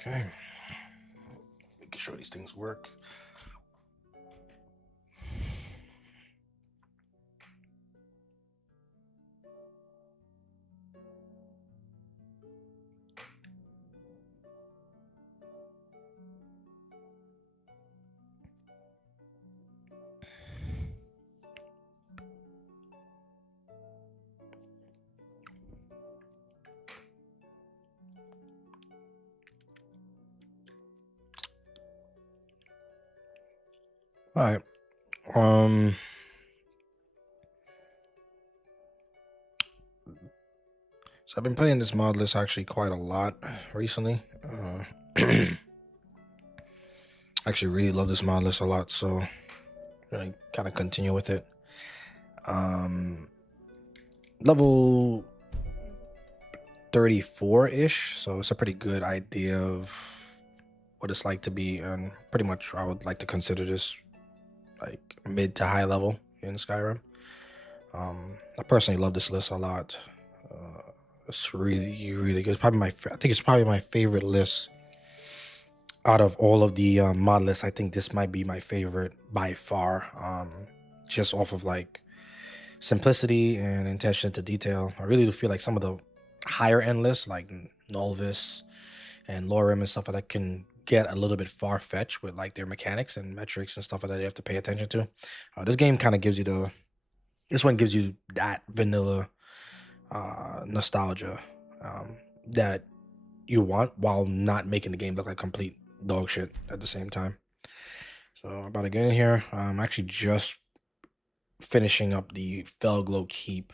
Okay. Making sure these things work. All right. So I've been playing this Modlist actually quite a lot recently. I actually really love this Modlist a lot, so I kind of continue with it. Level 34-ish, so it's a pretty good idea of what it's like to be, and pretty much I would like to consider this like mid to high level in Skyrim. I personally love this list a lot. It's really good. Probably I think it's probably my favorite list out of all of the mod lists. I think this might be my favorite by far. Just off of like simplicity and attention to detail. I really do feel like some of the higher end lists like Nolvis and Lorem and stuff like that can get a little bit far-fetched with like their mechanics and metrics and stuff like that you have to pay attention to. This game kind of gives you this one gives you that vanilla nostalgia that you want while not making the game look like complete dog shit at the same time. So I'm about to get in here. I'm actually just finishing up the Felglow Keep.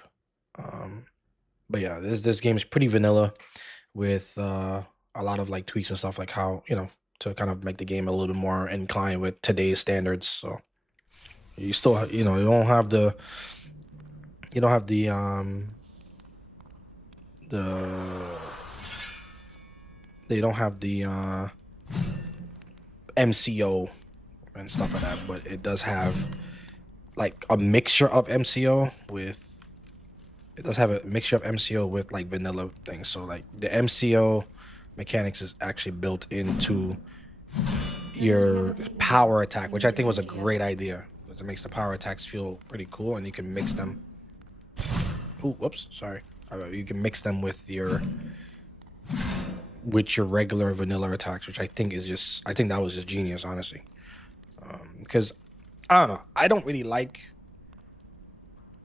But yeah, this game is pretty vanilla with a lot of like tweaks and stuff, like how, to kind of make the game a little bit more inclined with today's standards. So you still, you don't have the they don't have the MCO and stuff like that, but it does have like a mixture of MCO with like vanilla things. So like the MCO mechanics is actually built into your power attack, which I think was a great idea, because it makes the power attacks feel pretty cool, and you can mix them. Oh, whoops, sorry. You can mix them with your regular vanilla attacks, which I think that was just genius, honestly. Because I don't know, I don't really like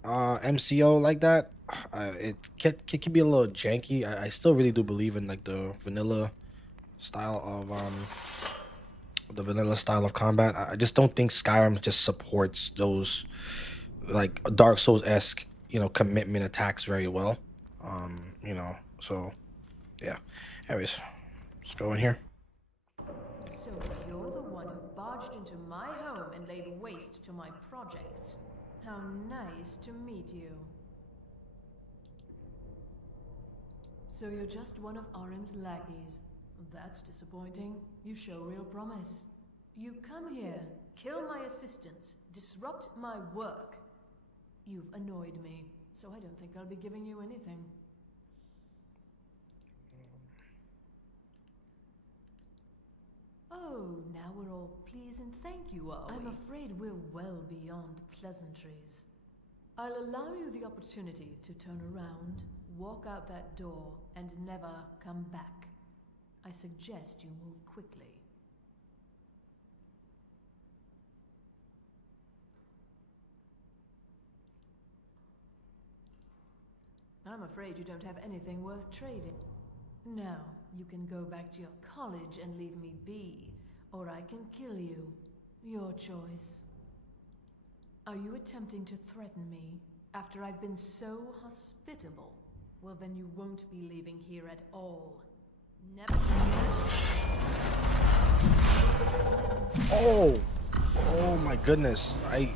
MCO like that. It can be a little janky. I still really do believe in like the vanilla style of combat. I just don't think Skyrim just supports those like Dark Souls-esque commitment attacks very well. So yeah. Anyways, let's go in here. So you're the one who barged into my home and laid waste to my projects. How nice to meet you. So you're just one of Arin's lackeys. That's disappointing. You show real promise. You come here, kill my assistants, disrupt my work. You've annoyed me, so I don't think I'll be giving you anything. Oh, now we're all please and thank you, are we? I'm afraid we're well beyond pleasantries. I'll allow you the opportunity to turn around, walk out that door, and never come back. I suggest you move quickly. I'm afraid you don't have anything worth trading. Now, you can go back to your college and leave me be, or I can kill you. Your choice. Are you attempting to threaten me after I've been so hospitable? Well, then you won't be leaving here at all. Never. Oh my goodness. I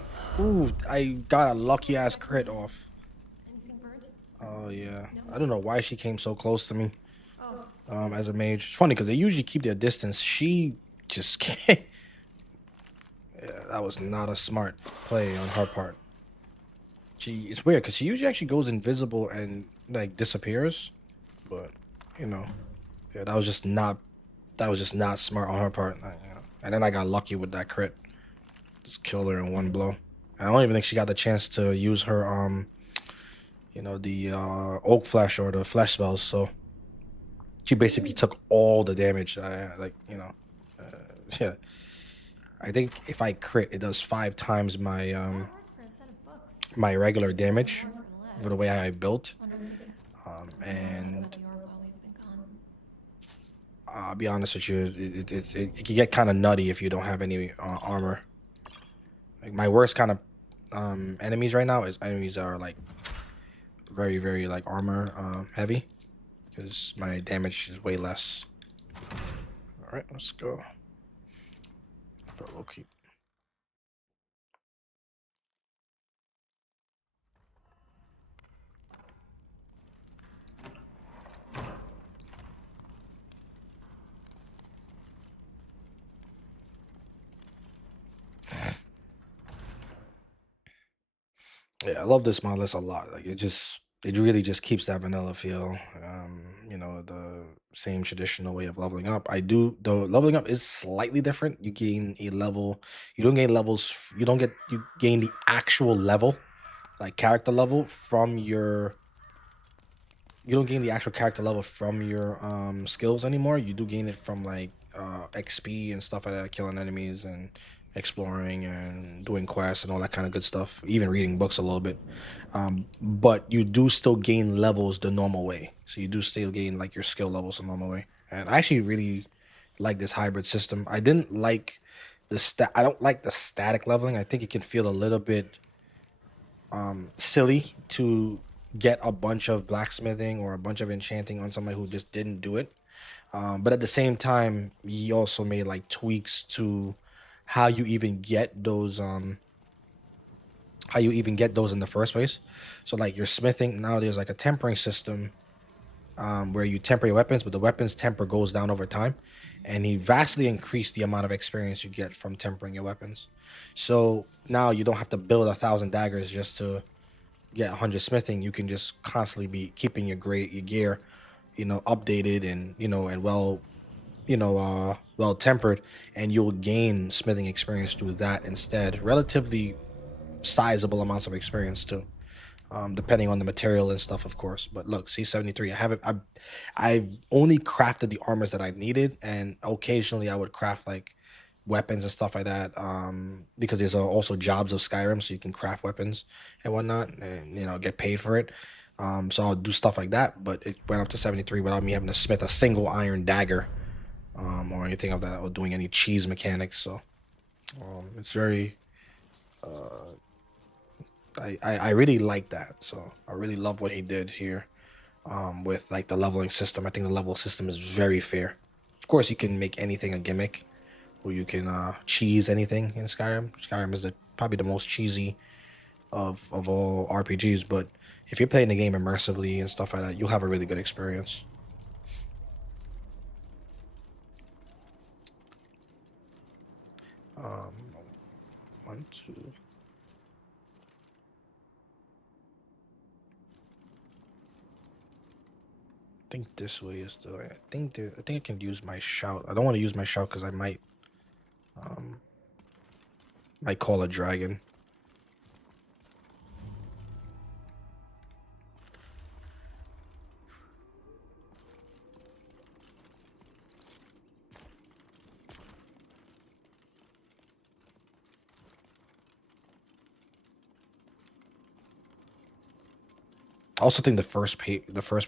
got a lucky ass crit off. Oh yeah. I don't know why she came so close to me. As a mage. It's funny because they usually keep their distance. She just can't. Yeah, that was not a smart play on her part. It's weird because she usually actually goes invisible and like disappears, but yeah, that was just not that was just not smart on her part. And then I got lucky with that crit. Just killed her in one blow. I don't even think she got the chance to use her the oak flesh or the flesh spells. So she basically took all the damage. Yeah. I think if I crit, it does 5 times my my regular damage for the way I built. And I'll be honest with you, it can get kind of nutty if you don't have any armor. Like my worst kind of enemies right now is enemies that are like very, very like armor heavy, because my damage is way less. All right, let's go for a low keep. Yeah, I love this Modlist a lot. Like it really just keeps that vanilla feel. The same traditional way of leveling up. I do though leveling up is slightly different. You gain a level. You don't gain levels. You gain the actual level, like character level from your. You don't gain the actual character level from your skills anymore. You do gain it from like XP and stuff like that, killing enemies and exploring and doing quests and all that kind of good stuff, even reading books a little bit. But you do still gain levels the normal way. So you do still gain like your skill levels the normal way. And I actually really like this hybrid system. I didn't like I don't like the static leveling. I think it can feel a little bit silly to get a bunch of blacksmithing or a bunch of enchanting on somebody who just didn't do it. But at the same time, he also made like tweaks to how you even get those in the first place. So like your smithing, now there's like a tempering system where you temper your weapons, but the weapons temper goes down over time. And he vastly increased the amount of experience you get from tempering your weapons. So now you don't have to build 1,000 daggers just to get 100 smithing. You can just constantly be keeping your gear, updated and well tempered, and you'll gain smithing experience through that instead. Relatively sizable amounts of experience too, depending on the material and stuff, of course. But look, C73, I've only crafted the armors that I've needed, and occasionally I would craft like weapons and stuff like that, because there's also jobs of Skyrim, so you can craft weapons and whatnot, and get paid for it. So I'll do stuff like that, but it went up to 73 without me having to smith a single iron dagger, or anything of that, or doing any cheese mechanics. So it's very I really like that. So I really love what he did here, with like the leveling system. I think the level system is very fair. Of course, you can make anything a gimmick, or you can cheese anything in Skyrim. Skyrim is probably the most cheesy of all RPGs, but if you're playing the game immersively and stuff like that, you'll have a really good experience. One, two. I think this way is the way. I think I can use my shout. I don't want to use my shout because I might call a dragon. I also think the first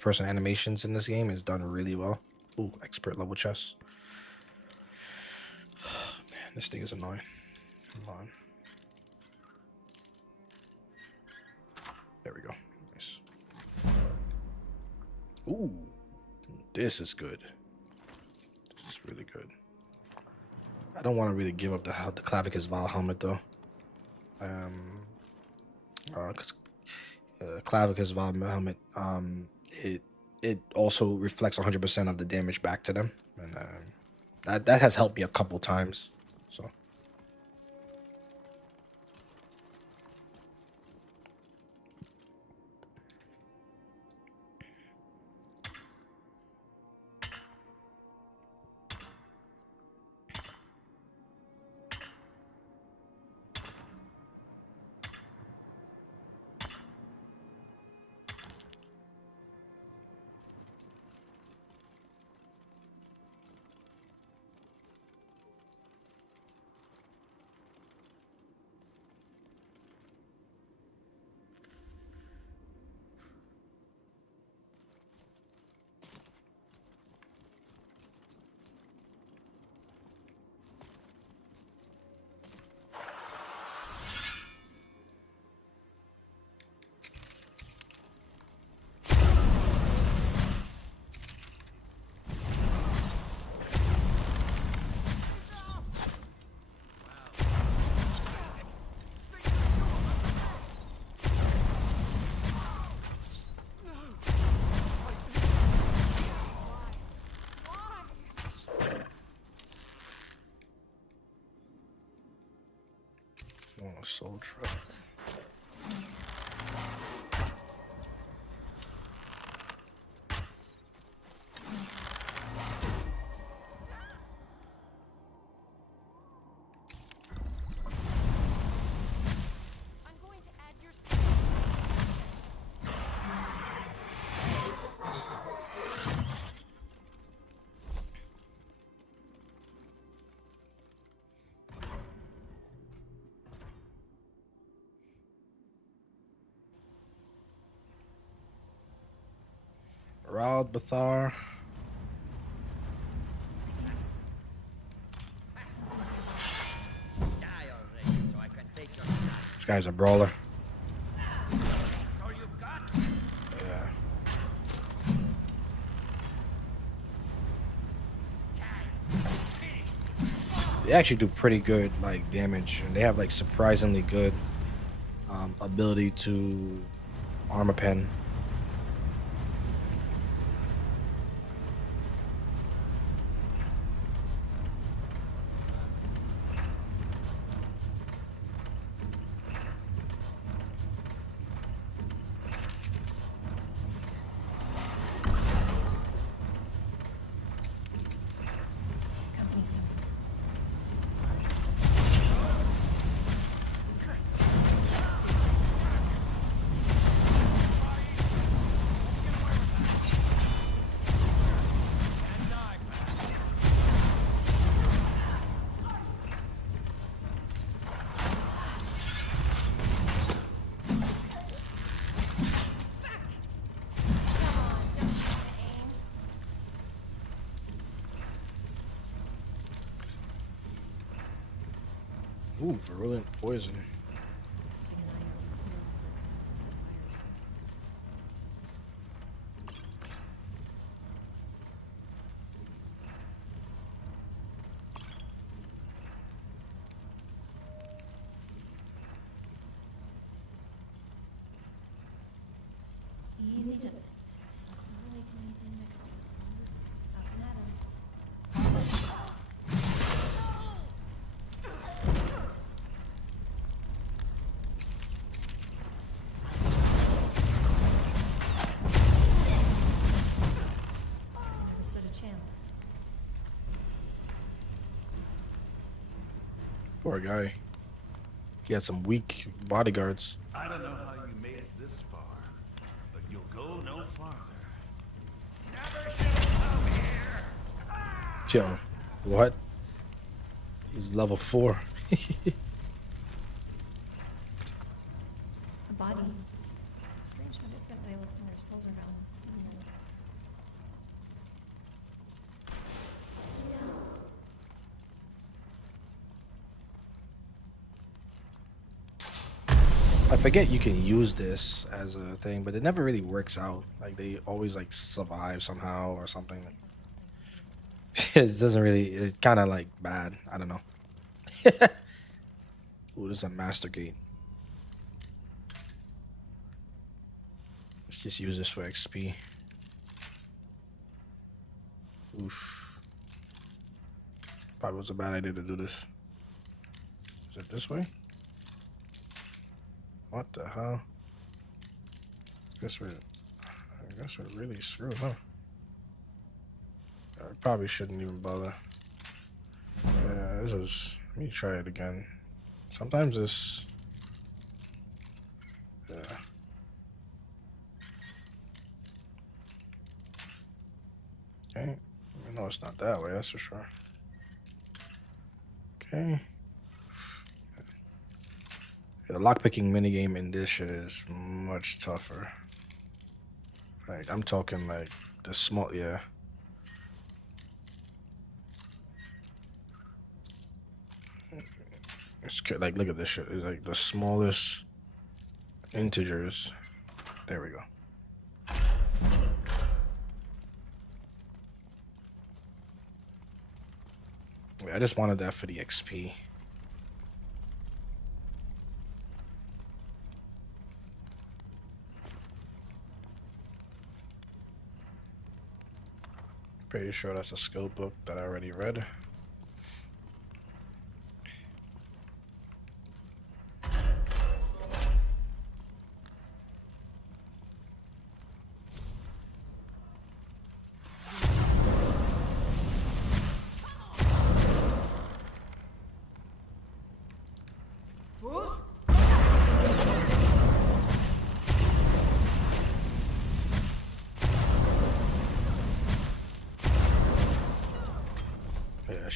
person animations in this game is done really well. Ooh, expert level chess. Man, this thing is annoying. Come on. There we go. Nice. Ooh, this is good. This is really good. I don't want to really give up the Clavicus Val helmet though. Because Clavicus Val helmet, it also reflects 100% of the damage back to them, and that has helped me a couple times. So. Oh, soul truck. Rald Bathar. This guy's a brawler. Yeah. They actually do pretty good like damage, and they have like surprisingly good ability to armor pen. Ooh, virulent poison. Easy does it. Let's not awaken anything that could take longer. Up and at 'em. Never stood a chance. Poor guy. He had some weak bodyguards. I don't know how you made it this far, but you'll go no farther. Never should have come here. Yo, what? He's level 4. A body. Strange how different they look when their souls are gone, isn't it? I forget you can use this as a thing, but it never really works out. Like they always like survive somehow or something. It doesn't really. It's kind of like bad. I don't know. Ooh, this is a master gate. Let's just use this for XP. Oof. Probably was a bad idea to do this. Is it this way? What the hell? I guess we're really screwed, huh? I probably shouldn't even bother. Yeah, this was. Let me try it again. Sometimes this. Yeah. Okay. No, it's not that way. That's for sure. Okay. Yeah, the lockpicking minigame in this shit is much tougher. Like, I'm talking like the small, yeah. It's like, look at this shit. It's like the smallest integers. There we go. Wait, I just wanted that for the XP. Pretty sure that's a skill book that I already read.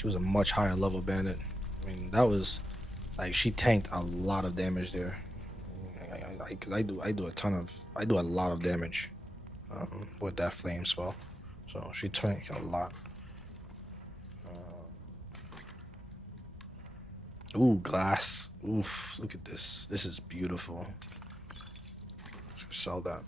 she was a much higher level bandit. I mean, that was like she tanked a lot of damage there. Cause I do a lot of damage with that flame spell. So she tanked a lot. Ooh, glass. Oof, look at this. This is beautiful. Let's sell that.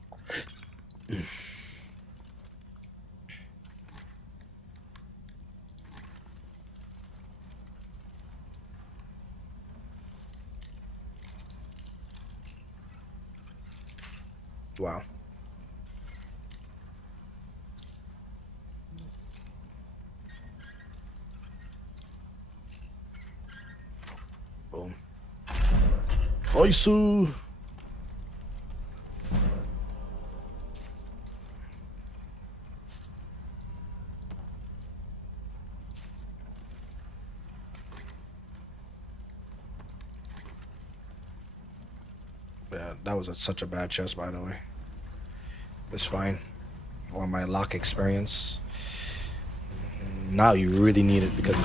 Wow. Boom. Oisu. Yeah, that was such a bad chest, by the way. It's fine. Or my lock experience. Now you really need it because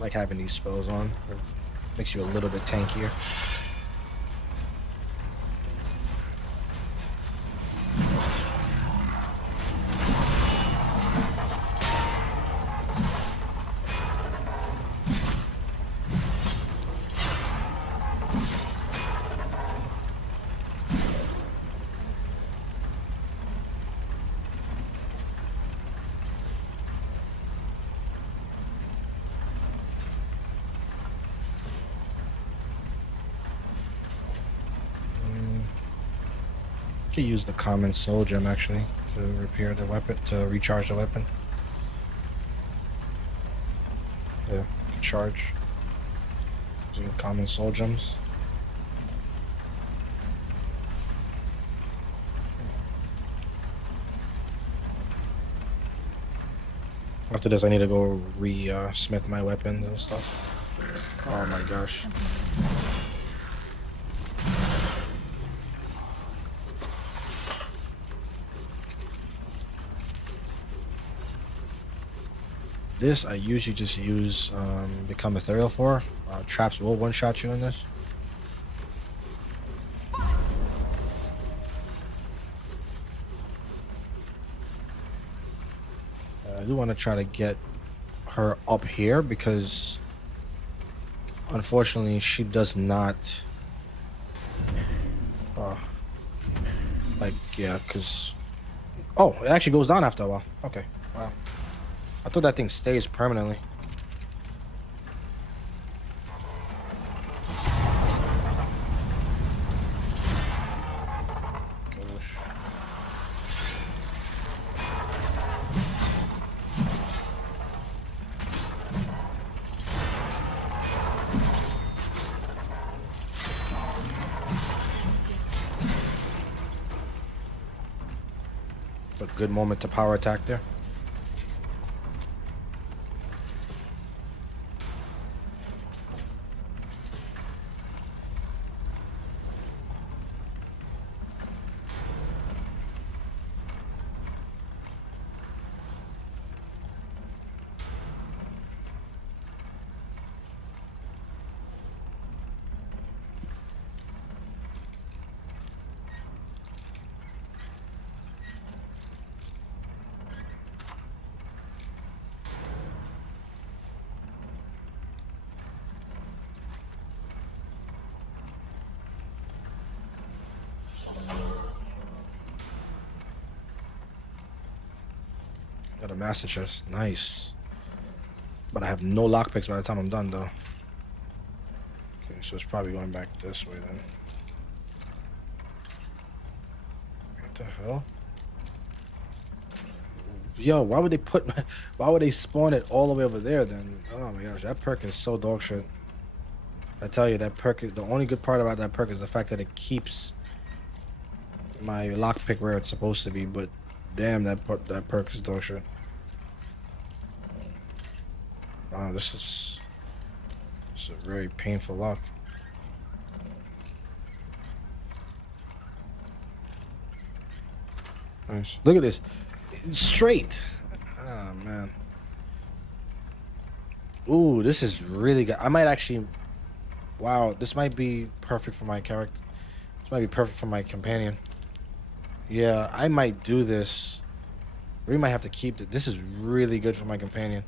like having these spells on. It makes you a little bit tankier. Could use the common soul gem actually to repair the weapon, to recharge the weapon. Yeah, charge. Using common soul gems. After this, I need to go smith my weapons and stuff. Oh my gosh. This I usually just use become ethereal for. Traps will one-shot you in this. I do want to try to get her up here because unfortunately she does not like, yeah, because oh, it actually goes down after a while. Okay, wow. I thought that thing stays permanently. A good moment to power attack there. Got a master chest. Nice. But I have no lockpicks by the time I'm done, though. Okay, so it's probably going back this way, then. What the hell? Yo, why would they put why would they spawn it all the way over there then? Oh my gosh, that perk is so dog shit. I tell you, that perk is the only good part about that perk is the fact that it keeps my lockpick where it's supposed to be, but damn, that perk is dog shit. Wow, this is a very painful lock. Nice. Look at this. It's straight. Oh man. Ooh, this is really good. I might actually. Wow, this might be perfect for my character. This might be perfect for my companion. Yeah, I might do this. We might have to keep it. This is really good for my companion.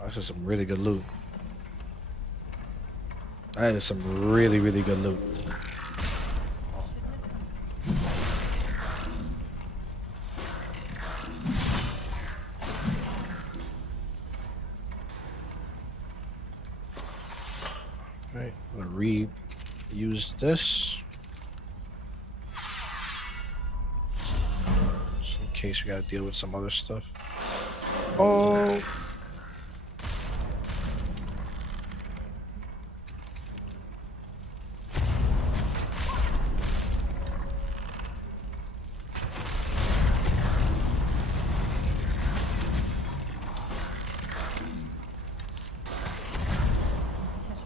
Oh, this is some really good loot. That is some really, really good loot. Alright, I'm gonna reuse this. Just in case we gotta deal with some other stuff. Oh! Catch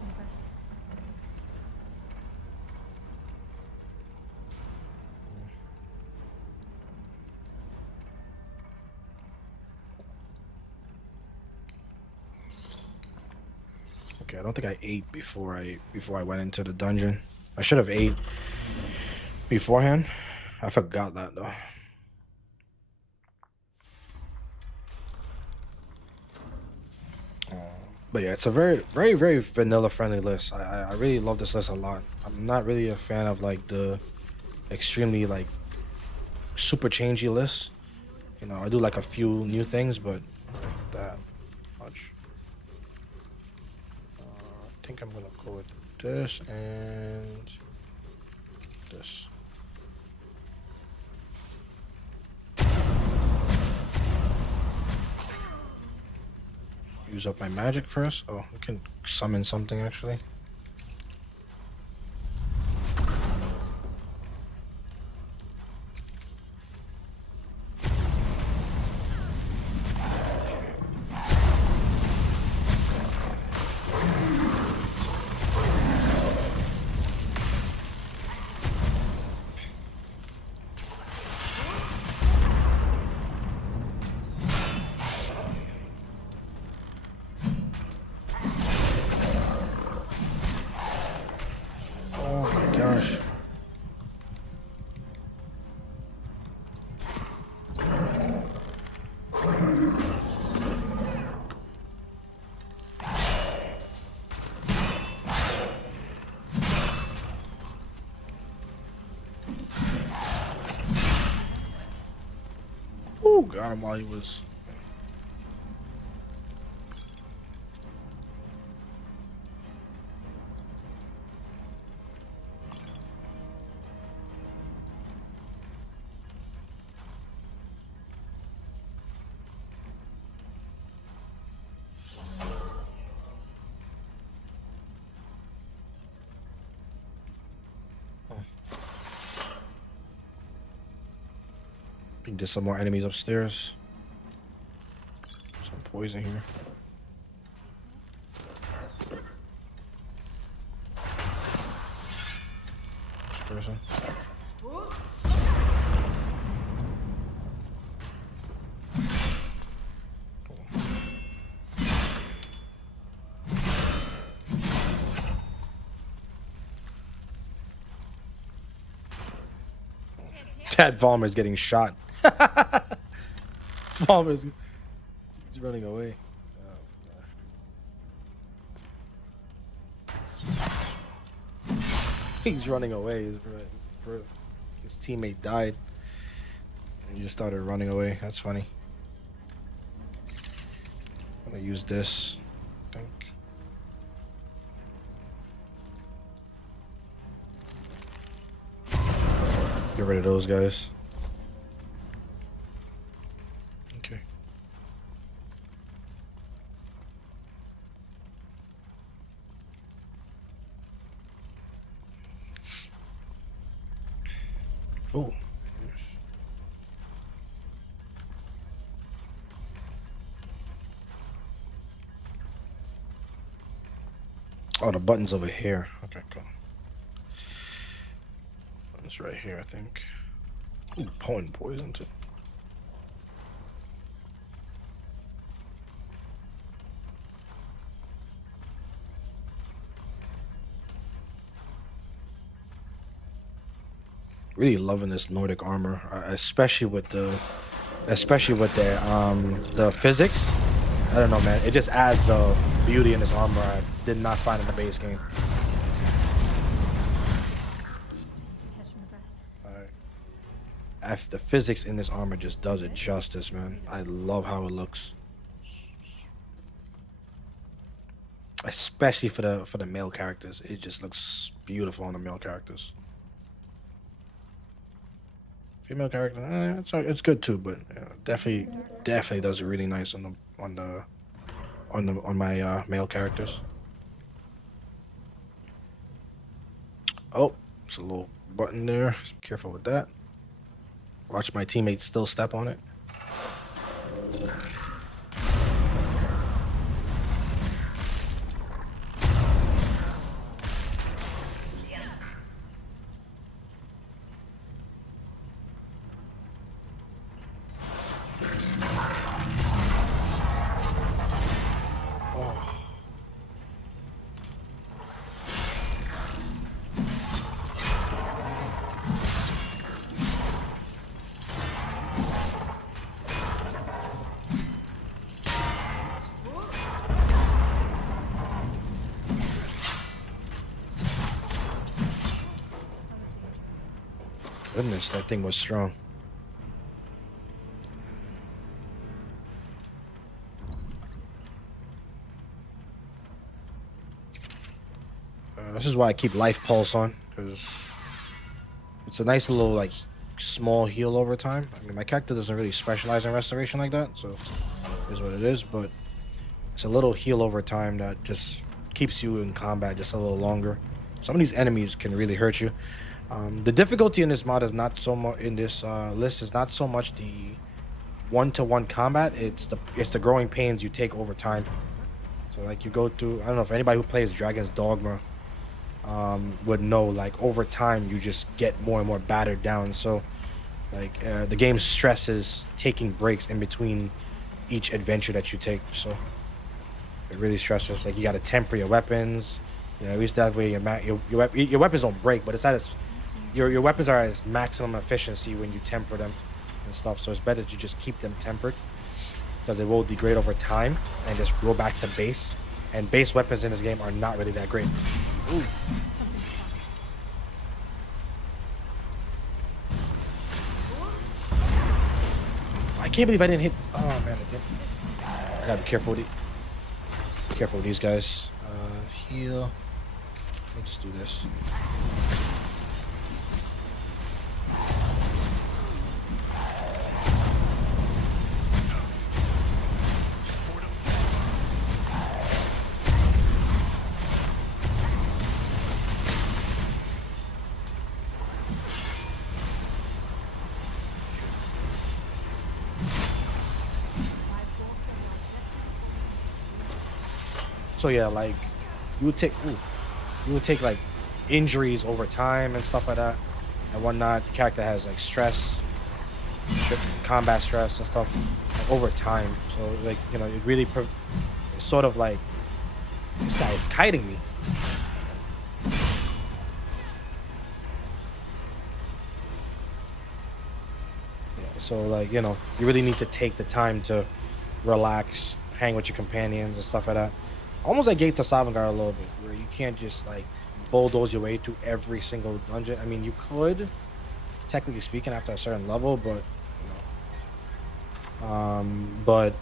my breath. Okay, I don't think I ate before I went into the dungeon. I should have ate beforehand. I forgot that though. But yeah, it's a very, very, very vanilla friendly list. I really love this list a lot. I'm not really a fan of like the extremely like super changey lists. You know, I do like a few new things, but not that much. I think I'm gonna go with this and this. Use up my magic first. Oh, we can summon something actually. Oh my gosh. Oh, got him while he was. I think there's some more enemies upstairs. Some poison here. This person. Chad Vollmer's getting shot. Vollmer's he's running away. Oh, he's running away. His teammate died. And he just started running away. That's funny. I'm gonna use this, I think. Get rid of those guys. Oh. Oh, the button's over here. Okay, cool. It's right here, I think. Ooh, poison too. Really loving this Nordic armor, especially with the physics. I don't know, man. It just adds beauty in this armor I did not find in the base game. Catch my breath. Alright. The physics in this armor just does it justice, man. I love how it looks, especially for the male characters. It just looks beautiful on the male characters. Female character, it's good too, but definitely does really nice on my male characters. Oh, it's a little button there. Just be careful with that. Watch my teammates still step on it. Goodness, that thing was strong. This is why I keep life pulse on, because it's a nice little like small heal over time. I mean, my character doesn't really specialize in restoration like that, so it is what it is. But it's a little heal over time that just keeps you in combat just a little longer. Some of these enemies can really hurt you. The difficulty in this mod is not so much in this list is not so much the one-to-one combat. It's the growing pains you take over time. So like you go through, I don't know if anybody who plays Dragon's Dogma would know, like over time you just get more and more battered down. So like the game stresses taking breaks in between each adventure that you take. So it really stresses. Like you got to temper your weapons. You know, at least that way your weapons don't break, but it's at its your weapons are at its maximum efficiency when you temper them and stuff. So it's better to just keep them tempered, because it will degrade over time and just go back to base. And base weapons in this game are not really that great. Ooh. I can't believe I didn't hit. Oh man, I didn't. I gotta be careful with these guys. Heal. Let's do this. So yeah, like you would take like injuries over time and stuff like that and whatnot. Character has like stress, combat stress and stuff like, over time. So like, you know, it really it's sort of like, this guy is kiting me. Yeah, so like, you know, you really need to take the time to relax, hang with your companions and stuff like that. Almost like Gate to Sovngarde a little bit, where you can't just like bulldoze your way to every single dungeon. I mean, you could, technically speaking, after a certain level, but you know, but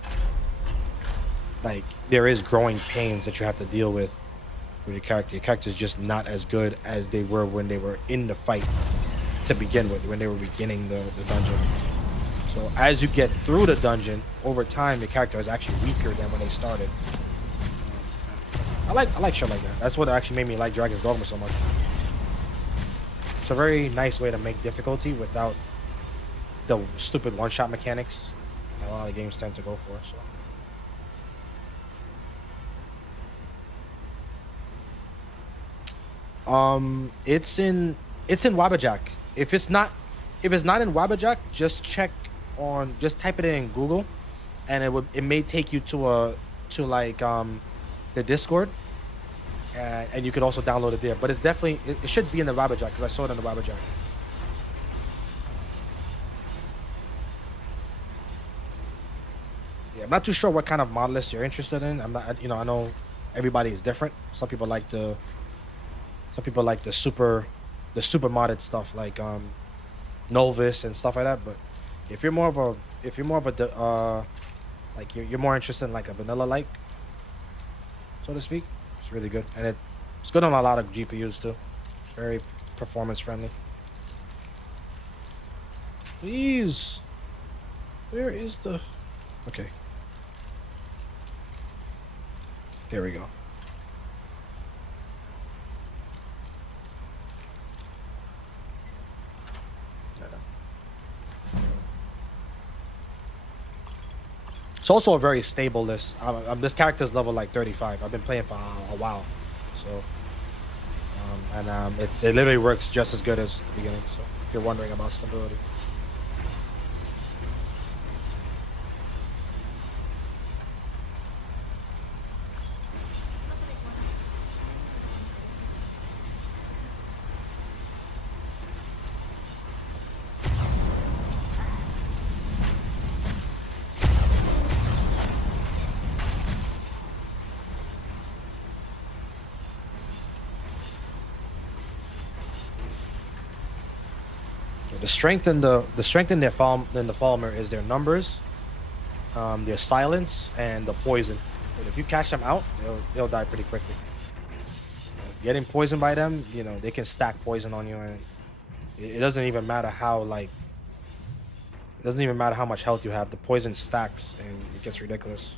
like there is growing pains that you have to deal with your character. Your character is just not as good as they were when they were in the fight to begin with, when they were beginning the dungeon. So as you get through the dungeon, over time, your character is actually weaker than when they started. I like shit like that. That's what actually made me like Dragon's Dogma so much. It's a very nice way to make difficulty without the stupid one-shot mechanics that a lot of games tend to go for. So it's in Wabbajack. If it's not in Wabbajack, just type it in Google, and it may take you to the Discord, and you could also download it there. But it's definitely it should be in the Wabbajack because I saw it in the Wabbajack. Yeah, I'm not too sure what kind of Modlist you're interested in. I'm not, I know everybody is different. Some people like the super modded stuff like Novice and stuff like that. But if you're more of a like you're more interested in like a vanilla like, so to speak, it's really good, and it's good on a lot of GPUs too. Very performance friendly. Please, where is the? Okay, there we go. It's also a very stable list. This character's level like 35. I've been playing for a while, so it literally works just as good as the beginning. So if you're wondering about stability. The strength in the Falmer is their numbers, their silence, and the poison. But if you catch them out, they'll die pretty quickly. Getting poisoned by them, they can stack poison on you, and it doesn't even matter how much health you have. The poison stacks, and it gets ridiculous.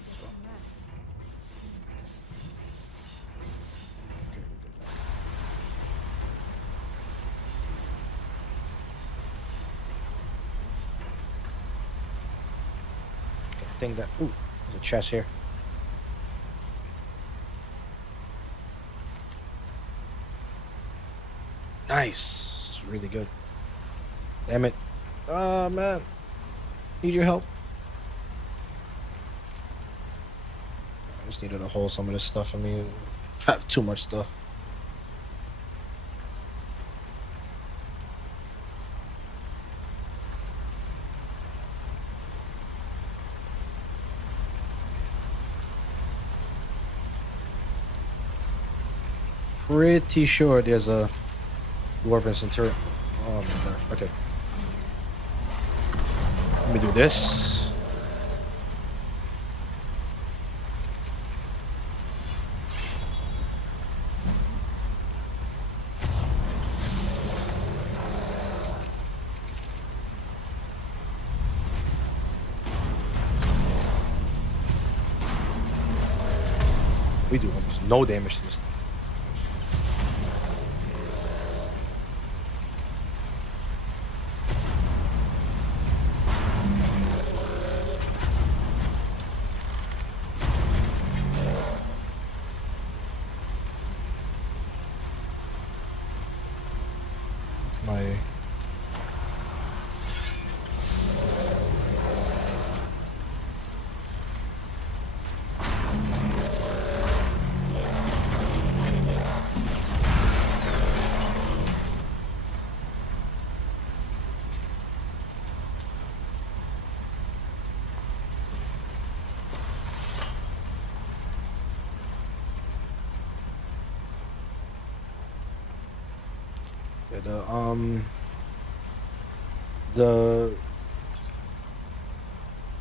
That there's a chest here. Nice. It's really good. Damn it. Oh man. Need your help. I just needed to hold some of this stuff for me. I have too much stuff. Pretty sure there's a Dwarven Centurion. Oh my gosh. Okay. Let me do this. We do almost no damage to this thing.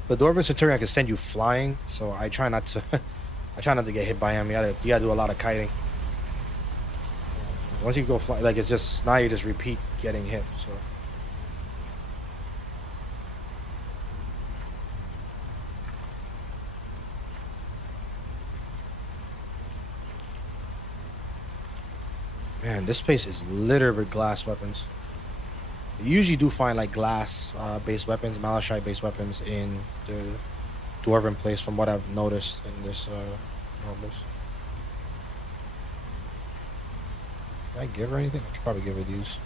The Dwarven Centurion can send you flying, so I try not to get hit by him. You gotta do a lot of kiting. Once you go fly, like it's just now you just repeat getting hit. So. Man, this place is littered with glass weapons. You usually do find like glass based weapons, malachite based weapons in the dwarven place, from what I've noticed in this Modlist. Can I give her anything? I could probably give her these.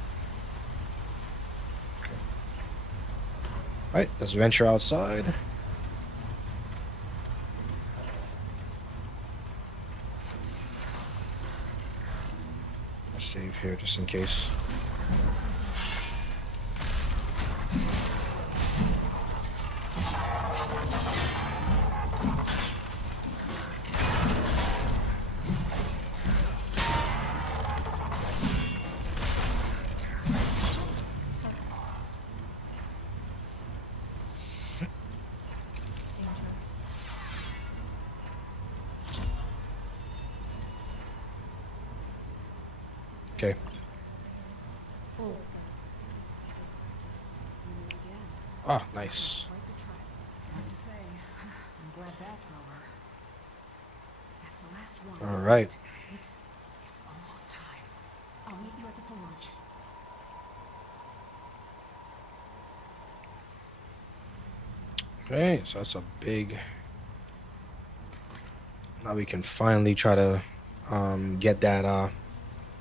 Okay. Alright, let's venture outside. I'll save here just in case. Okay. Oh, Ah, nice. Quite the trek. I have to say, I'm glad that's over. That's the last one. All isn't right. it? It's almost time. I'll meet you at the forge. Okay, so that's a big. Now we can finally try to get that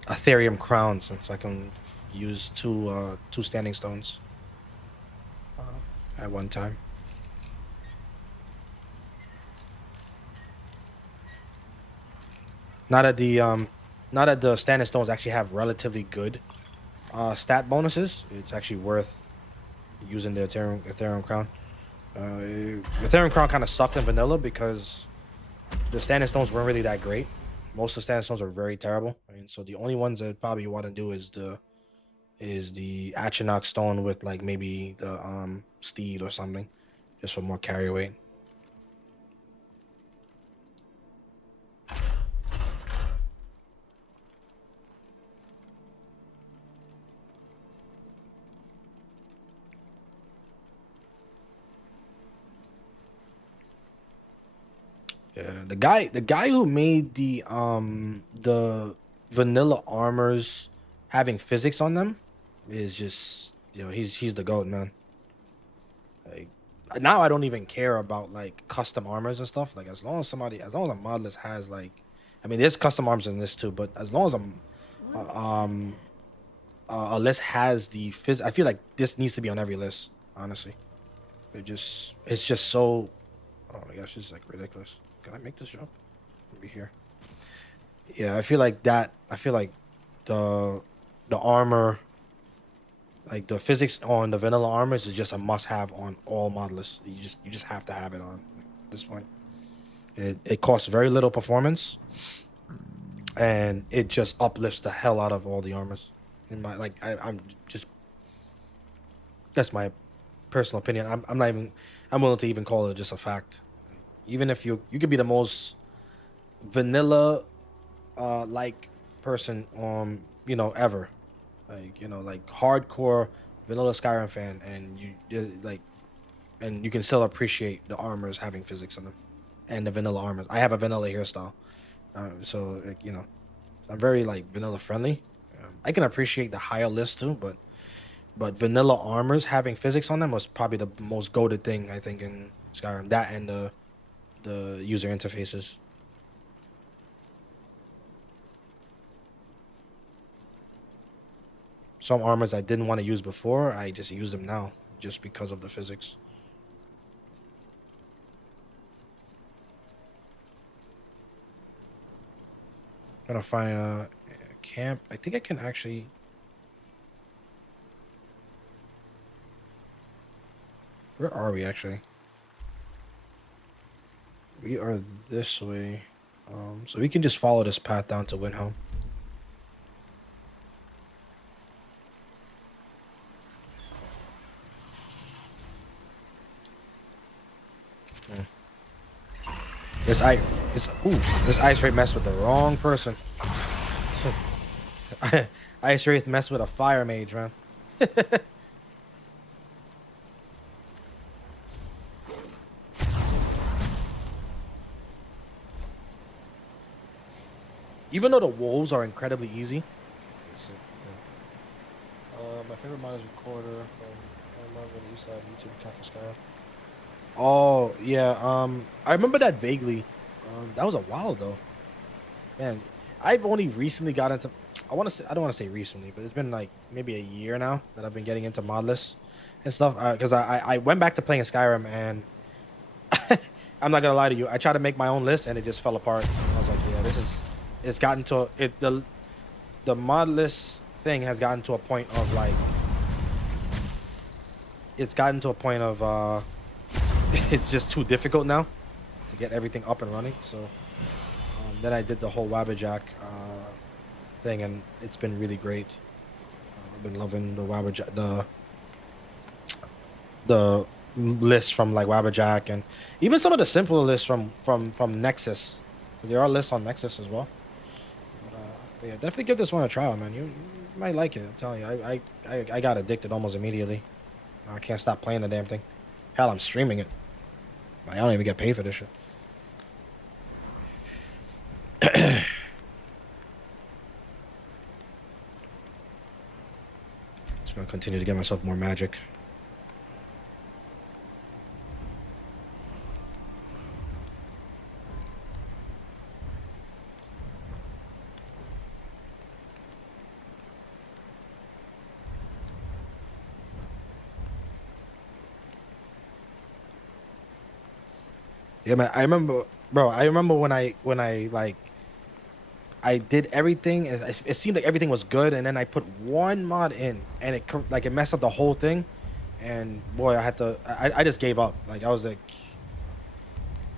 Ethereum crown, since I can use two standing stones at one time. Now that the standing stones actually have relatively good stat bonuses, it's actually worth using the Ethereum crown. Ethereum crown kind of sucked in vanilla because the standing stones weren't really that great. Most of the standing stones are very terrible. I mean, so the only ones that probably you want to do is the Achinok stone with like maybe the steed or something, just for more carry weight. Yeah, the guy who made the vanilla armors having physics on them is just, you know, he's the GOAT, man. Like, now I don't even care about like custom armors and stuff. Like, as long as a Modlist has like, I mean, there's custom armors in this too, but as long as a list has the I feel like this needs to be on every list, honestly. It's just so, oh my gosh, this is like ridiculous. Can I make this jump? Maybe here. Yeah, I feel like the armor, like the physics on the vanilla armors is just a must-have on all Modlists. You just have to have it on at this point. It costs very little performance, and it just uplifts the hell out of all the armors. In my that's my personal opinion. I'm willing to even call it just a fact. Even if you could be the most vanilla like person ever, like, like hardcore vanilla Skyrim fan, and you can still appreciate the armors having physics in them, and the vanilla armors. I have a vanilla hairstyle, so like, I'm very like vanilla friendly. I can appreciate the higher list too, but vanilla armors having physics on them was probably the most goated thing, I think, in Skyrim. That and the user interfaces. Some armors I didn't want to use before, I just use them now just because of the physics. Gonna find a camp. I think I can actually. Where are we actually? We are this way. So we can just follow this path down to Windhelm. This ice wraith messed with the wrong person. Ice wraith messed with a fire mage, man. Even though the wolves are incredibly easy. My favorite mod is Recorder. I love when you used to have YouTube account for Skyrim. Oh yeah. I remember that vaguely. That was a while though. Man, I've only recently got into. I want to say I don't want to say recently, but it's been like maybe a year now that I've been getting into Modlist and stuff. Because I went back to playing Skyrim and I'm not gonna lie to you. I tried to make my own list and it just fell apart. I was like, yeah, this is. It's gotten to it. The mod list thing has gotten to a point of like. It's gotten to a point of it's just too difficult now to get everything up and running. So then I did the whole Wabbajack thing, and it's been really great. I've been loving the Wabbajack, the lists from like Wabbajack, and even some of the simpler lists from Nexus, because there are lists on Nexus as well. But yeah, definitely give this one a try, man. You might like it. I'm telling you, I got addicted almost immediately. I can't stop playing the damn thing. Hell, I'm streaming it. I don't even get paid for this shit. Just gonna continue to get myself more magic. Yeah, man. I remember, bro. I remember when I like, I did everything. It seemed like everything was good, and then I put one mod in, and it messed up the whole thing. And boy, I just gave up. Like I was like,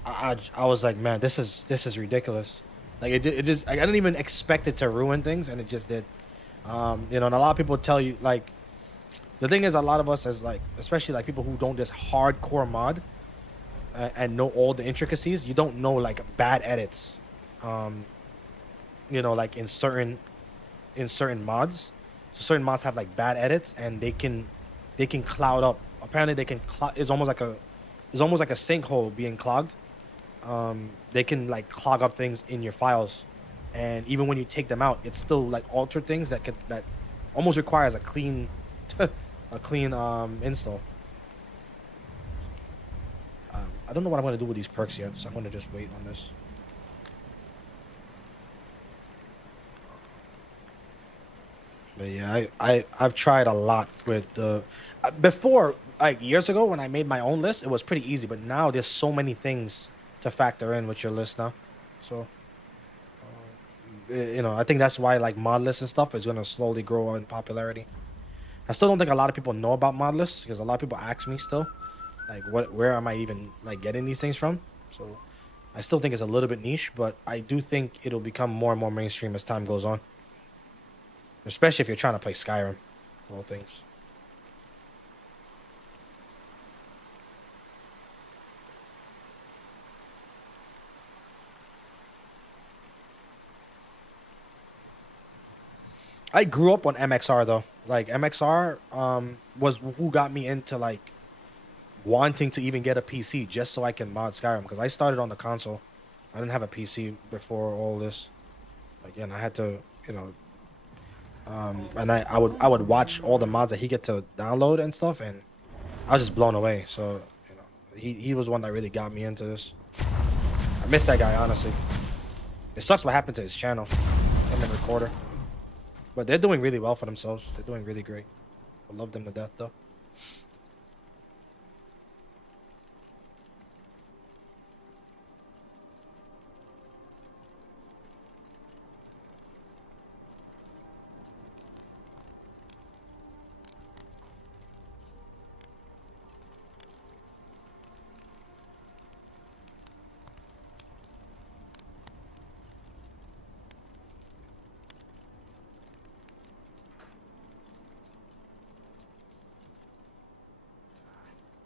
I was like, man, this is ridiculous. Like it just I didn't even expect it to ruin things, and it just did. You know, and a lot of people tell you like, the thing is, a lot of us as like, especially like people who don't just hardcore mod. And know all the intricacies, you don't know like bad edits, you know, like in certain mods. So certain mods have like bad edits, and they can cloud up. Apparently, they can it's almost like a sinkhole being clogged. They can like clog up things in your files, and even when you take them out, it's still like alter things that almost requires a clean install. I don't know what I'm going to do with these perks yet, so I'm going to just wait on this. But yeah, I've tried a lot with the... before, like years ago when I made my own list, it was pretty easy. But now there's so many things to factor in with your list now. So, you know, I think that's why like mod lists and stuff is going to slowly grow in popularity. I still don't think a lot of people know about mod lists, because a lot of people ask me still. Like, where am I even, like, getting these things from? So, I still think it's a little bit niche, but I do think it'll become more and more mainstream as time goes on. Especially if you're trying to play Skyrim, of all things. I grew up on MXR, though. Like, MXR was who got me into, like, wanting to even get a PC just so I can mod Skyrim, because I started on the console. I didn't have a PC before all this. Again, I had to, you know, and I would watch all the mods that he get to download and stuff, and I was just blown away. So, you know, he was one that really got me into this. I miss that guy, honestly. It sucks what happened to his channel, him and Recorder, but they're doing really well for themselves. They're doing really great. I love them to death, though.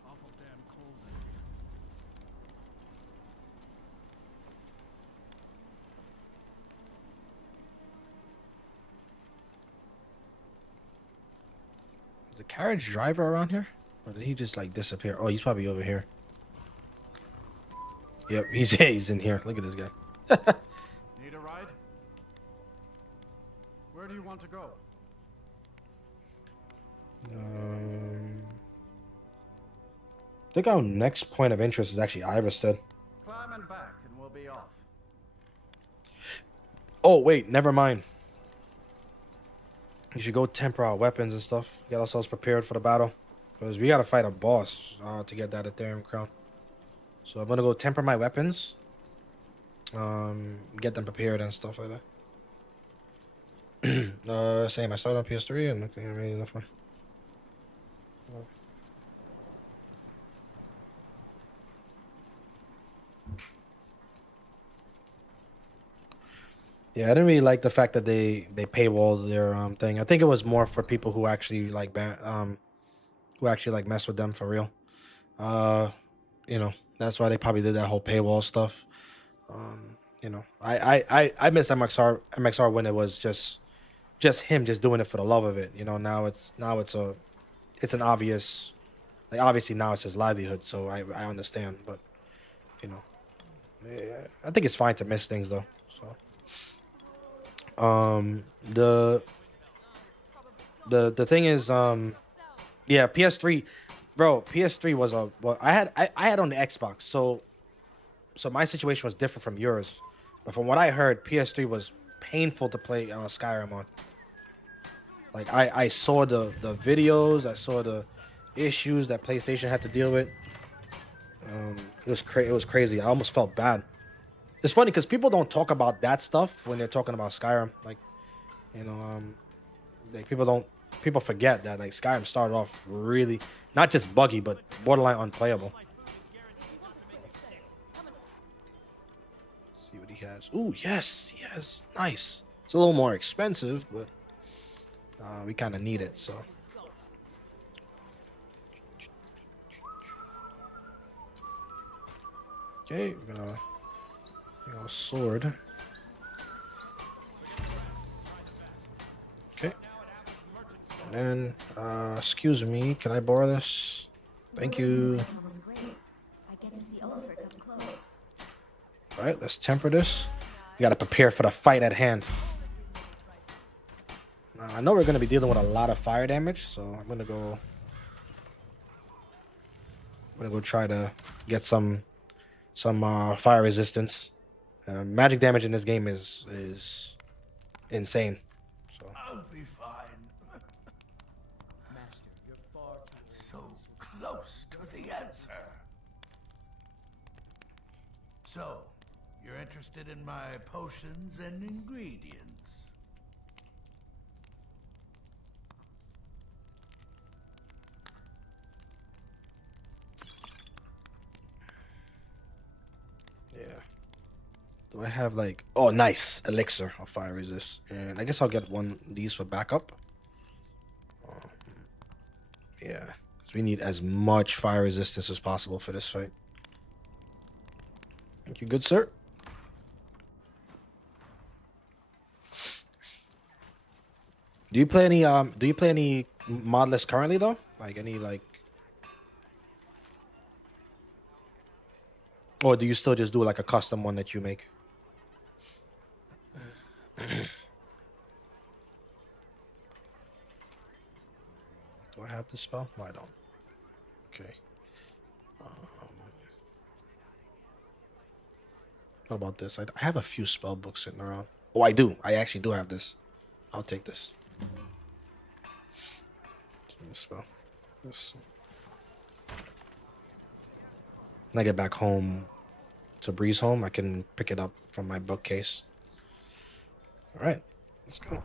Awful damn cold. Is the carriage driver around here? Or did he just like disappear? Oh, he's probably over here. Yep, he's in here. Look at this guy. Need a ride? Where do you want to go? I think our next point of interest is actually Iverstead. Climb and back, and we'll be off. Oh wait, never mind. We should go temper our weapons and stuff. Get ourselves prepared for the battle, because we gotta fight a boss to get that Ethereum crown. So I'm gonna go temper my weapons. Get them prepared and stuff like that. Same. I started on PS3 and looking at me enough. Yeah, I didn't really like the fact that they paywalled their thing. I think it was more for people who actually like mess with them for real. You know, that's why they probably did that whole paywall stuff. You know, I miss MXR when it was just him just doing it for the love of it. You know, now it's an obvious, like, obviously now it's his livelihood, so I understand, but you know, yeah, I think it's fine to miss things though. So the thing is, yeah, PS3, bro, PS3 was I had on the Xbox, so my situation was different from yours, but from what I heard, PS3 was painful to play Skyrim on. Like, I saw the videos, I saw the issues that PlayStation had to deal with. It was crazy. I almost felt bad. It's funny because people don't talk about that stuff when they're talking about Skyrim. Like, you know, like people forget that like Skyrim started off really not just buggy but borderline unplayable. Let's see what he has. Ooh, yes, nice. It's a little more expensive, but we kind of need it, so. Okay, we're gonna sword. Okay. And then, excuse me, can I borrow this? Thank you. That was great. I get to see Ulfric up close. All right, let's temper this. We gotta prepare for the fight at hand. I know we're gonna be dealing with a lot of fire damage, so I'm gonna go try to get some fire resistance. Magic damage in this game is insane. So. I'll be fine. Master, you're far too So close to the answer. So, you're interested in my potions and ingredients? Yeah. Do I have like... Oh, nice. Elixir of fire resist. And I guess I'll get one of these for backup. Yeah. 'Cause we need as much fire resistance as possible for this fight. Thank you, good sir. Do you play any Modlist currently though? Like any like... Or do you still just do like a custom one that you make? Do I have this spell? No, I don't. Okay. What about this? I have a few spell books sitting around. Oh, I do. I actually do have this. I'll take this. This spell. This. When I get back home to Breeze Home, I can pick it up from my bookcase. All right, let's go.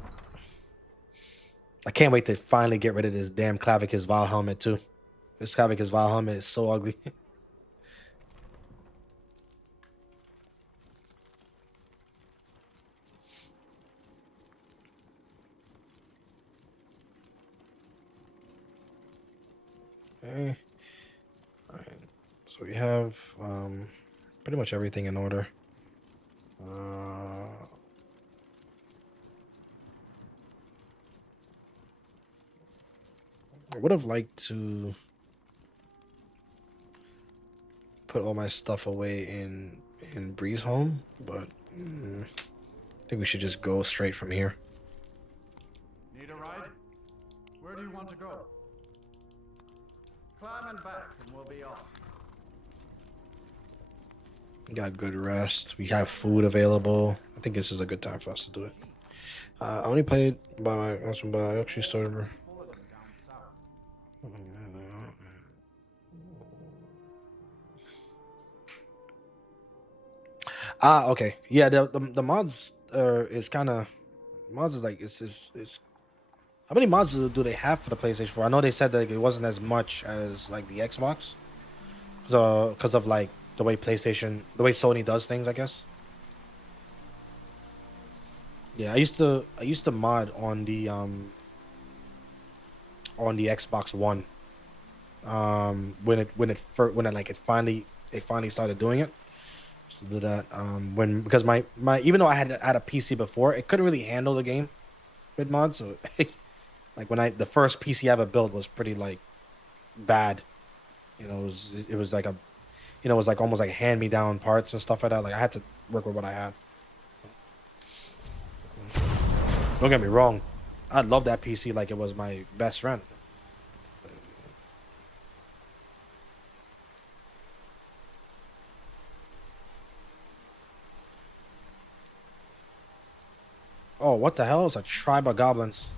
I can't wait to finally get rid of this damn Clavicus Vile helmet too. This Clavicus Vile helmet is so ugly. Okay. All right. So we have pretty much everything in order. I would have liked to put all my stuff away in Breeze Home, but I think we should just go straight from here. Need a ride? Where do you want to go? Climb and back, and we'll be off. We got good rest. We have food available. I think this is a good time for us to do it. I only played by my husband, but I actually started. Full of them down south. Okay. Yeah, the mods is kind of mods is like it's how many mods do they have for the PlayStation 4? I know they said that it wasn't as much as like the Xbox. So because of like the way Sony does things, I guess. Yeah, I used to mod on the Xbox One. When it finally started doing it. To do that because my even though I had a PC before, it couldn't really handle the game with mods. So like the first PC I ever built was pretty like bad. You know, it was like it was like almost like hand me down parts and stuff like that. Like I had to work with what I had. Don't get me wrong, I love that PC like it was my best friend. Oh, what the hell? It's a tribe of goblins.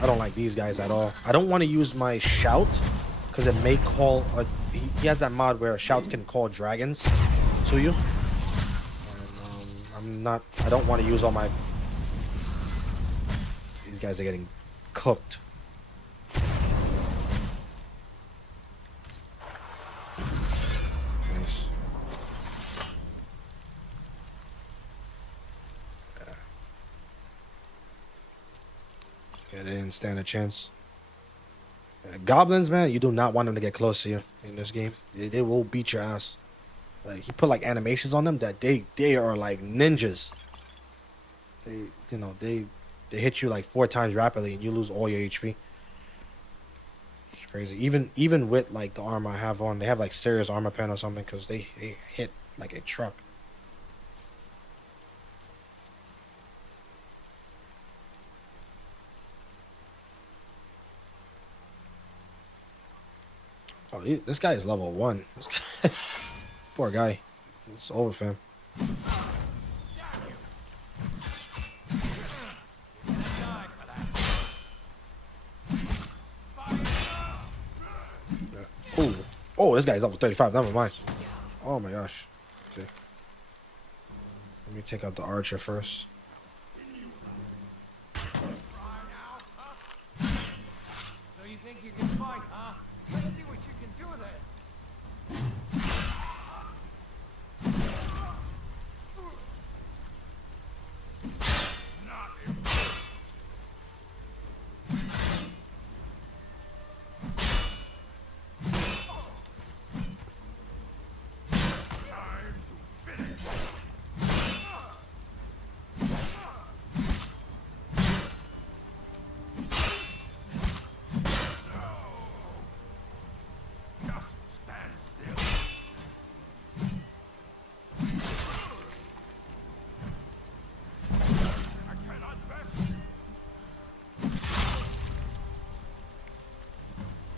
I don't like these guys at all. I don't want to use my shout because it may call. He has that mod where shouts can call dragons to you. And, I don't want to use all my. These guys are getting cooked. Nice. Yeah, they didn't stand a chance. Goblins, man, you do not want them to get close to you in this game. They will beat your ass. Like he put like animations on them that they are like ninjas. They hit you like 4 times rapidly and you lose all your HP. It's crazy. Even with like the armor I have on, they have like serious armor pen or something because they hit like a truck. Oh, this guy is level 1. Poor guy. It's over for him. Yeah. Ooh. Oh, this guy's level 35. Never mind. Oh my gosh. Okay. Let me take out the archer first. So you think you can fight, huh? Let's see what you can do then.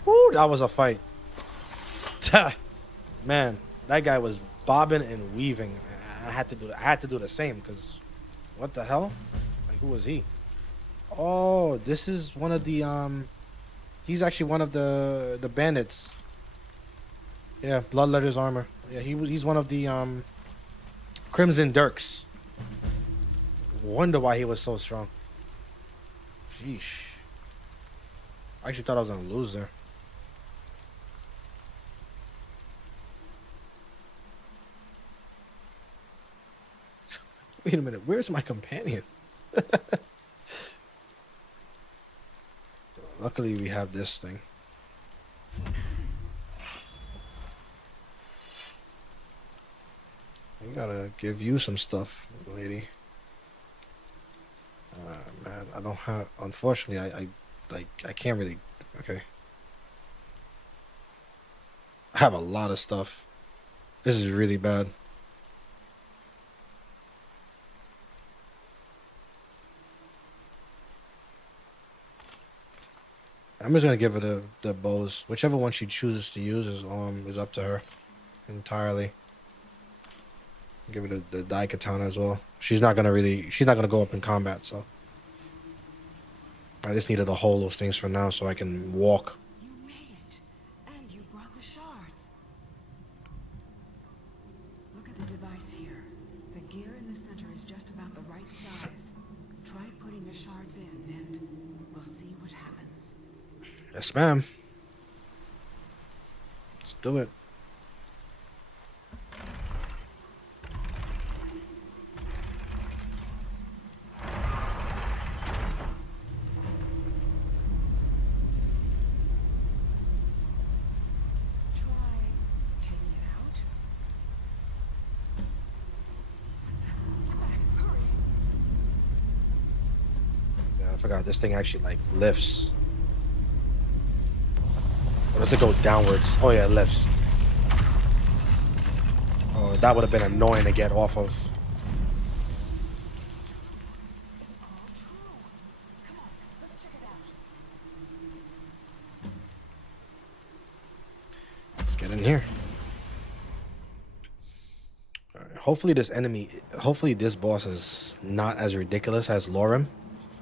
Woo, that was a fight. Man, that guy was bobbing and weaving. I had to do the same because what the hell? Like who was he? Oh, this is one of the he's actually one of the bandits. Yeah, Bloodletter's armor. Yeah, he's one of the Crimson Dirks. Wonder why he was so strong. Sheesh. I actually thought I was gonna lose there. Wait a minute, where's my companion? Luckily we have this thing. I gotta give you some stuff, lady. Man, I don't have. Unfortunately, I can't really. Okay. I have a lot of stuff. This is really bad. I'm just gonna give her the bows. Whichever one she chooses to use is up to her entirely. Give her the Dai Katana as well. She's not gonna go up in combat, so I just needed to hold those things for now so I can walk. You made it. And you brought the shards. Look at the device here. The gear in the center is just about the right size. Try putting the shards in and we'll see what happens. Yes, ma'am. Let's do it. I forgot this thing actually like lifts. Or does it go downwards? Oh yeah, it lifts. Oh, that would have been annoying to get off of. It's all true. Come on, let's check it out. Let's get in here. All right, hopefully this boss is not as ridiculous as Lorim.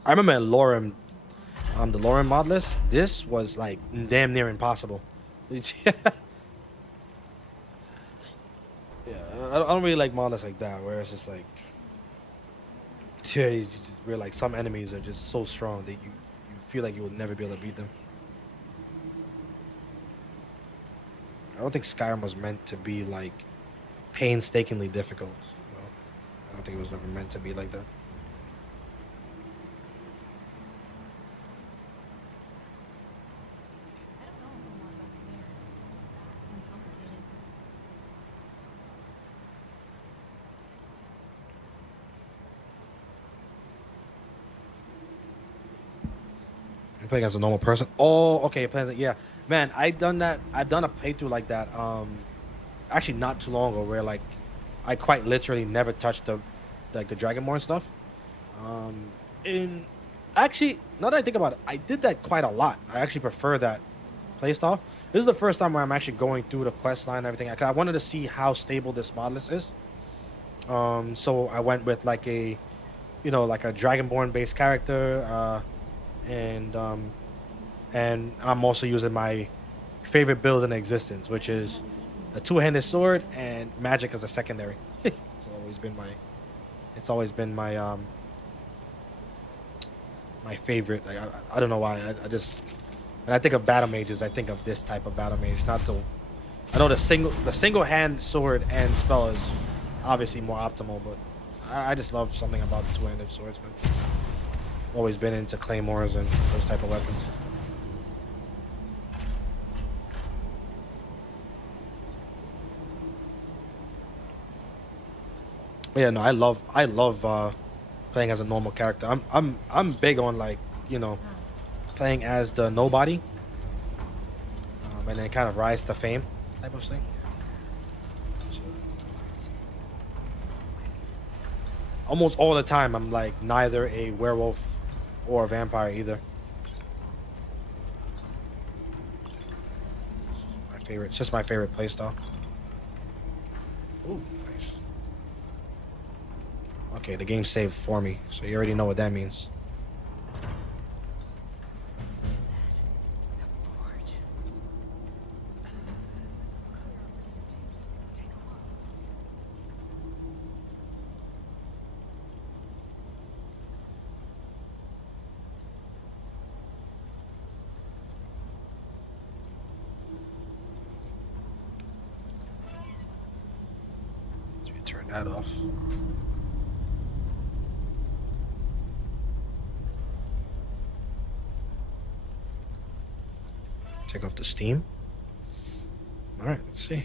I remember in Lorim, the Lorim Modlist, this was like damn near impossible. Yeah, I don't really like Modlists like that, where it's just like, yeah, where like some enemies are just so strong that you feel like you would never be able to beat them. I don't think Skyrim was meant to be like painstakingly difficult. You know? I don't think it was ever meant to be like that. I don't know if it was over there. It seems complicated. I'm playing as a normal person. Oh, okay. Yeah, man, I've done that. I've done a playthrough like that. Actually, not too long ago, where like I quite literally never touched the Dragonborn stuff. In actually, now that I think about it, I did that quite a lot. I actually prefer that playstyle. This is the first time where I'm actually going through the quest line and everything. I wanted to see how stable this Modlist is. So I went with like a Dragonborn based character. And I'm also using my favorite build in existence, which is a two-handed sword and magic as a secondary. It's always been my my favorite. Like, I don't know why. I just, when I think of battle mages, I think of this type of battle mage. I know the single hand sword and spell is obviously more optimal, but I just love something about the two-handed swords, man. Always been into claymores and those type of weapons. But yeah, no, I love playing as a normal character. I'm big on like, playing as the nobody, and then kind of rise to fame type of thing. Almost all the time, I'm like neither a werewolf or a vampire either. It's just my favorite playstyle. Ooh, nice. Okay, the game saved for me, so you already know what that means. Is that the forge? Let's clear out the cities and take a look. Let's turn that off. Take off the steam. All right, let's see.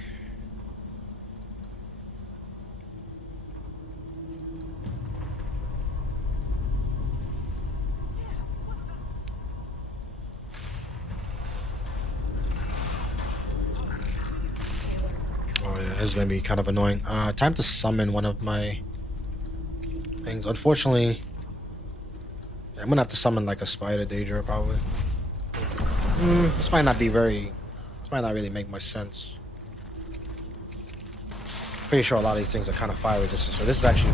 Oh yeah, this is gonna be kind of annoying. Time to summon one of my things. Unfortunately, I'm gonna have to summon like a spider Daedra probably. This might not be very. This might not really make much sense. Pretty sure a lot of these things are kind of fire resistant, so this is actually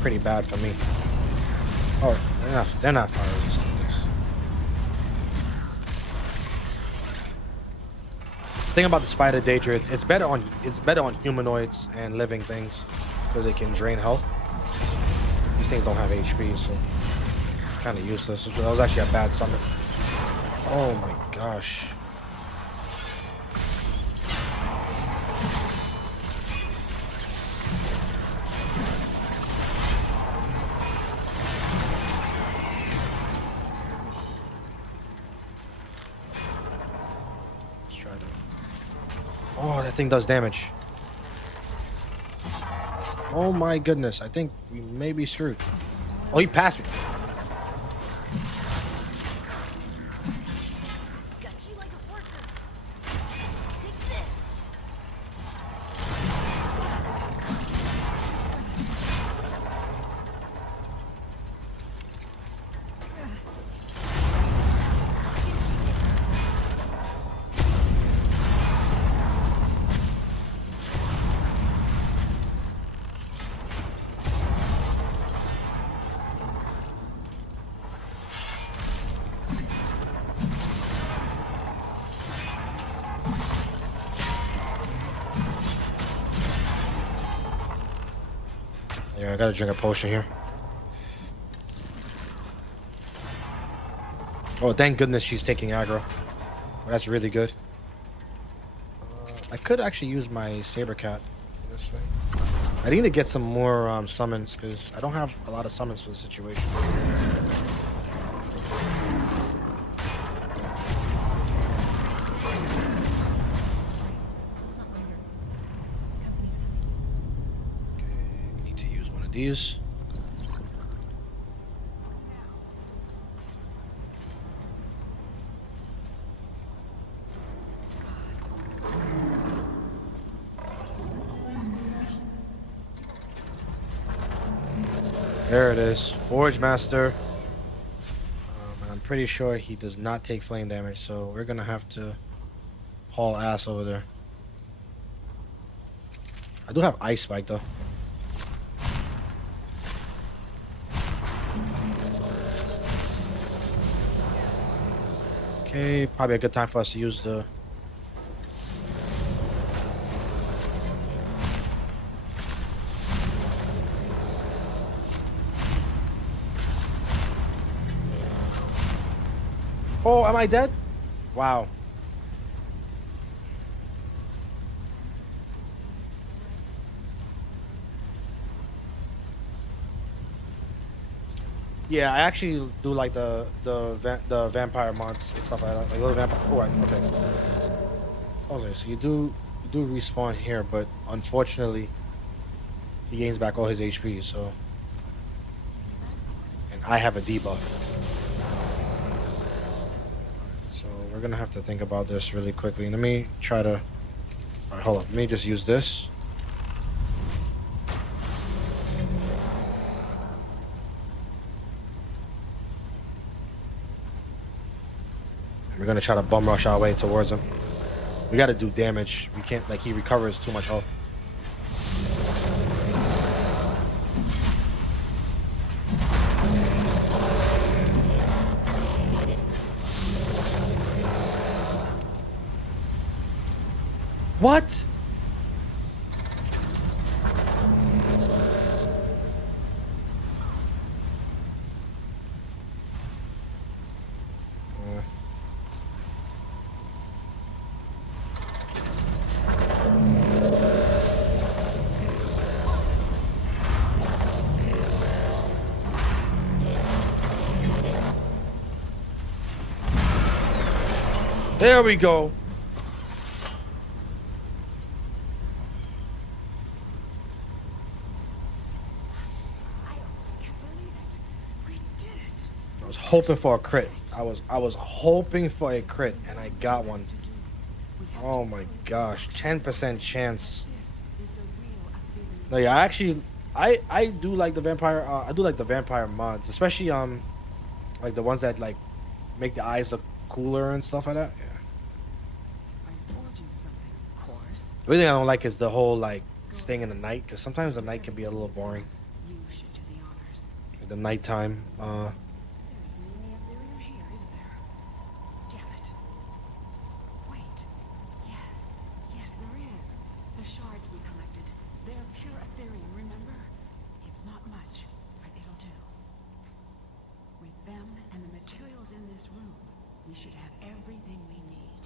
pretty bad for me. Oh, they're not fire resistant. The thing about the spider danger, it's better on humanoids and living things because they can drain health. These things don't have HP, so kind of useless. That was actually a bad summon. Oh my gosh. Let's try to. Oh, that thing does damage. Oh my goodness, I think we may be screwed. Oh, he passed me. Got you like a worker. Take this. Yeah, I gotta drink a potion here. Oh, thank goodness she's taking aggro. That's really good. I could actually use my saber cat this way. I need to get some more summons because I don't have a lot of summons for the situation. Let's not linger. Company's coming. Okay, need to use one of these. There it is, Forge Master. And I'm pretty sure he does not take flame damage, so we're gonna have to haul ass over there. I do have Ice Spike though. Okay, probably a good time for us to use the. Oh, am I dead? Wow. Yeah, I actually do like the vampire mods and stuff like that. Like little vampire. Oh, right, okay. Okay, so you do respawn here, but unfortunately, he gains back all his HP. So, and I have a debuff. So we're gonna have to think about this really quickly. Let me try to. All right, hold on. Let me just use this. We're gonna try to bum rush our way towards him. We gotta do damage. We can't, like, he recovers too much health. What? There we go. I almost can't believe it. We did it. I was hoping for a crit. I was hoping for a crit, and I got one. Oh my gosh, 10% chance. This is the real ability. No, yeah, I do like the vampire. I do like the vampire mods, especially like the ones that like make the eyes look cooler and stuff like that. Yeah. I'm forging something, of course. The only thing I don't like is the whole like staying in the night, because sometimes the night can be a little boring. You should do the honors. The nighttime. There isn't any Ethereum here, is there? Damn it. Wait. Yes. Yes, there is. The shards we collected. They're pure Ethereum, remember? It's not much, but it'll do. With them and the materials in this room, we should have everything we need.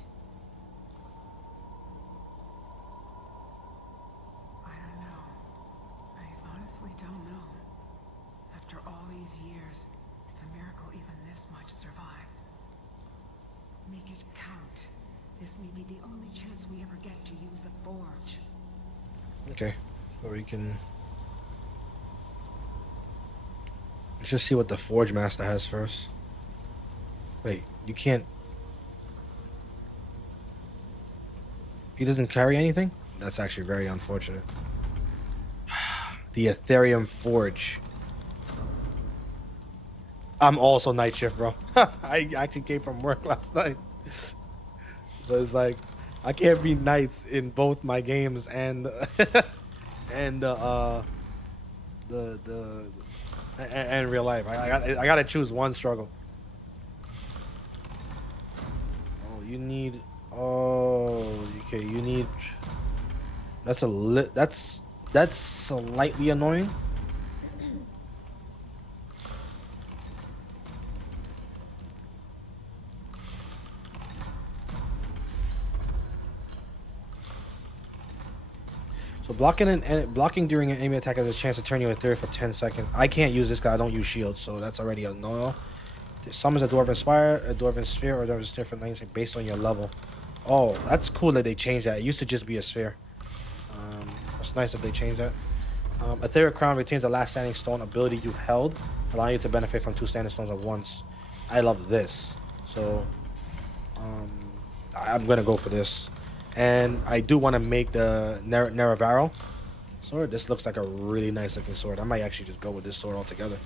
I don't know. I honestly don't know. After all these years, it's a miracle even this much survived. Make it count. This may be the only chance we ever get to use the forge. Okay, so we can. Let's just see what the Forge Master has first. Wait, you can't. He doesn't carry anything? That's actually very unfortunate. The Ethereum Forge. I'm also night shift, bro. I actually came from work last night. But it's like, I can't be nights in both my games and and and real life. I gotta choose one struggle. Oh, you need. Oh, okay. You need. That's slightly annoying. So blocking during an enemy attack has a chance to turn you Ethereal for 10 seconds. I can't use this because I don't use shields, so that's already a no. Summons a Dwarven Spire, a Dwarven Sphere, or a Dwarven Sphere for 9 seconds based on your level. Oh, that's cool that they changed that. It used to just be a sphere. It's nice that they changed that. Ethereal Crown retains the last standing stone ability you held, allowing you to benefit from 2 standing stones at once. I love this. So, I'm going to go for this. And I do want to make the Neravaro sword. This looks like a really nice looking sword. I might actually just go with this sword altogether.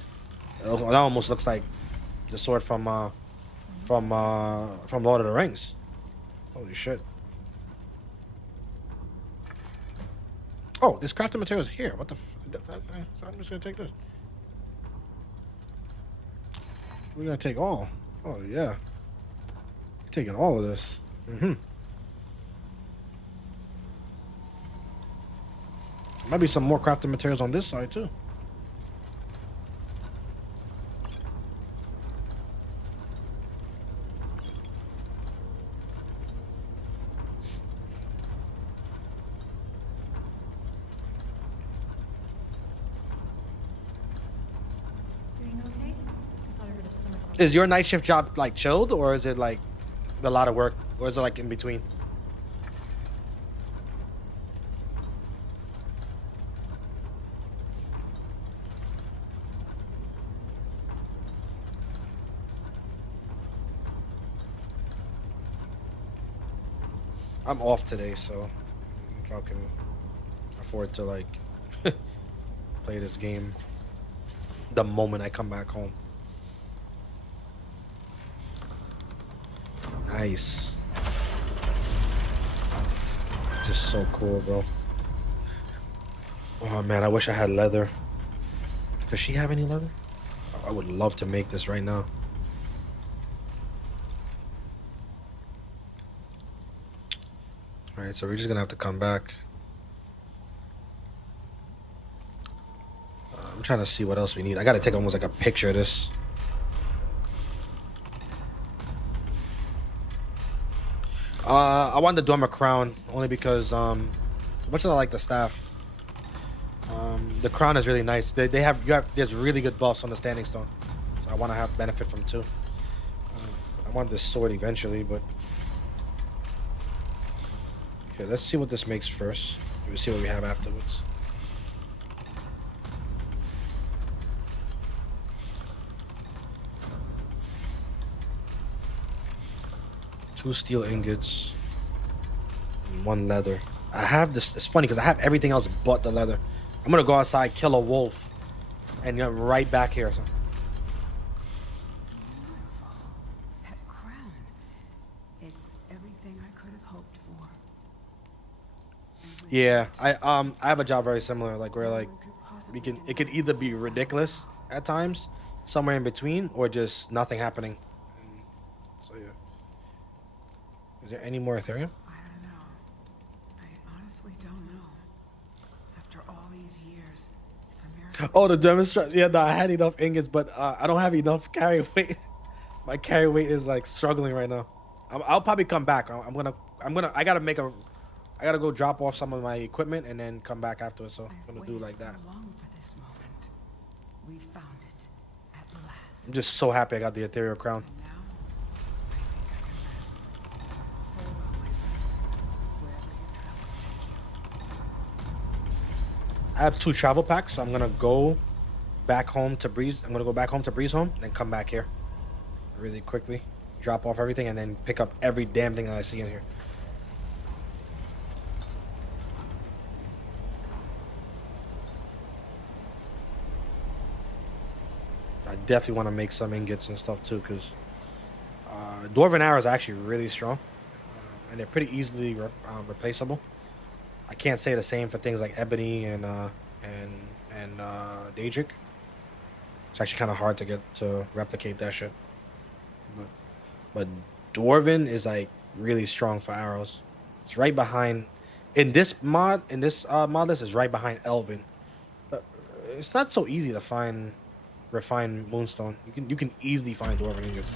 That almost looks like the sword from Lord of the Rings. Holy shit. Oh, this crafting material is here. What the so I'm just gonna take this. We're gonna take all. Oh yeah. Taking all of this. Might be some more crafting materials on this side too. Doing okay? I thought I heard a stomach rumble. Is your night shift job like chilled, or is it like a lot of work, or is it like in between? I'm off today, so if I can afford to like play this game the moment I come back home. Nice. Just so cool, bro. Oh man, I wish I had leather. Does she have any leather? I would love to make this right now. Alright, so we're just gonna have to come back. I'm trying to see what else we need. I gotta take almost like a picture of this. I want the Dormer Crown only because much as I like the staff, the crown is really nice. There's really good buffs on the Standing Stone, so I want to have benefit from too. I want this sword eventually, but okay, let's see what this makes first. We'll see what we have afterwards. Two steel ingots and 1 leather. I have this. It's funny because I have everything else but the leather. I'm gonna go outside, kill a wolf, and get right back here. So. Beautiful. That crown. It's everything I could have hoped for. Yeah, I have a job very similar, like where like it could either be ridiculous at times, somewhere in between, or just nothing happening. So yeah. Is there any more Ethereum? I don't know. I honestly don't know. After all these years, it's a miracle. Oh, the demonstration. Yeah, no, I had enough ingots, but I don't have enough carry weight. My carry weight is like struggling right now. I'll probably come back. I gotta go drop off some of my equipment and then come back afterwards. So I'm gonna do like that. So long for this moment. We found it at last. I'm just so happy I got the ethereal crown. And now, I think I can rest. Farewell, my friend. Wherever your travels take you. I have 2 travel packs, so I'm gonna go back home to Breeze. I'm gonna go back home to Breeze Home, then come back here really quickly, drop off everything, and then pick up every damn thing that I see in here. I definitely want to make some ingots and stuff too, because dwarven arrows are actually really strong, and they're pretty easily replaceable. I can't say the same for things like ebony and daedric. It's actually kind of hard to get to replicate that shit. But dwarven is like really strong for arrows. It's right behind. In this mod list is right behind elven. It's not so easy to find refined moonstone. You can easily find dwarven ingots.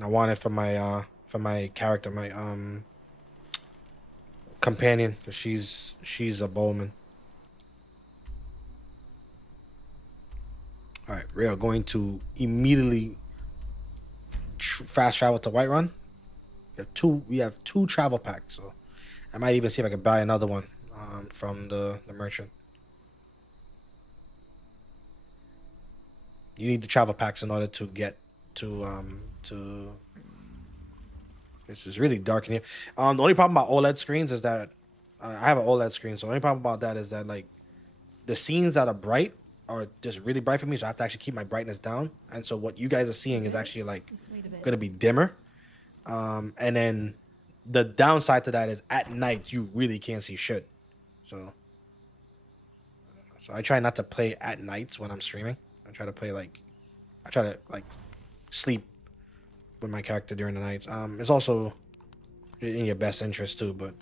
I want it for my character, my companion, because she's a bowman. All right, we are going to immediately fast travel to Whiterun. We have two travel packs, so I might even see if I can buy another one from the merchant. You need the travel packs in order to get to. This is really dark in here. The only problem about OLED screens is that I have an OLED screen, so the only problem about that is that like the scenes that are bright are just really bright for me, so I have to actually keep my brightness down. And so what you guys are seeing is actually like gonna be dimmer. And then the downside to that is at night you really can't see shit. So I try not to play at nights when I'm streaming. I try to sleep with my character during the nights. It's also in your best interest too, but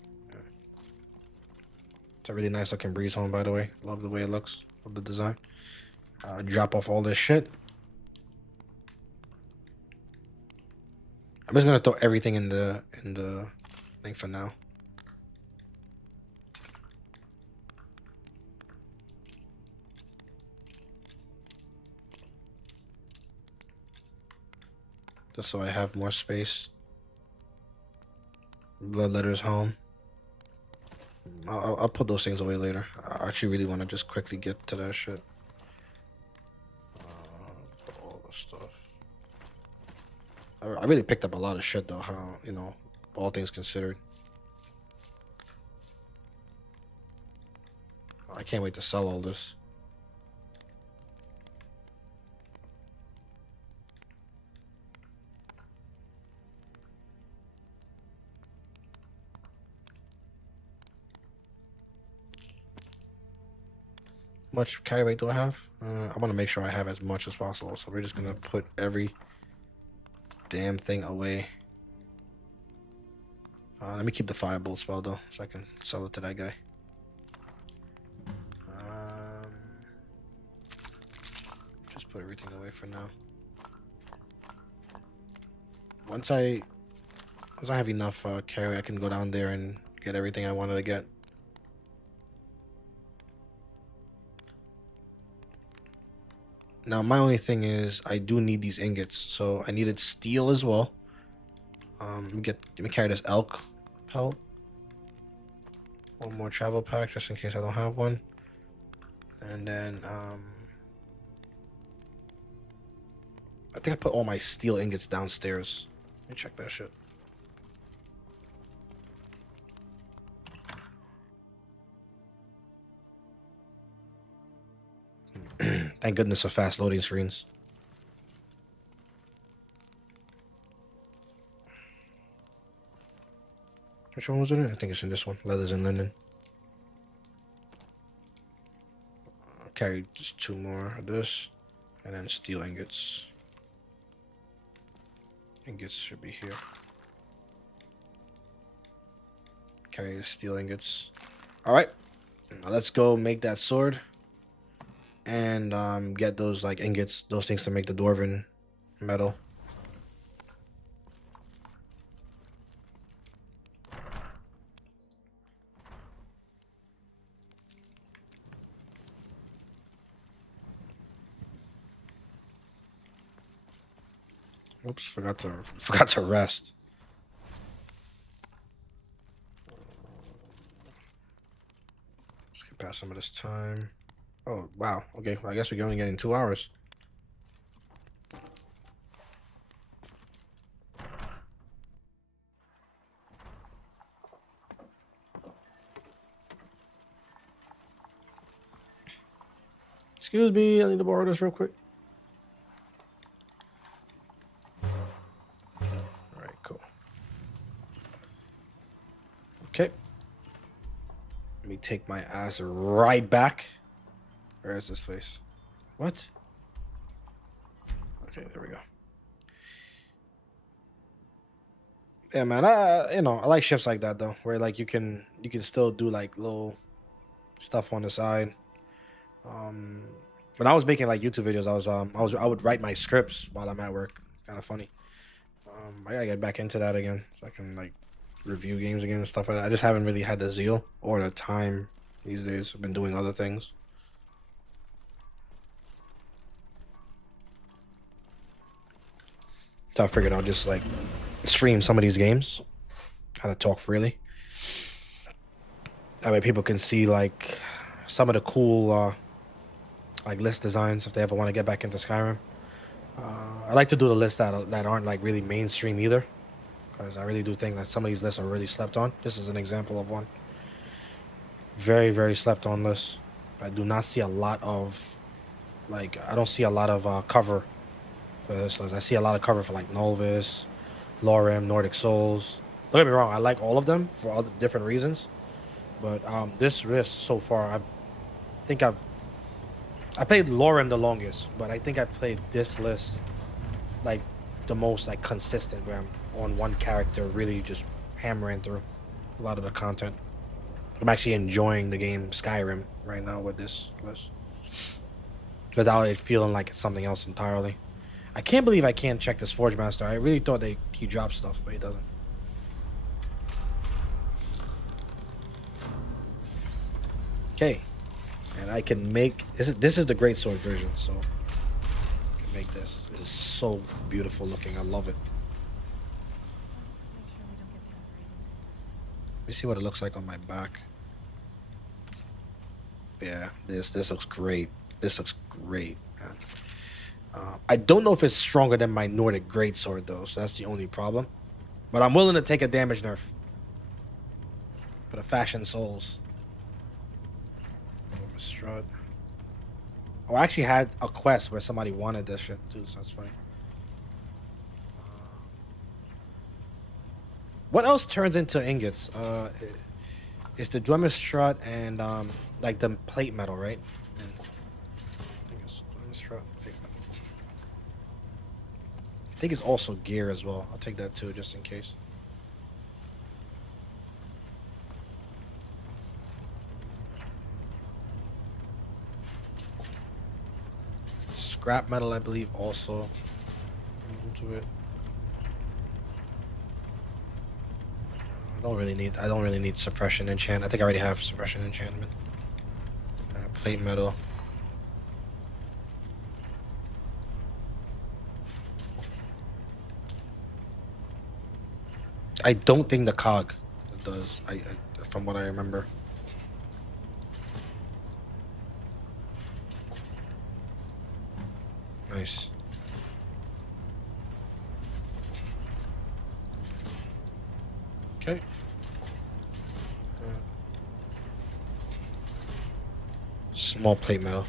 it's a really nice looking breeze home, by the way. Love the way it looks. Love the design. Drop off all this shit. I'm just gonna throw everything in the thing for now. Just so I have more space. Blood letters home. I'll put those things away later. I actually really want to just quickly get to that shit. Put all the stuff. I really picked up a lot of shit though. How, you know, all things considered. I can't wait to sell all this. Much carry weight do I have? I want to make sure I have as much as possible, so we're just gonna put every damn thing away. Let me keep the firebolt spell though, so I can sell it to that guy. Just put everything away for now. Once I have enough carry, I can go down there and get everything I wanted to get. Now, my only thing is I do need these ingots, so I needed steel as well. Let me carry this elk pelt. One more travel pack just in case I don't have one. And then I think I put all my steel ingots downstairs. Let me check that shit. Thank goodness for fast loading screens. Which one was it in? I think it's in this one. Leathers and linen. I'll carry just 2 more of this. And then steel ingots. Ingots should be here. Carry the steel ingots. Alright. Now let's go make that sword. And get those like ingots, those things to make the dwarven metal. Oops, forgot to rest. Let's get past some of this time. Oh wow. Okay, well, I guess we're only getting 2 hours. Excuse me, I need to borrow this real quick. Alright, cool. Okay. Let me take my ass right back. Where is this place? What? Okay, there we go. Yeah, man. I like shifts like that though, where like you can still do like little stuff on the side. When I was making like YouTube videos, I would write my scripts while I'm at work. Kind of funny. I gotta get back into that again, so I can like review games again and stuff like that. I just haven't really had the zeal or the time these days. I've been doing other things. So I figured I'll just like stream some of these games, kind of talk freely. That way people can see like some of the cool like list designs if they ever want to get back into Skyrim. I like to do the lists that aren't like really mainstream either, because I really do think that some of these lists are really slept on. This is an example of one. Very, very slept on list. I do not see a lot of I don't see a lot of cover for this list. I see a lot of cover for like Nolvis, Lorem, Nordic Souls. Don't get me wrong, I like all of them for all the different reasons. But this list so far, I played Lorem the longest, but I think I've played this list like the most like consistent, where I'm on one character really just hammering through a lot of the content. I'm actually enjoying the game Skyrim right now with this list, without it feeling like it's something else entirely. I can't believe I can't check this Forge Master. I really thought he dropped stuff, but he doesn't. Okay, and I can make this is the great sword version, so I can make this. This is so beautiful looking. I love it. Let's make sure we don't get separated. Let me see what it looks like on my back. Yeah, this looks great. This looks great, man. I don't know if it's stronger than my Nordic Greatsword though, so that's the only problem. But I'm willing to take a damage nerf for the fashion souls. Strut. Oh, I actually had a quest where somebody wanted this shit too, so that's funny. What else turns into ingots? It's the Dwemer strut and like the plate metal, right? And I think it's Dwemer strut, plate metal. I think it's also gear as well. I'll take that too, just in case. Scrap metal, I believe, also into it. I don't really need suppression enchant. I think I already have suppression enchantment. Plate metal. I don't think the cog does. I from what I remember. Nice. Okay. Small plate metal.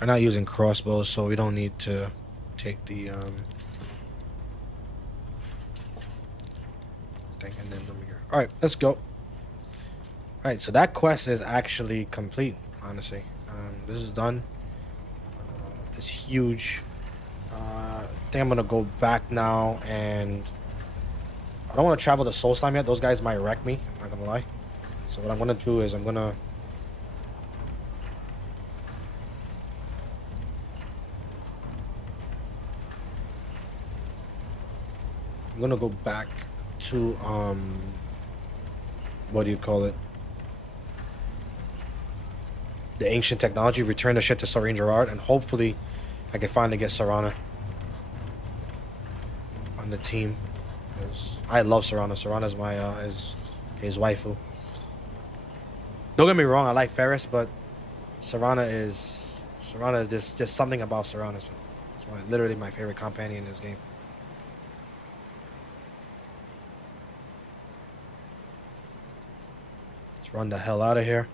We're not using crossbows, so we don't need to take the everything, and then over here. All right, let's go. All right, so that quest is actually complete. Honestly, this is done. It's huge. I think I'm gonna go back now, and I don't want to travel to Soul Slime yet. Those guys might wreck me. I'm not gonna lie. So what I'm gonna do is I'm gonna go back to what do you call it? The ancient technology. Return the shit to Sarin Gerard, and hopefully I can finally get Serana on the team. Because I love Serana. Serana's my his waifu. Don't get me wrong, I like Ferris, but Serana is just something about Serana. So it's literally my favorite companion in this game. Let's run the hell out of here.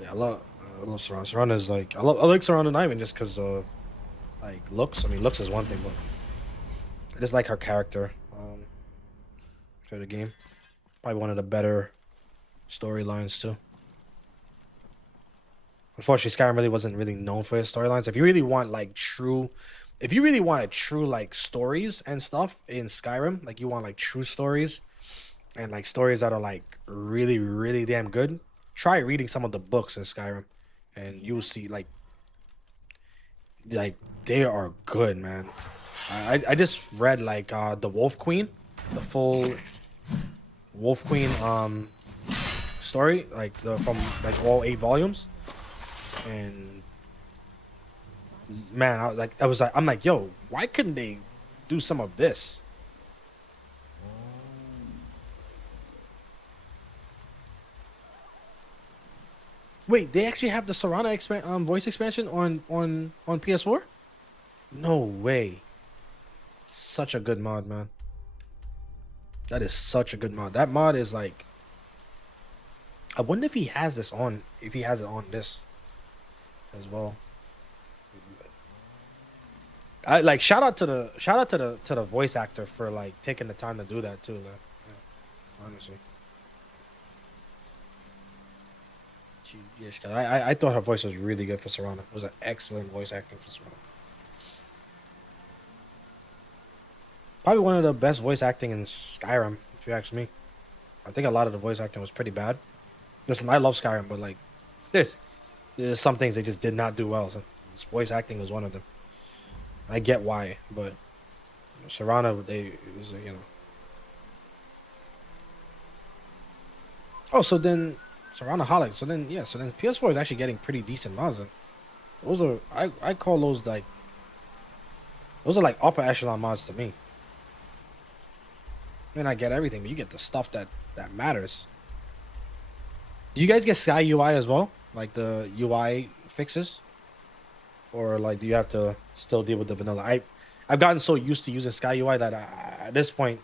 Yeah, I love Serana. Serana is like I like Serana not even just because like looks. I mean, looks is one thing, but I just like her character for the game. Probably one of the better storylines too. Unfortunately, Skyrim really wasn't really known for his storylines. If you really want like true, if you really wanted true like stories and stuff in Skyrim, like you want like true stories and like stories that are like really, really damn good, try reading some of the books in Skyrim, and you'll see like they are good, man. I just read like the Wolf Queen, the full Wolf Queen story, like from like all 8 volumes. And man, I'm like, yo, why couldn't they do some of this? Wait, they actually have the Serana voice expansion on PS4? No way. Such a good mod, man. That is such a good mod. That mod is like, I wonder if he has this on, if he has it on this as well. I like shout out to the voice actor for like taking the time to do that too. Like, yeah, honestly, I thought her voice was really good for Serana. It was an excellent voice acting for Serana. Probably one of the best voice acting in Skyrim, if you ask me. I think a lot of the voice acting was pretty bad. Listen, I love Skyrim, but like there's some things they just did not do well. So this voice acting was one of them. I get why, but Serana, it was, you know. Oh, so then Serana Holic. So then PS4 is actually getting pretty decent mods. Those are I call those like upper echelon mods to me. I mean, I get everything, but you get the stuff that matters. Do you guys get Sky UI as well? Like the UI fixes? Or like do you have to still deal with the vanilla? I've gotten so used to using Sky UI that at this point,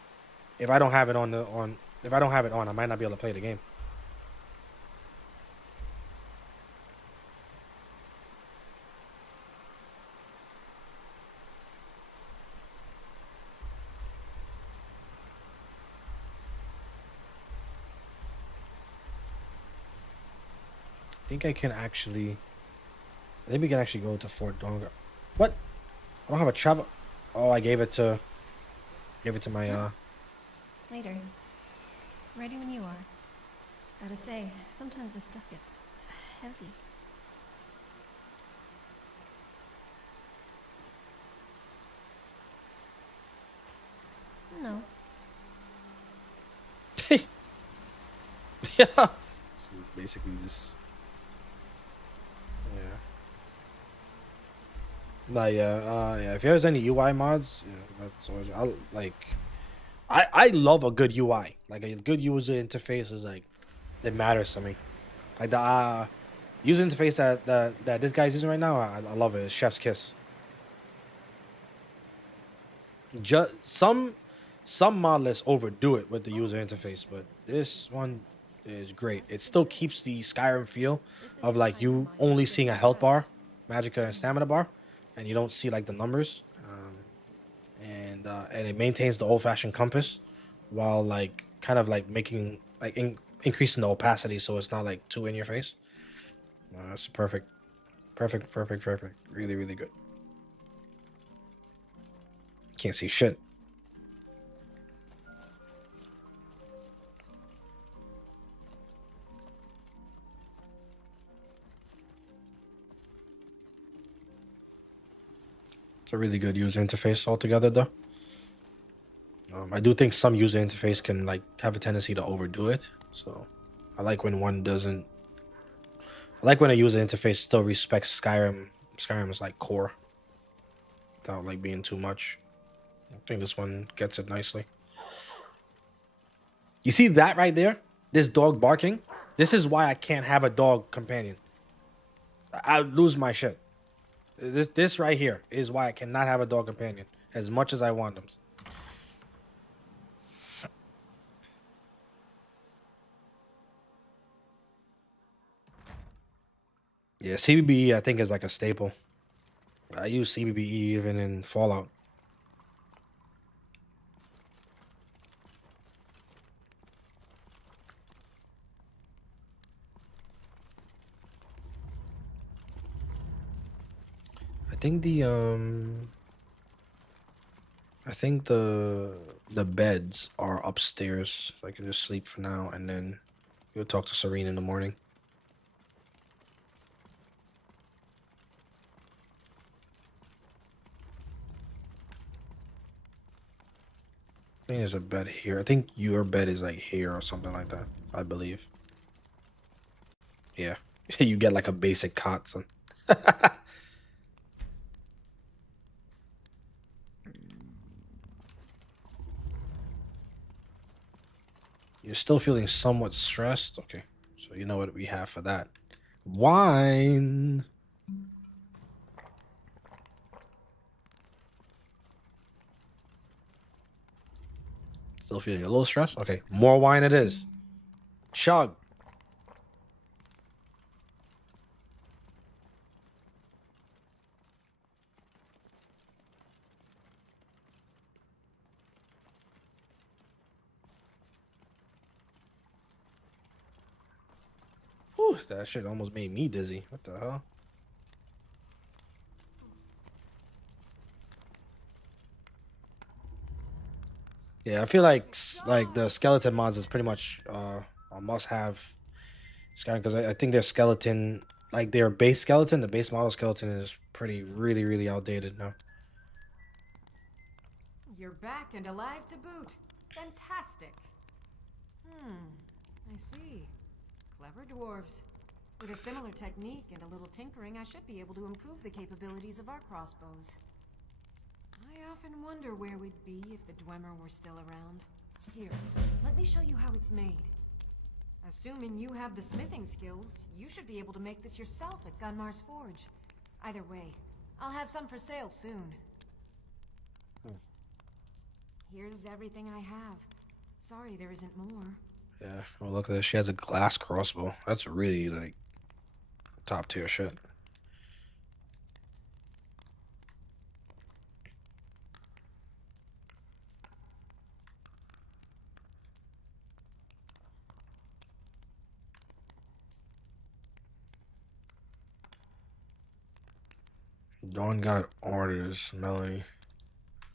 if I don't have it on, I might not be able to play the game. I think I can actually. Maybe we can actually go to Fort Donga. What? I don't have a travel. Oh, I gave it to my Later. Ready when you are. Gotta say, sometimes this stuff gets heavy. No. Yeah. So basically just. Yeah. Like yeah. If there's any UI mods, yeah, that's always I love a good UI. Like a good user interface is like it matters to me. Like the user interface that this guy's using right now, I love it. It's Chef's Kiss. Just some mod lists overdo it with the user interface, but this one is great. It still keeps the Skyrim feel of like you only seeing a health bar, magicka, and stamina bar, and you don't see like the numbers. And it maintains the old-fashioned compass while like kind of like making like increasing the opacity so it's not like too in your face. That's perfect. Really, really good. Can't see shit. It's a really good user interface altogether, though. I do think some user interface can like have a tendency to overdo it. So I like when one doesn't. I like when a user interface still respects Skyrim's like core without like being too much. I think this one gets it nicely. You see that right there? This dog barking? This is why I can't have a dog companion. I lose my shit. This right here is why I cannot have a dog companion as much as I want them. Yeah, CBBE I think is like a staple. I use CBBE even in Fallout. I think the beds are upstairs. So I can just sleep for now and then you'll talk to Serene in the morning. I think there's a bed here. I think your bed is like here or something like that, I believe. Yeah. You get like a basic cot, son. You're still feeling somewhat stressed? Okay. So you know what we have for that. Wine. Still feeling a little stressed? Okay. More wine it is. Chug. Whew, that shit almost made me dizzy. What the hell? Yeah, I feel like the skeleton mods is pretty much a must-have Skyrim because I think their skeleton, like their base skeleton, the base model skeleton is really outdated now. You're back and alive to boot. Fantastic. I see. Clever dwarves. With a similar technique and a little tinkering, I should be able to improve the capabilities of our crossbows. I often wonder where we'd be if the Dwemer were still around. Here, let me show you how it's made. Assuming you have the smithing skills, you should be able to make this yourself at Gunmar's Forge. Either way, I'll have some for sale soon. Here's everything I have. Sorry there isn't more. Yeah, well look at this. She has a glass crossbow. That's really like top tier shit. Dawn got orders, Melanie.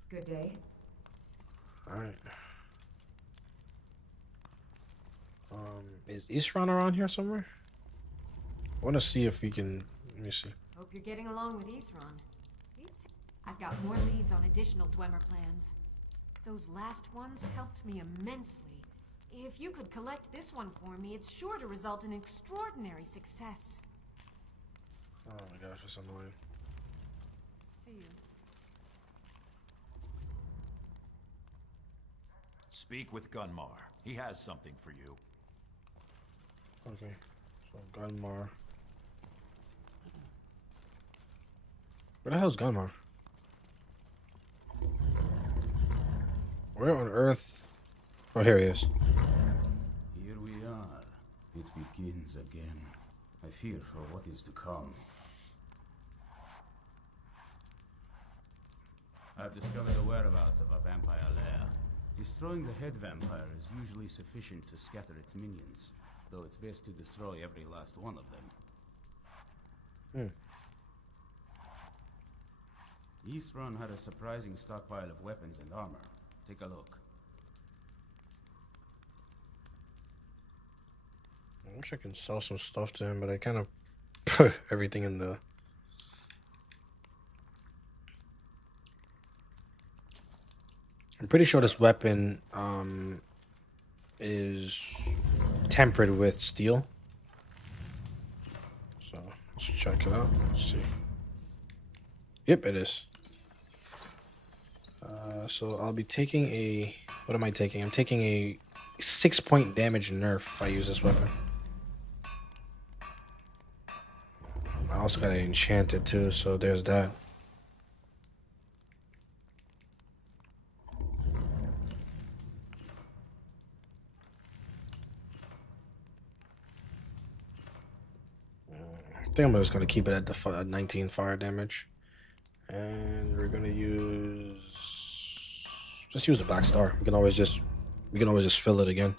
Good day. Alright. Is Eastron around here somewhere? I want to see if we can. Let me see. Hope you're getting along with Isran. I've got more leads on additional Dwemer plans. Those last ones helped me immensely. If you could collect this one for me, it's sure to result in extraordinary success. Oh my gosh, that's annoying. See you. Speak with Gunmar. He has something for you. Okay, so Gunmar. Where the hell's Gunmar? Where on earth? Oh, here he is. Here we are. It begins again. I fear for what is to come. I've discovered the whereabouts of a vampire lair. Destroying the head vampire is usually sufficient to scatter its minions, though it's best to destroy every last one of them. East Run had a surprising stockpile of weapons and armor. Take a look. I wish I could sell some stuff to him, but I kind of put everything in the... I'm pretty sure this weapon is tempered with steel. So let's check it out. Let's see. Yep, it is. So I'll be taking a... What am I taking? I'm taking a 6-point damage nerf if I use this weapon. I also gotta enchant it too, so there's that. I think I'm just gonna keep it at the 19 fire damage, and we're gonna just use a black star. We can always just fill it again.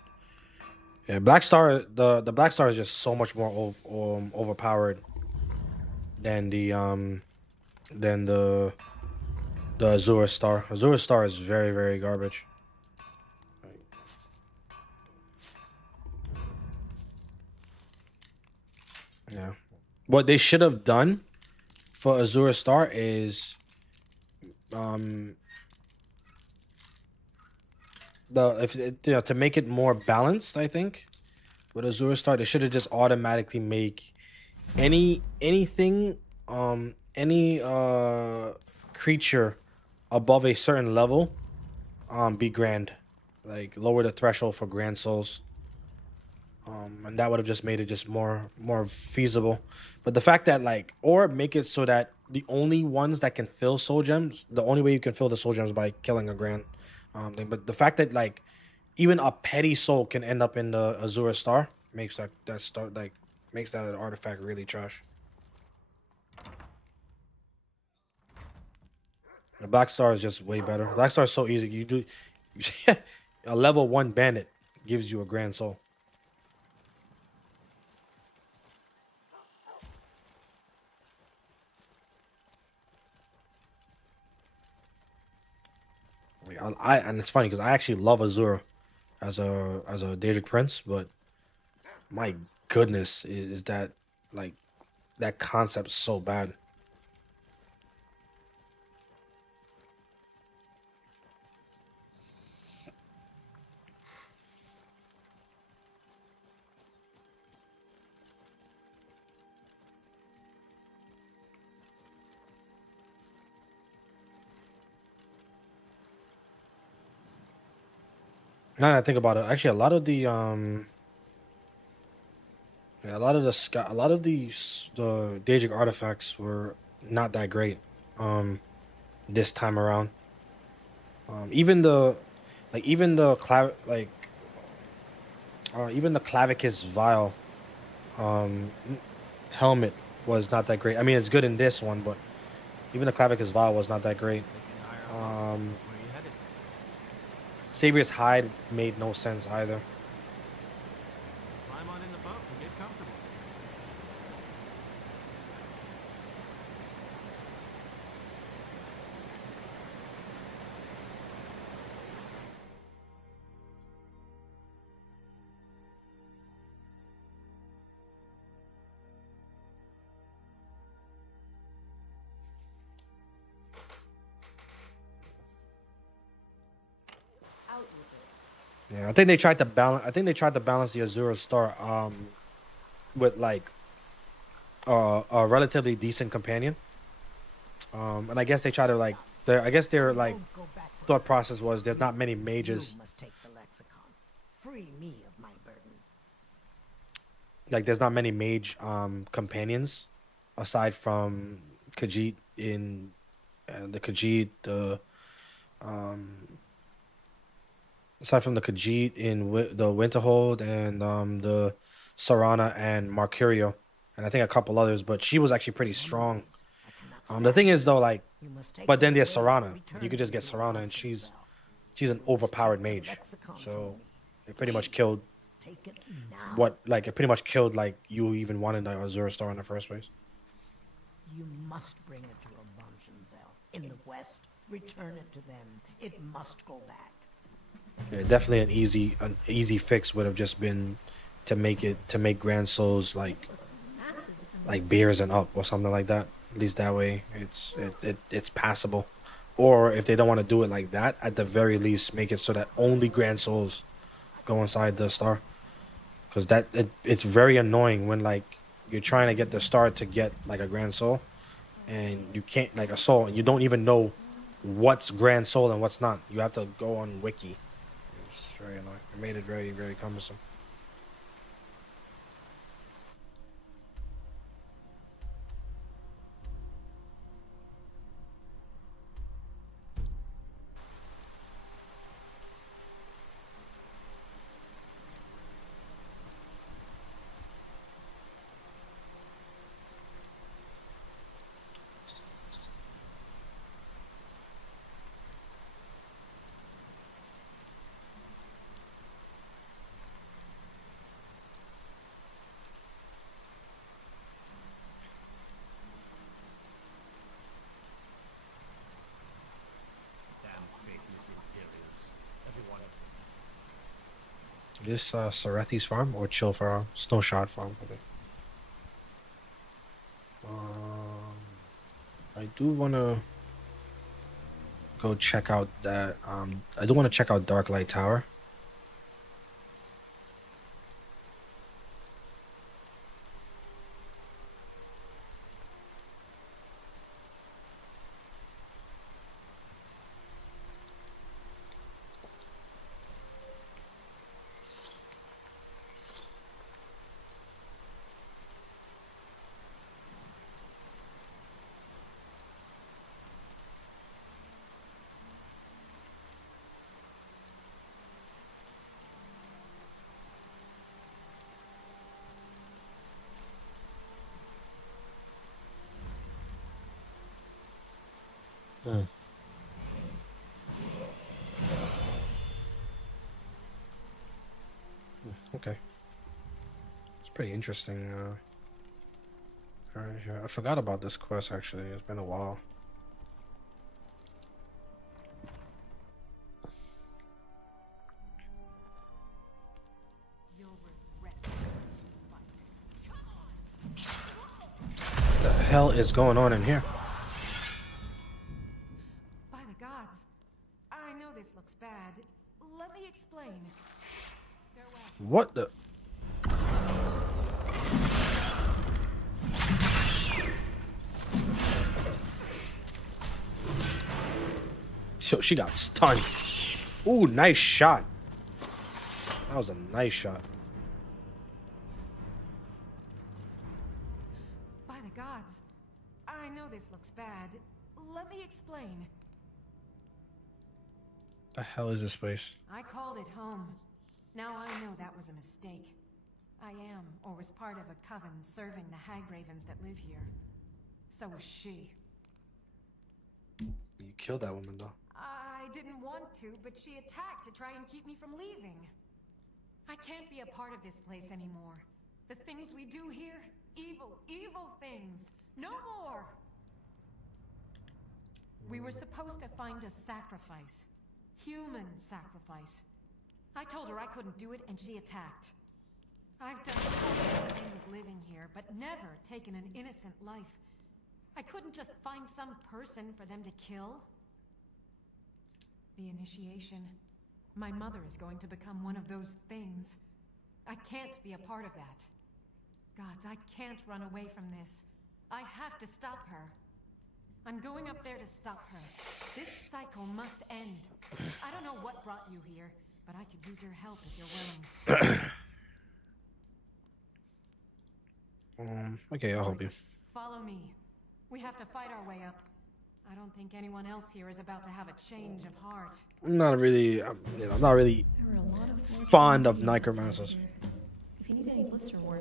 Yeah, black star. The black star is just so much more overpowered than the Azure star. Azure star is very, very garbage. Yeah. What they should have done for Azure Star is to make it more balanced, I think. With Azure Star, they should have just automatically make any creature above a certain level be grand. Like lower the threshold for grand souls. And that would have just made it just more feasible. But the fact that or make it so that the only ones that can fill soul gems, the only way you can fill the soul gems is by killing a grand thing. But the fact that even a petty soul can end up in the Azure Star makes that artifact really trash. The Black Star is just way better. Black Star is so easy. You do a level 1 bandit gives you a grand soul. And it's funny because I actually love Azure as a Daedric Prince, but my goodness, is that that concept so bad. Now that I think about it, actually, a lot of the Daedric artifacts were not that great this time around. Even the Clavicus Vial helmet was not that great. I mean, it's good in this one, but even the Clavicus Vial was not that great. Savior's Hide made no sense either. Climb on in the boat and get comfortable. Yeah, I think they tried to balance. I think they tried to balance the Azure Star with a relatively decent companion. And I guess they try to their thought process was there's not many mages. You must take the lexicon. Free me of my burden. There's not many mage companions aside from Khajiit in the Khajiit aside from the Khajiit in the Winterhold and the Serana and Mercurio, and I think a couple others, but she was actually pretty strong. The thing is though, like, but then there's Serana. You could just get Serana, and she's an overpowered mage. So it pretty much killed it pretty much killed like you even wanted the Azura Star in the first place. You must bring it to Abundanzel. In the West, return it to them. It must go back. Yeah, definitely an easy fix would have just been to make Grand Souls like beers and up or something like that. At least that way it's passable. Or if they don't want to do it like that, at the very least make it so that only Grand Souls go inside the star. Because it's very annoying when like you're trying to get the star to get like a Grand Soul, and you can't like a soul, and you don't even know what's Grand Soul and what's not. You have to go on Wiki. It's very annoying. It made it very, very cumbersome. This Sarethi's farm or Chill farm? Snowshot farm. Okay. I do want to go check out that. I do want to check out Darklight Tower. Okay. It's pretty interesting. Alright, I forgot about this quest actually. It's been a while. What the hell is going on in here? By the gods, I know this looks bad. Let me explain. Farewell. What the? So she got stunned. Ooh, nice shot. That was a nice shot. By the gods, I know this looks bad. Let me explain. The hell is this place? I called it home. Now I know that was a mistake. I am, or was part of a coven serving the hag ravens that live here. So was she. You killed that woman though. I didn't want to, but she attacked to try and keep me from leaving. I can't be a part of this place anymore. The things we do here, evil, evil things. No more! We were supposed to find a sacrifice. Human sacrifice. I told her I couldn't do it, and she attacked. I've done so many things living here, but never taken an innocent life. I couldn't just find some person for them to kill. The initiation. My mother is going to become one of those things. I can't be a part of that. Gods, I can't run away from this. I have to stop her. I'm going up there to stop her. This cycle must end. I don't know what brought you here, but I could use your help if you're willing. Okay, I'll help you. Follow me. We have to fight our way up. I don't think anyone else here is about to have a change of heart. I'm not really fond of necromancers. If you need any blister work,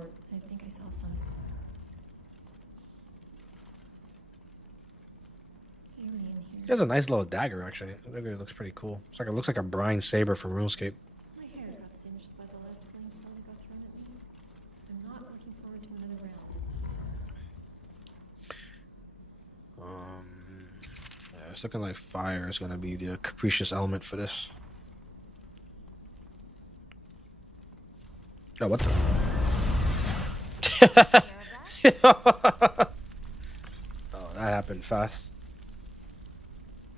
He has a nice little dagger, actually. The dagger looks pretty cool. It's like it looks like a brine saber from RuneScape. My hair got singed by the last flame spell that got thrown at me. I'm not looking forward to another round. Yeah, it's looking like fire is gonna be the capricious element for this. Oh, what the? Oh, that happened fast.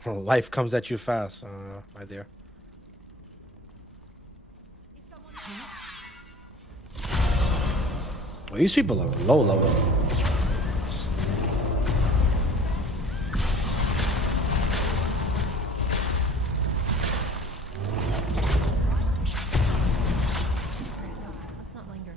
Life comes at you fast, my dear. Well, these people are low level. Let's not linger.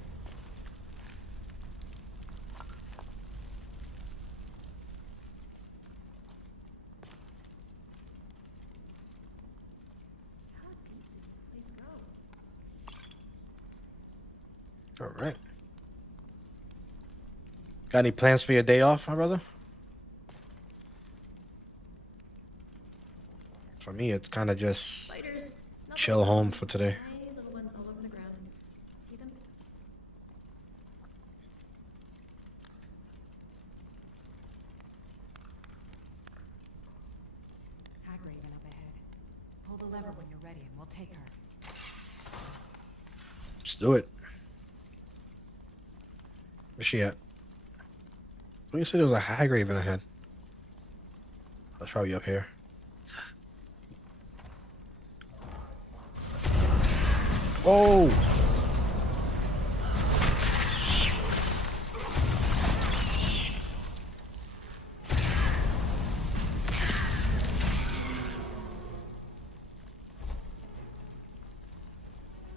How deep does this place go? All right. Got any plans for your day off, my brother? For me, it's kind of just Spiders. Not chill the home ones. for today. Tiny little ones all over the ground. See them? Hag Raven up ahead. Pull the lever when you're ready and we'll take her. Let's do it. Where's she at? Well, you said there was a high raven ahead. That's probably up here. Oh!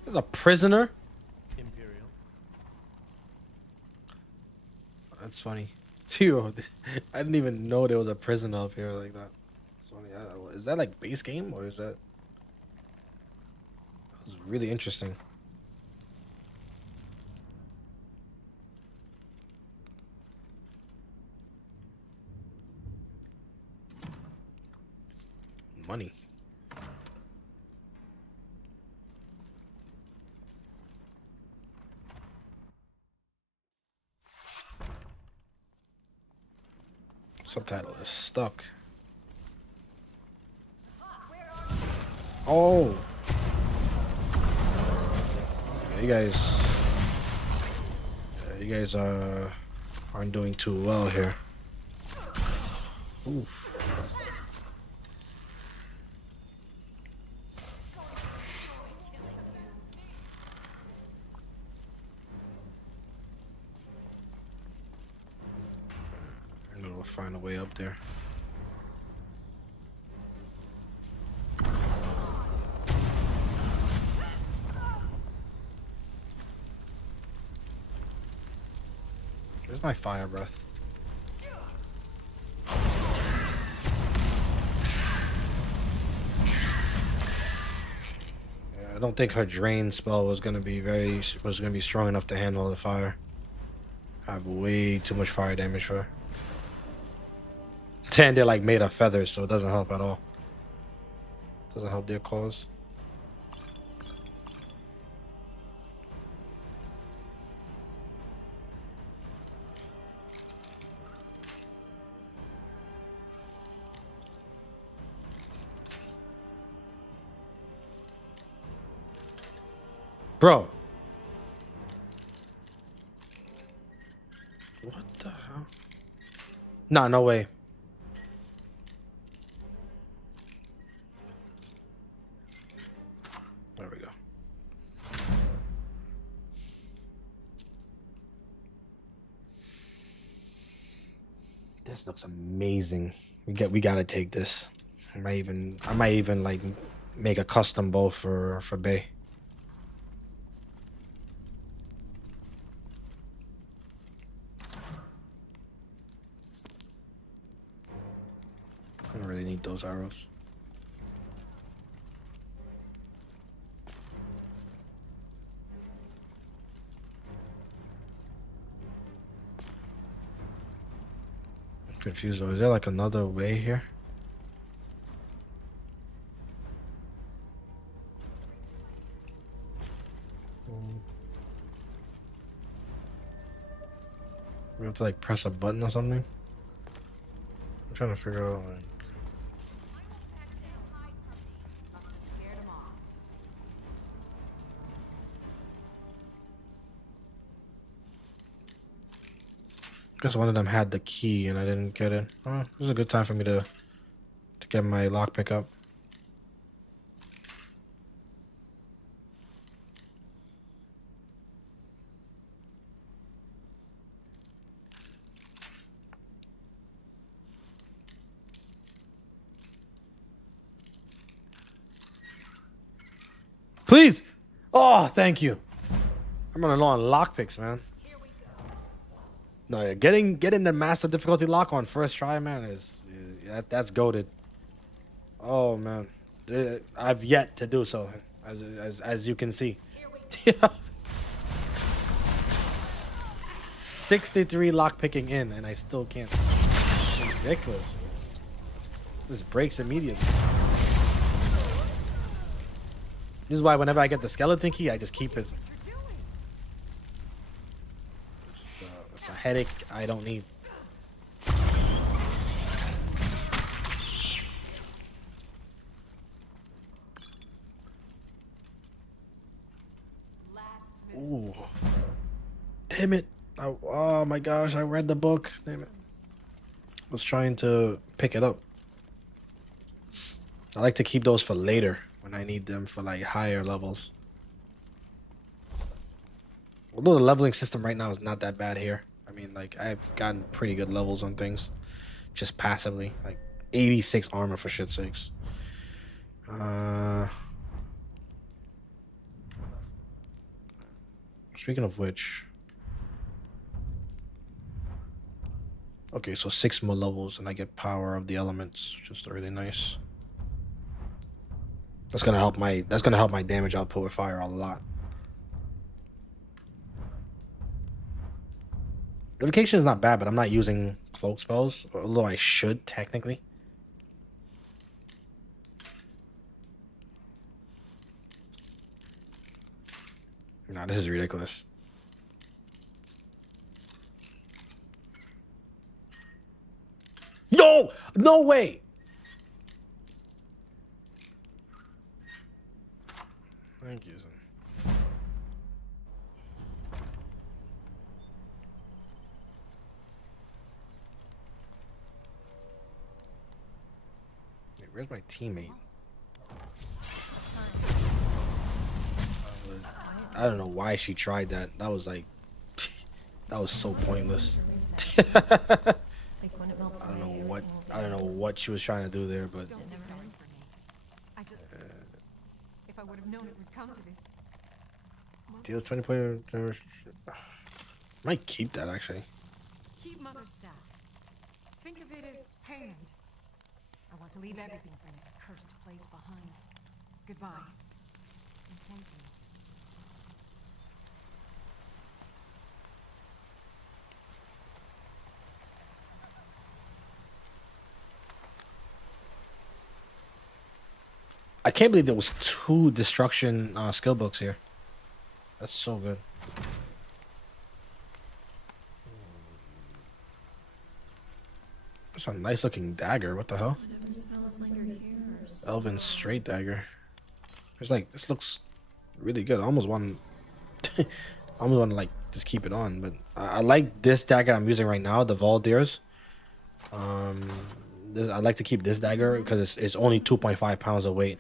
There's a prisoner? Imperial. That's funny. Dude, I didn't even know there was a prisoner up here like that. It's funny. Is that like base game or is that... That was really interesting. Money. Subtitle is stuck. Oh. Yeah, you guys aren't doing too well here. Oof. We'll find a way up there. Where's my fire breath? Yeah, I don't think her drain spell was gonna be strong enough to handle the fire. I have way too much fire damage for her. And they're like made of feathers, so it doesn't help at all. Doesn't help their cause. Bro. What the hell? Nah, no way. There we go. This looks amazing. We gotta take this. I might even like make a custom bow for Bay. I don't really need those arrows. I'm confused though. Is there like another way here? We have to like press a button or something. I'm trying to figure out like. Must have scared him off. Guess one of them had the key and I didn't get it. Oh, this is a good time for me to get my lockpick up. Please! Oh, thank you. I'm running low on lockpicks, man. No, yeah, getting the master difficulty lock on first try, man, is that's goated. Oh man, I've yet to do so, as you can see. 63 lock picking in, and I still can't. It's ridiculous. This breaks immediately. This is why whenever I get the skeleton key, I just keep it. It's a headache I don't need. Ooh. Damn it. Oh my gosh, I read the book. Damn it. I was trying to pick it up. I like to keep those for later when I need them for like higher levels. Although the leveling system right now is not that bad here. I mean, like, I've gotten pretty good levels on things. Just passively. Like, 86 armor for shit's sakes. Speaking of which... Okay, so 6 more levels and I get power of the elements. Just really nice. That's gonna help my damage output with fire a lot. Evocation is not bad, but I'm not using cloak spells, although I should technically. Nah, this is ridiculous. Yo! No way! Thank you, son. Wait, where's my teammate? I don't know why she tried that. That was like... that was so pointless. I don't know what she was trying to do there, but... If I would have known it would come to this. Deals 20 points. Might keep that actually. Keep Mother's staff. Think of it as payment. I want to leave everything from this cursed place behind. Goodbye. And thank you. I can't believe there was 2 destruction skill books here. That's so good. That's a nice looking dagger. What the hell? Elven straight dagger. It's like, this looks really good. I almost want to like just keep it on, but I like this dagger I'm using right now, the Valdir's. I like to keep this dagger because it's only 2.5 pounds of weight.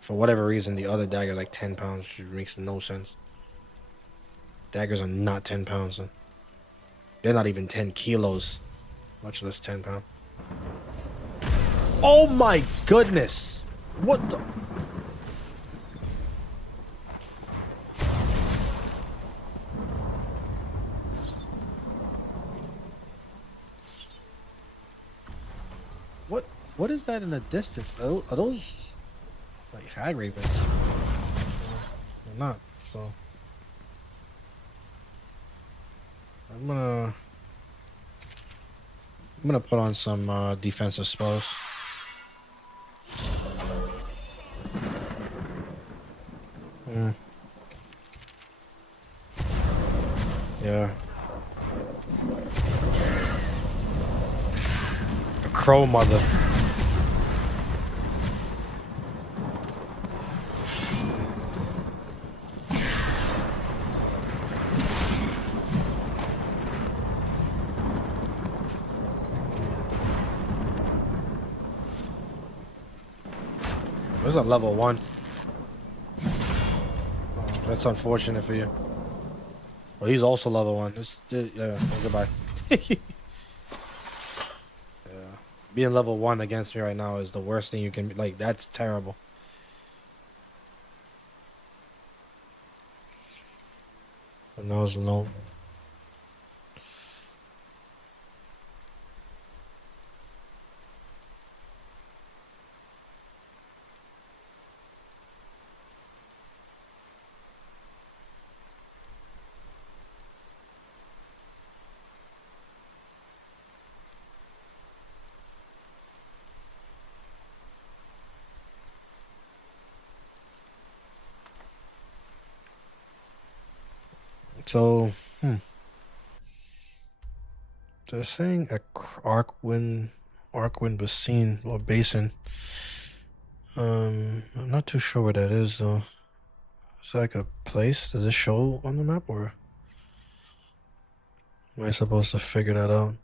For whatever reason, the other dagger is like 10 pounds, which makes no sense. Daggers are not 10 pounds. They're not even 10 kilos, much less 10 pounds. Oh my goodness! What the? What is that in the distance? Are those like hag ravens? They're not, so I'm gonna put on some defensive spells. Mm. Yeah. A crow mother. Where's a level 1? Oh, that's unfortunate for you. Well, he's also level 1. Yeah, goodbye. Yeah. Being level 1 against me right now is the worst thing you can be. Like, that's terrible. But now it's low. So, they're saying a arc wind basin or basin. I'm not too sure what that is though. It's like a place. Does it show on the map, or am I supposed to figure that out?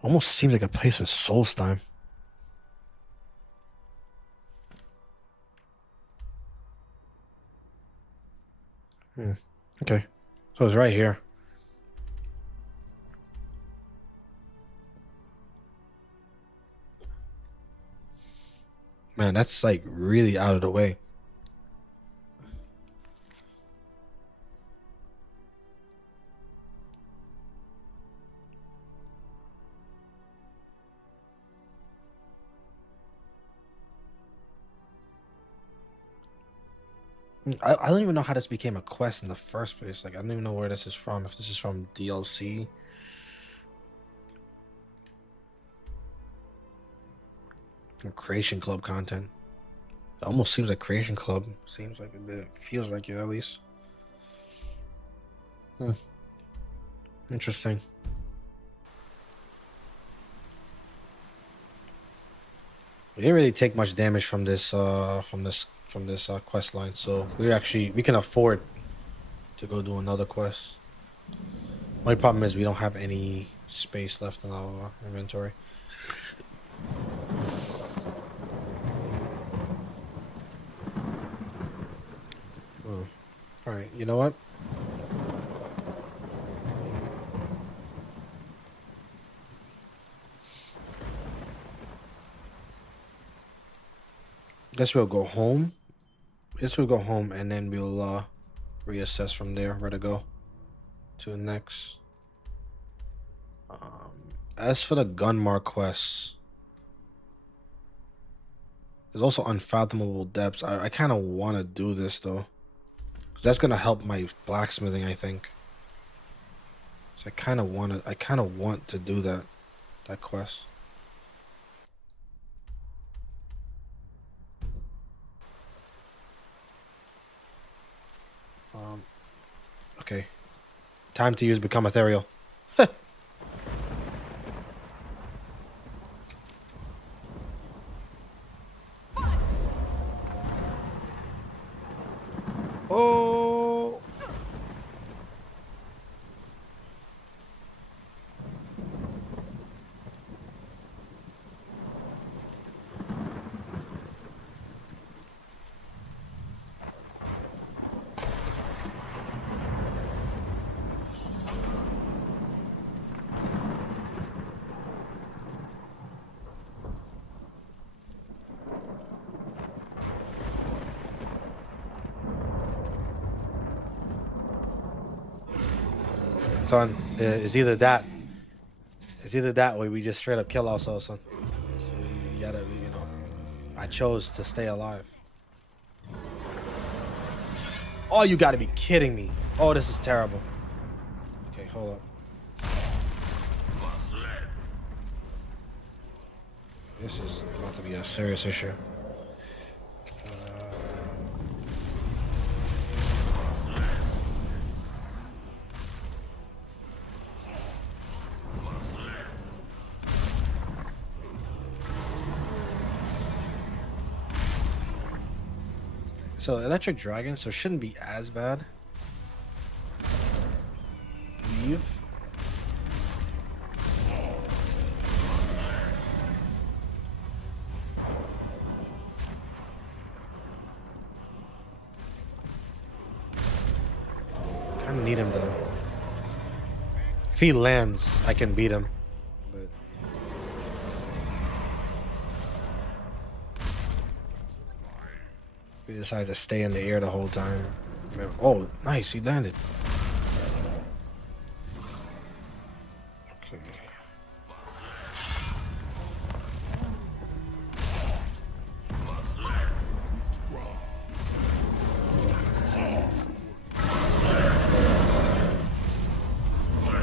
Almost seems like a place in Solstheim. Okay, so it's right here. Man, that's like really out of the way. I don't even know how this became a quest in the first place. Like, I don't even know where this is from. If this is from DLC. Or Creation Club content. It almost seems like Creation Club. Seems like it feels like it, at least. Interesting. We didn't really take much damage from this quest line, so we can afford to go do another quest. My problem is we don't have any space left in our inventory. All right, you know what? Guess we'll go home. And then we'll reassess from there where to go to next. As for the Gunmark quests, there's also Unfathomable Depths. I kind of want to do this though, 'cause that's gonna help my blacksmithing, I think. So I kind of want to do that quest. Okay. Time to use Become Ethereal. Oh. Son, it's either that way we just straight up kill ourselves, son. You gotta, I chose to stay alive. Oh, you gotta be kidding me. Oh, this is terrible. Okay, hold up. This is about to be a serious issue. So electric dragon, so shouldn't be as bad. Leave. Kinda need him though. If he lands, I can beat him. But he decides to stay in the air the whole time. Oh, nice, he landed. Okay.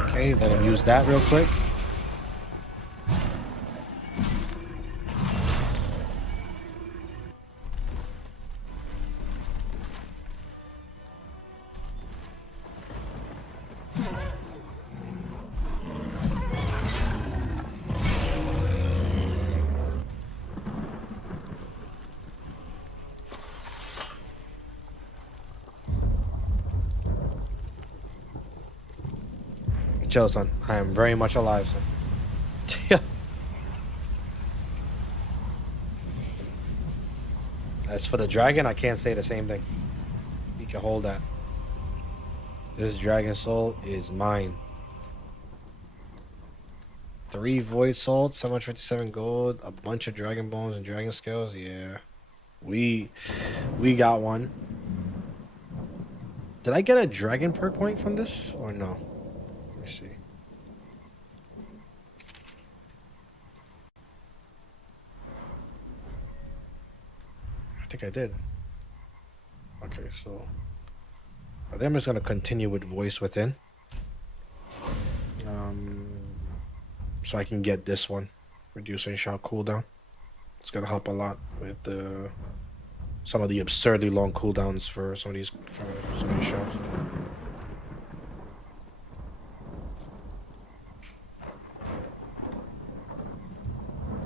Okay, let him use that real quick. Chill, son. I am very much alive, son. Yeah. As for the dragon, I can't say the same thing. You can hold that. This dragon soul is mine. 3 void salt, 757 gold, a bunch of dragon bones and dragon scales. Yeah, we got one. Did I get a dragon perk point from this or no? Let me see. I think I did. Okay, so I think I'm just gonna continue with voice within. So I can get this one, reducing shot cooldown. It's gonna help a lot with some of the absurdly long cooldowns for some of these shots.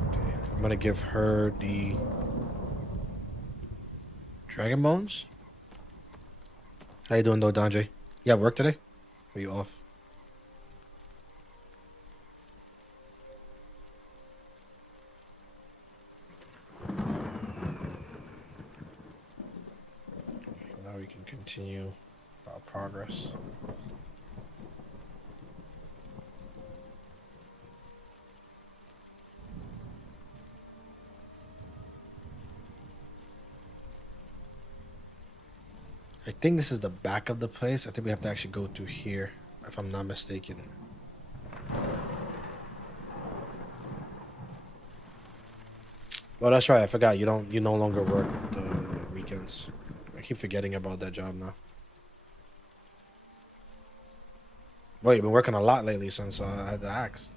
Okay, I'm gonna give her the dragon bones. How you doing though, Donjay? You have work today? Or are you off? Now we can continue our progress. I think this is the back of the place. I think we have to actually go through here, if I'm not mistaken. Oh, that's right. I forgot. You no longer work the weekends. I keep forgetting about that job now. Well, you've been working a lot lately since I had to ask.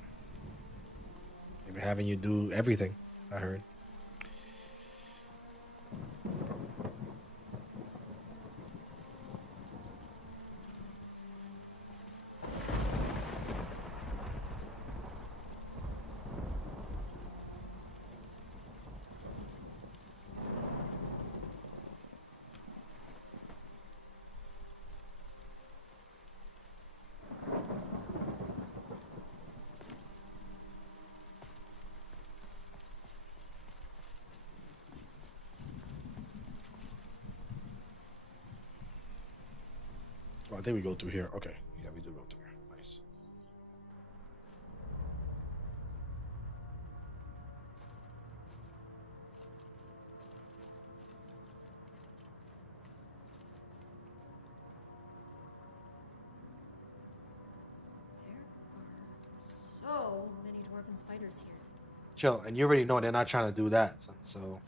They've been having you do everything, I heard. Oh, I think we go through here. Okay. Yeah, we do go through here. Nice. There are so many dwarven spiders here. Chill, and you already know they're not trying to do that. So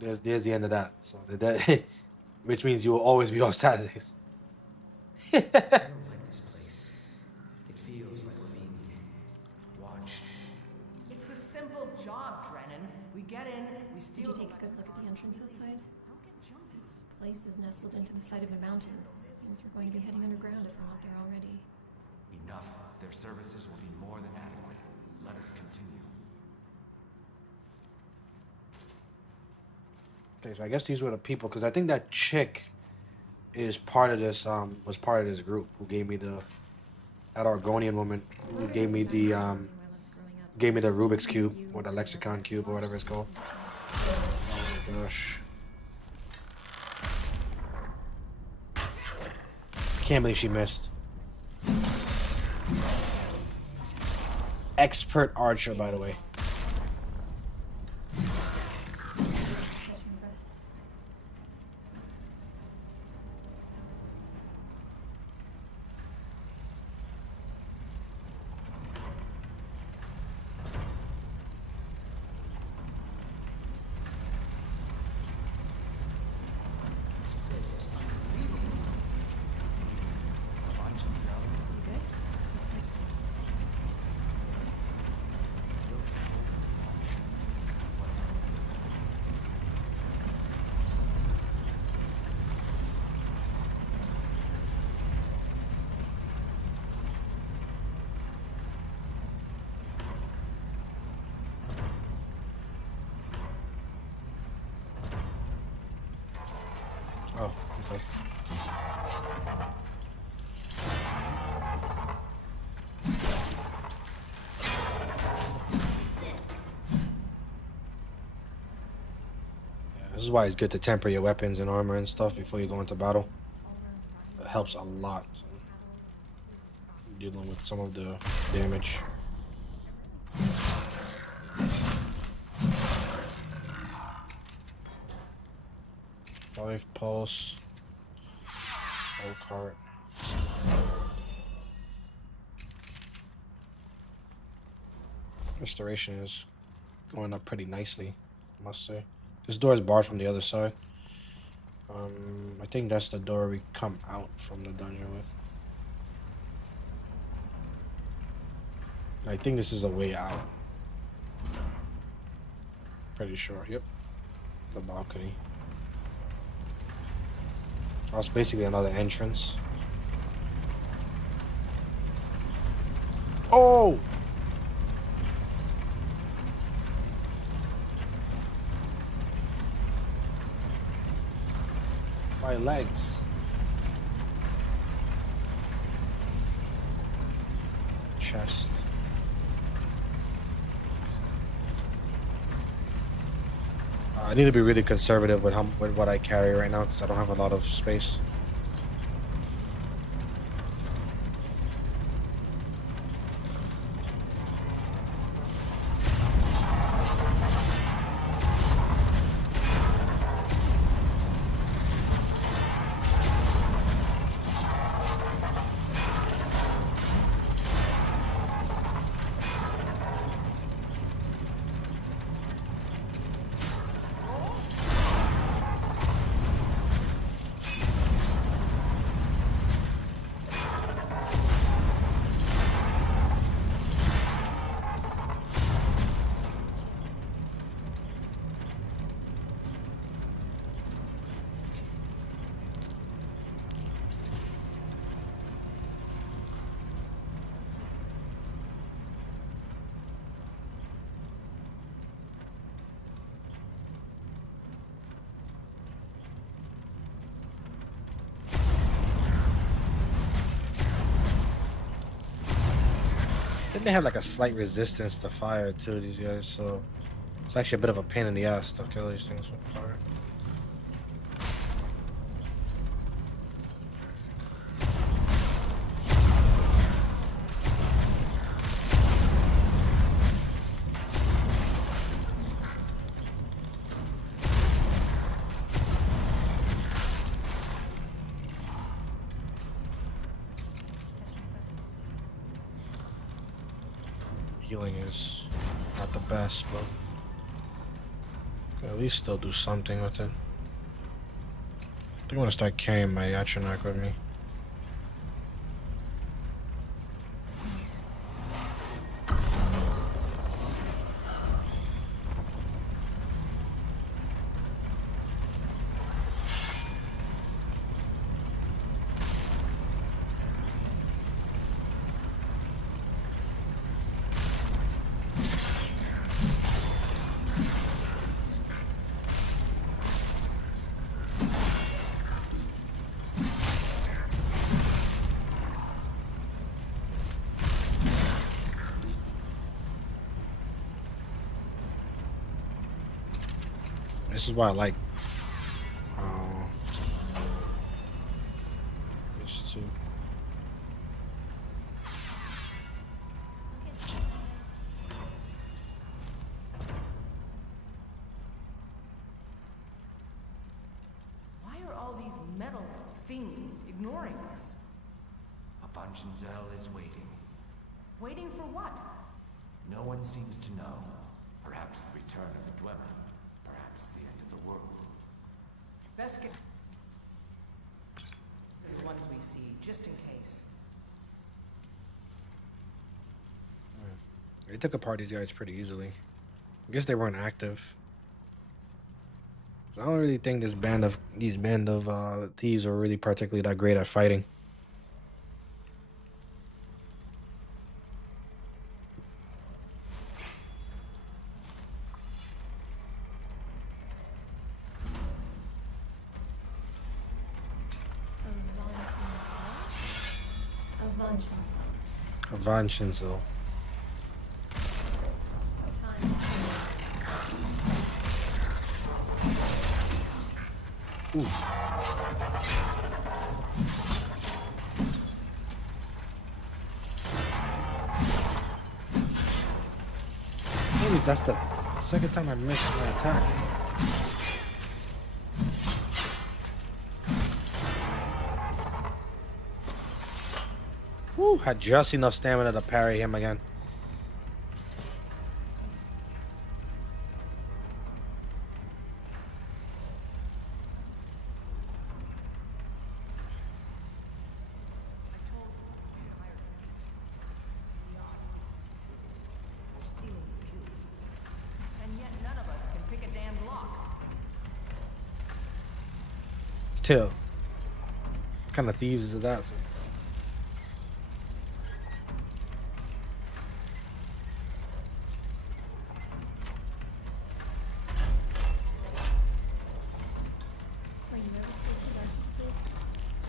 there's the end of that. So that which means you will always be off Saturdays. I don't like this place. It feels like we're being watched. It's a simple job, Drennan. We get in, we Did steal. you take a good look at the entrance outside? Don't get jumpy. This place is nestled into the side of a mountain. Means we're going to be heading underground if we're not there already. Enough. Their services will be more than adequate. Let us continue. Okay, so I guess these were the people, because I think that chick is part of this, was part of this group who gave me the, that Argonian woman who gave me the, Rubik's Cube, or the Lexicon Cube, or whatever it's called. Oh my gosh. Can't believe she missed. Expert archer, by the way. Oh, okay. This is why it's good to temper your weapons and armor and stuff before you go into battle. It helps a lot dealing with some of the damage. Life pulse. Old cart. Restoration is going up pretty nicely, I must say. This door is barred from the other side. I think that's the door we come out from the dungeon with. I think this is a way out. Pretty sure. Yep. The balcony. That's basically another entrance. Oh! My legs. Chest. I need to be really conservative with what I carry right now because I don't have a lot of space. I think they have like a slight resistance to fire too, these guys, so it's actually a bit of a pain in the ass to kill these things with fire. Healing is not the best, but can at least still do something with it. I think I'm gonna start carrying my Atronach with me. This is why I like uh, this too. Why are all these metal fiends ignoring us? Avanchenzell is waiting. Waiting for what? No one seems to know. Perhaps the return of the Dwemer. Perhaps the end of the world. Best get the ones we see, just in case. They took apart these guys pretty easily. I guess they weren't active. I don't really think these band of thieves are really particularly that great at fighting. Avanchenzell. Ooh. Maybe that's the second time I missed my attack. Woo, had just enough stamina to parry him again. And yet none of us can pick a damn lock. Till. What kind of thieves is that? Were you nervous with the darkness, kid?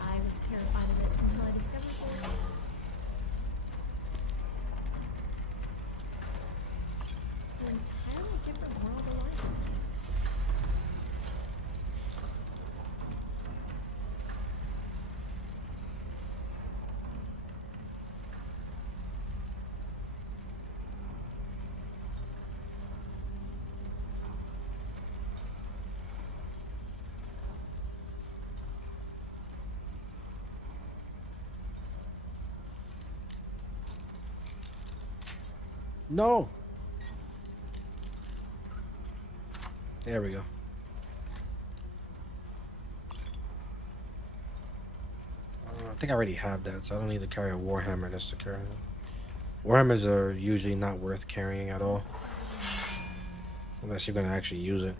I was terrified of it until I discovered it. It's an entirely different world alive. No. There we go. I think I already have that, so I don't need to carry a warhammer just to carry it. Warhammers are usually not worth carrying at all, unless you're gonna actually use it.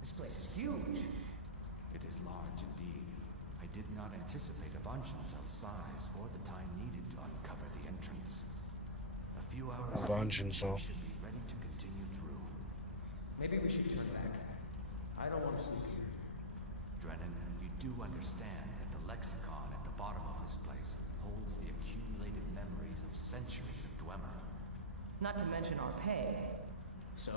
This place is huge. It is large indeed. I did not anticipate Avanchenzell's size or the time needed to uncover the entrance. A few hours Avanchenzell. we should be ready to continue through. Maybe we should turn back. I don't want to sleep here. Drennan, you do understand that the lexicon at the bottom of this place holds the accumulated memories of centuries of Dwemer. Not to mention our pay. So,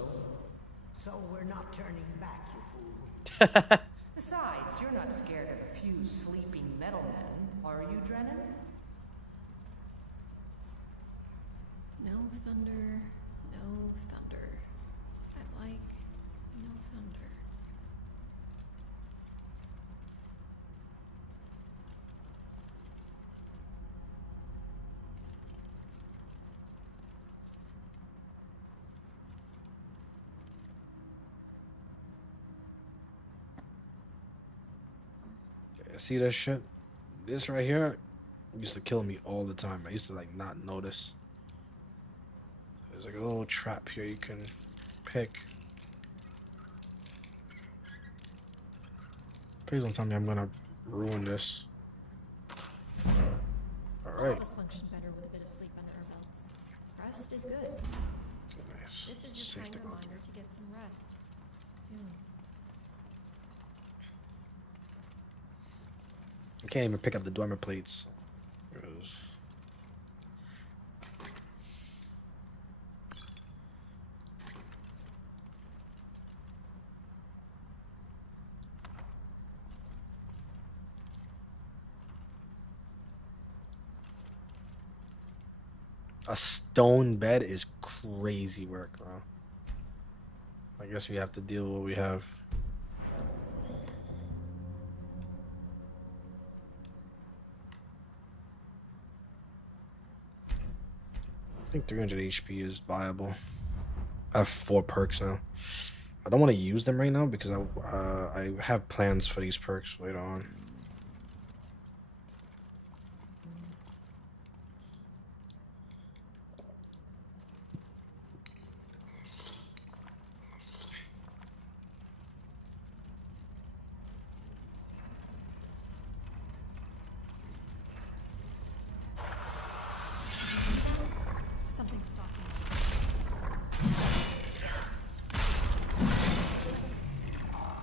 So we're not turning back, you fool. Besides, you're not scared of a few sleeping metal men, are you, Drennan? No thunder, no thunder. I like no thunder. See this shit? This right here used to kill me all the time. I used to like not notice. There's like a little trap here you can pick. Please don't tell me I'm gonna ruin this. All Alright. of us function better with a bit of sleep under our belts. Rest is good. Nice. This is your Safe kind to go to. reminder to get some rest. Soon. I can't even pick up the Dwemer plates. A stone bed is crazy work, bro. I guess we have to deal with what we have. I think 300 HP is viable. I have 4 perks now. I don't want to use them right now because I have plans for these perks later on. Something's stalking me. It's really skinny low.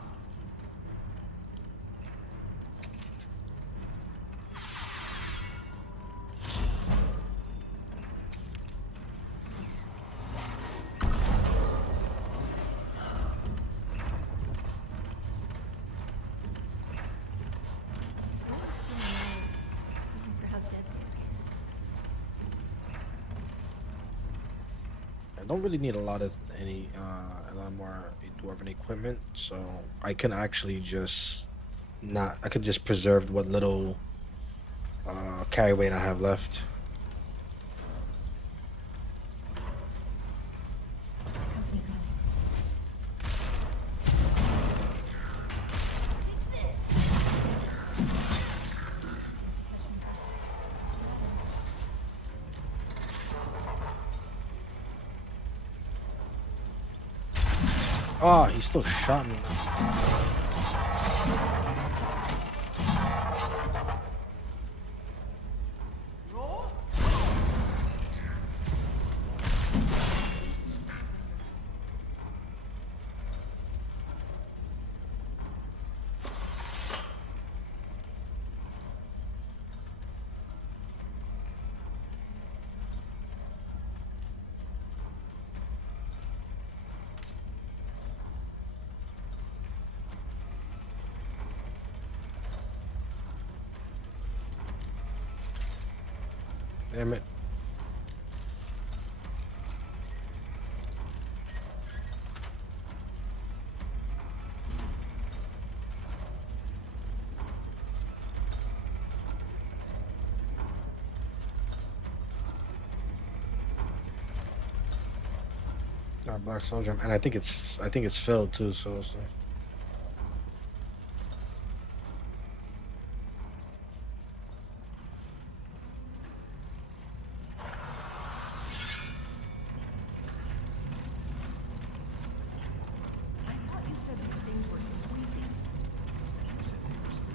Even for how dead they appear. I don't really need a lot more dwarven equipment, so I can actually just I could just preserve what little carry weight I have left. Company's coming. Ah, he still shot me. Damn it. Black soldier, and I think it's filled too, so. I thought you said these things were sleeping. You said they were sleeping.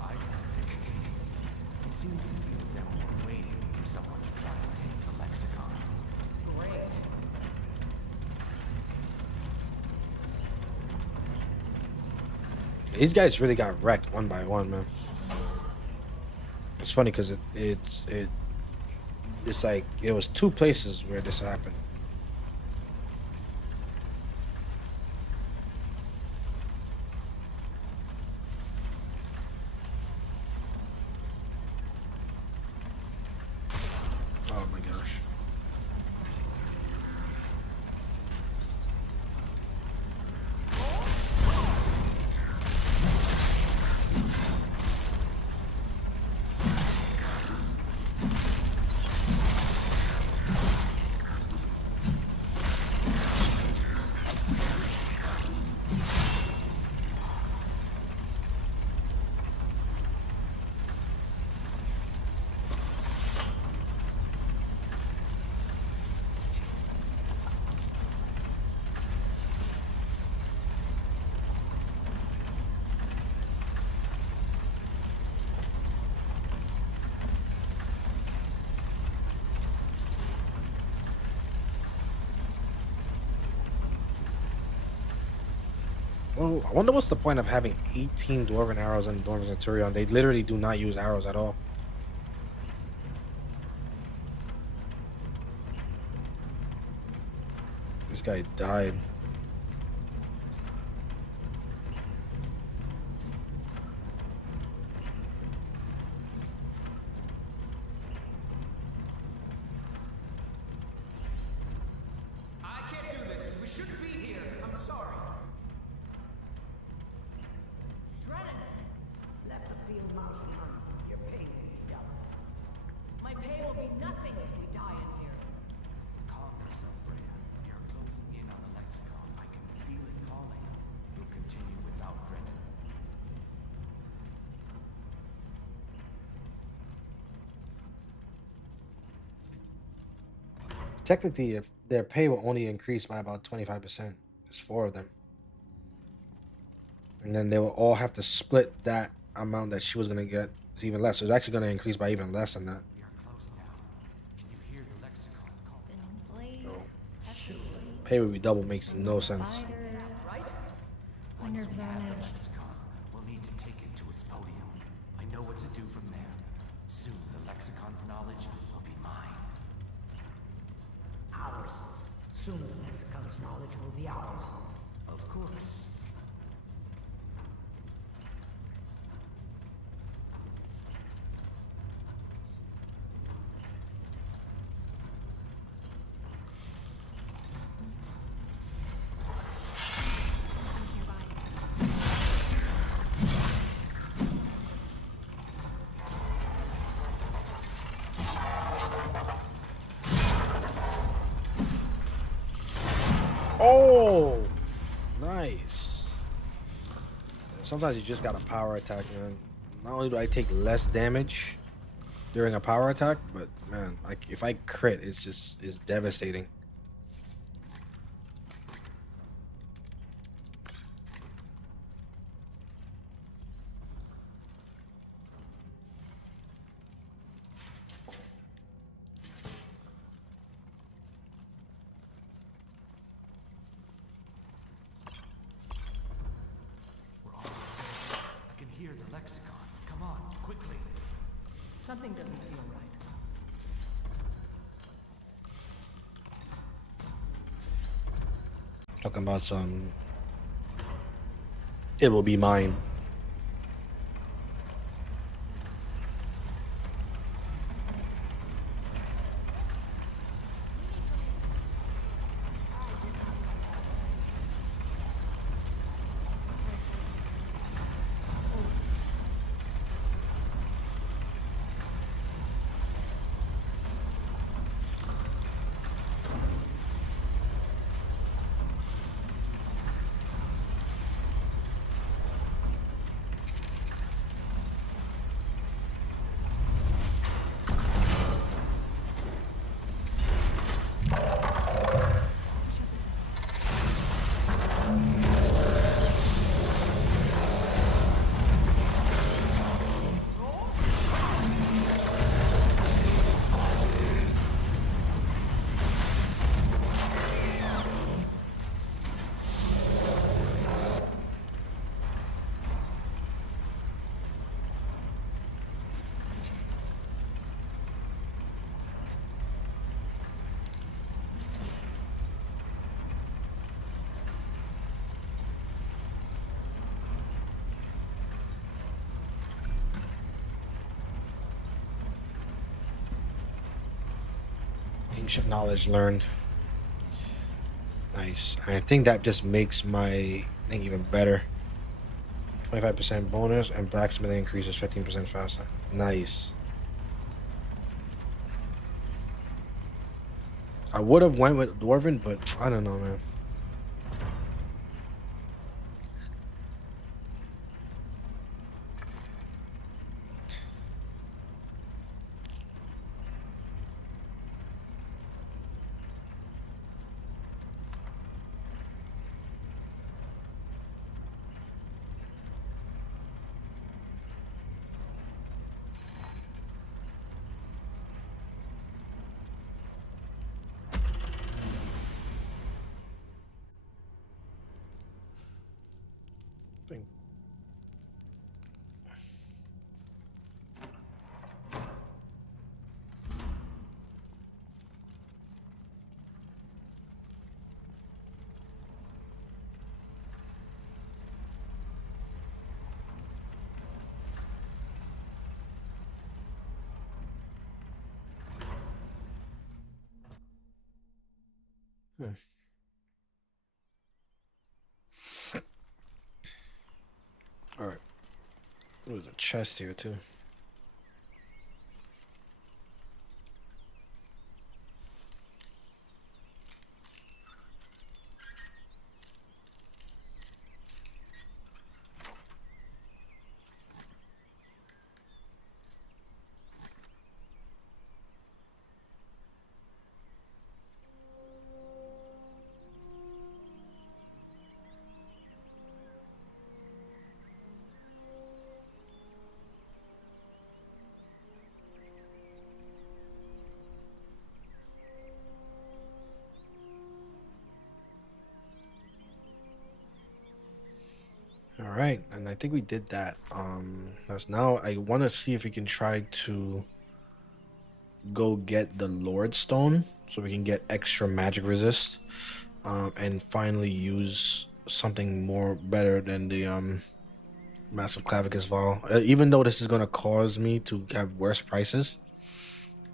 I said they were waiting. It seems to me that them were waiting for someone to try to take the lexicon. Great. These guys really got wrecked one by one, man. It's funny because it's like it was 2 places where this happened. Oh my gosh. Well, I wonder what's the point of having 18 dwarven arrows and dwarven centurion. They literally do not use arrows at all. This guy died. shouldn't be here. I'm sorry. Drennan, Let the field mouse run. Your pay will be double. my pay will be nothing if we die in here. Calm yourself, Brea. You're closing in on the lexicon. I can feel it calling. We'll continue without Brennan. Technically, if their pay will only increase by about 25%. There's 4 of them. And then they will all have to split that amount that she was going to get. It's even less. So it's actually going to increase by even less than that. We are close now. Can you hear the lexicon call? Spinning blades. pesky blades, Pay would be double makes no sense. spiders. Right? My nerves are on The edge. lexicon. We'll need to take it to its podium. I know what to do from there. Soon the lexicon's knowledge will be mine. Ours. Soon the lexicon's knowledge will be ours. Of course. Someone's nearby. Oh, nice. Sometimes you just got a power attack, man. Not only do I take less damage during a power attack, but man, like if I crit, it's devastating. We're almost there. I can hear the lexicon. Come on, quickly. Something doesn't feel right. Talking about some. It will be mine. Ancient knowledge learned. Nice. I think that just makes my thing even better. 25% bonus and blacksmithing increases 15% faster. Nice. I would have went with Dwarven, but I don't know, man. Thing. Hmm. There's a chest here too. All right, and I think we did that. That's now I want to see if we can try to go get the Lord Stone so we can get extra magic resist, and finally use something more better than the massive clavicus vial. Even though this is gonna cause me to have worse prices,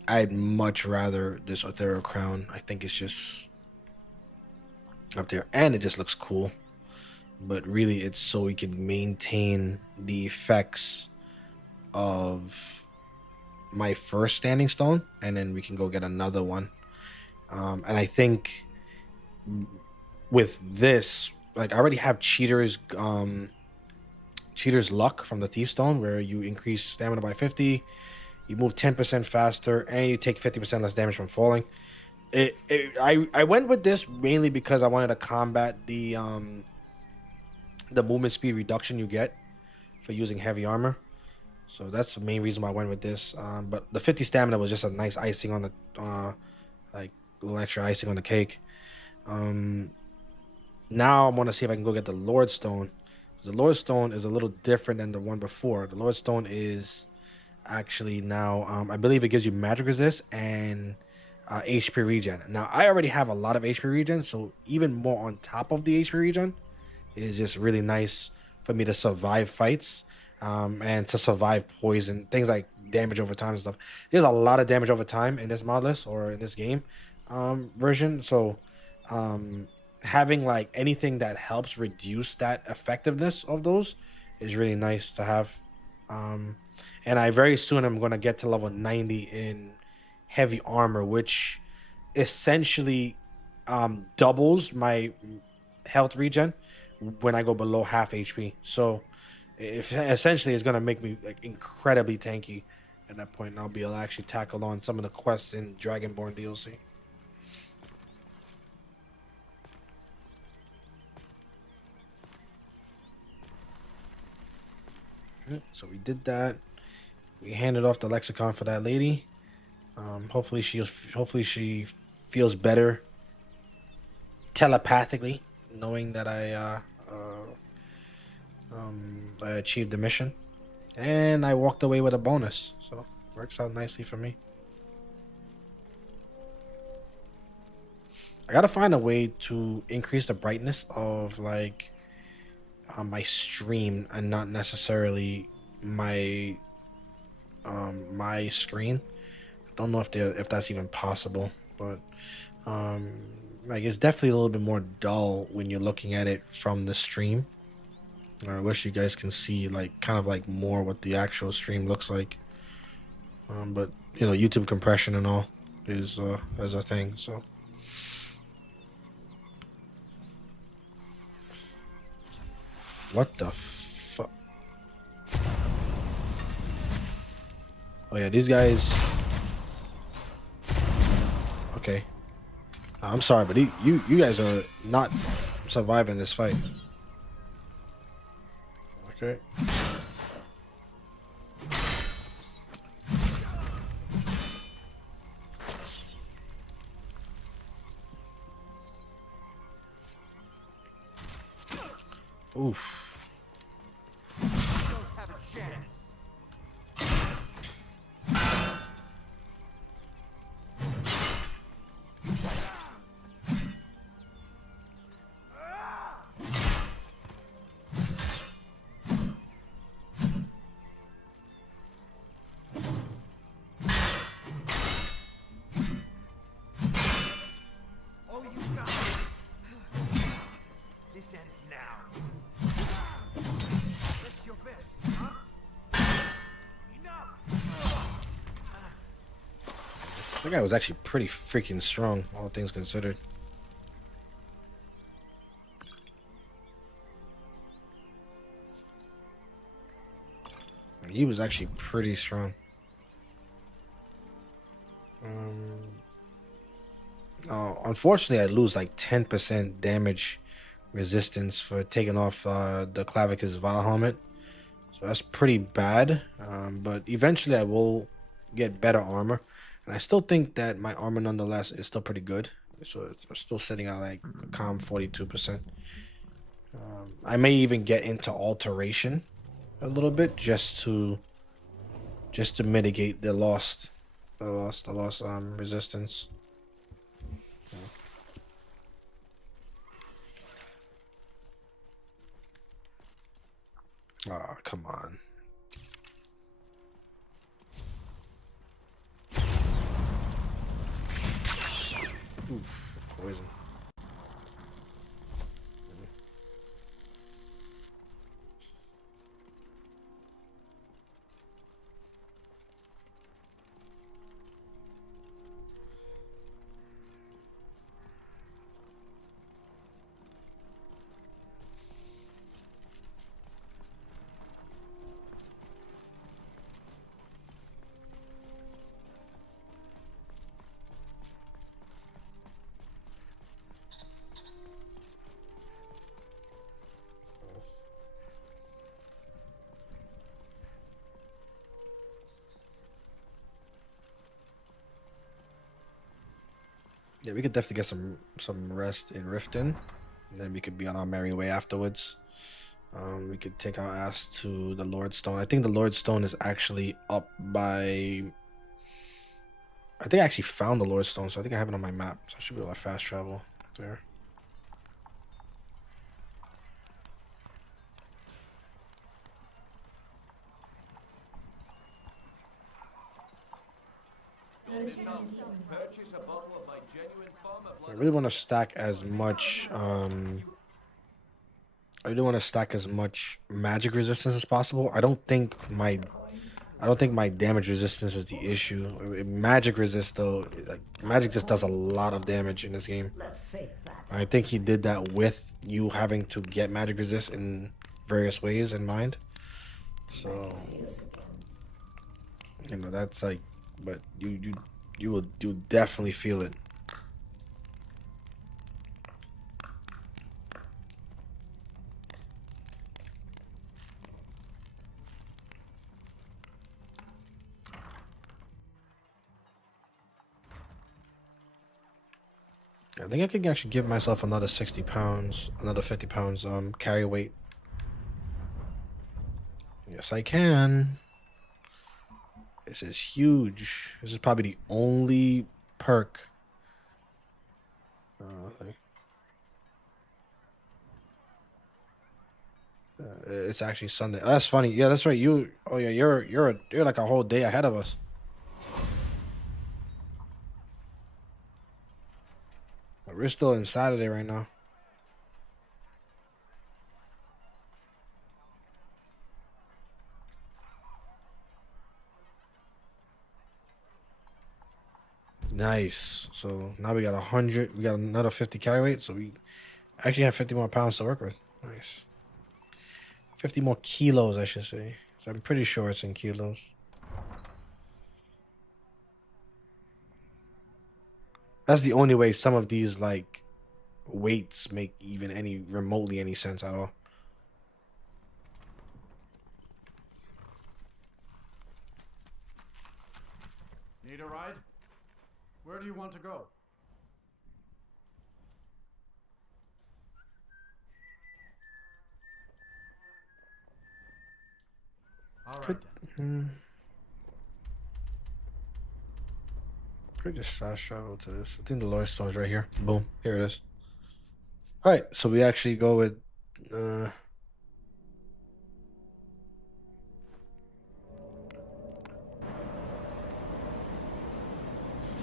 I'd much rather this Ethereal Crown. I think it's just up there, and it just looks cool. But really, it's so we can maintain the effects of my first standing stone, and then we can go get another one. And I think with this, like, I already have Cheater's Luck from the Thief Stone, where you increase stamina by 50, you move 10% faster, and you take 50% less damage from falling. I went with this mainly because I wanted to combat the movement speed reduction you get for using heavy armor. So that's the main reason why I went with this. But the 50 stamina was just a nice icing on the like a little extra icing on the cake. Now I want to see if I can go get the Lord Stone. The Lord Stone is a little different than the one before. The Lord Stone is actually now I believe it gives you magic resist and HP regen. Now I already have a lot of HP regen, so even more on top of the HP regen is just really nice for me to survive fights, and to survive poison, things like damage over time and stuff. There's a lot of damage over time in this Modlist or in this game version, so having like anything that helps reduce that effectiveness of those is really nice to have. And I very soon I'm going to get to level 90 in heavy armor, which essentially doubles my health regen when I go below half HP. So if essentially it's gonna make me like incredibly tanky at that point, and I'll be able to actually tackle on some of the quests in Dragonborn DLC. So we did that. We handed off the lexicon for that lady. Hopefully she feels better telepathically, knowing that I achieved the mission, and I walked away with a bonus, so works out nicely for me. I gotta find a way to increase the brightness of like my stream and not necessarily my my screen. I don't know if that's even possible, but like it's definitely a little bit more dull when you're looking at it from the stream. I wish you guys can see like kind of like more what the actual stream looks like. But you know, YouTube compression and all is a thing. So what the fuck? Oh yeah, these guys. Okay. I'm sorry, but you guys are not surviving this fight. Okay. Oof. That guy was actually pretty freaking strong, all things considered. He was actually pretty strong. Unfortunately, I lose like 10% damage resistance for taking off the Clavicus Val helmet. So that's pretty bad. But eventually I will get better armor. And I still think that my armor nonetheless is still pretty good. So it's still sitting at like a calm 42%. I may even get into alteration a little bit just to mitigate the lost resistance. Oh, come on. Oof, poison. Yeah, we could definitely get some rest in Riften, and then we could be on our merry way afterwards. We could take our ass to the Lord Stone. I think the Lord Stone is actually up by... I think I actually found the Lord Stone, so I think I have it on my map. So I should be able to fast travel there. I really want to stack as much I really want to stack as much magic resistance as possible. I don't think my damage resistance is the issue. Magic resist though, like magic just does a lot of damage in this game. I think he did that with you having to get magic resist in various ways in mind. So you know that's like, but you'll definitely feel it. I think I could actually give myself another 60 pounds, another 50 pounds carry weight. Yes, I can. This is huge. This is probably the only perk. It's actually Sunday. Oh, that's funny. Yeah, that's right. You're like a whole day ahead of us. We're still in Saturday right now. Nice. So now we got 100. We got another 50 carry weight. So we actually have 50 more pounds to work with. Nice. 50 more kilos, I should say. So I'm pretty sure it's in kilos. That's the only way some of these like weights make even any remotely any sense at all. Need a ride? Where do you want to go? All right. Could just fast travel to this. I think the Lord Stone's right here. Boom. Here it is. Alright, so we actually go with Do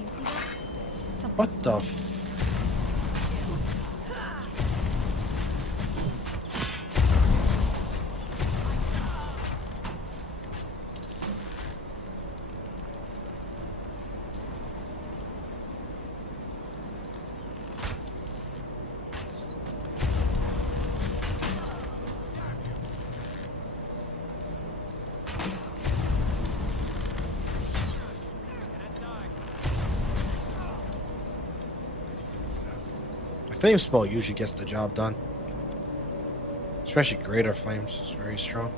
you see that? what the Flame spell usually gets the job done. Especially greater flames. It's very strong.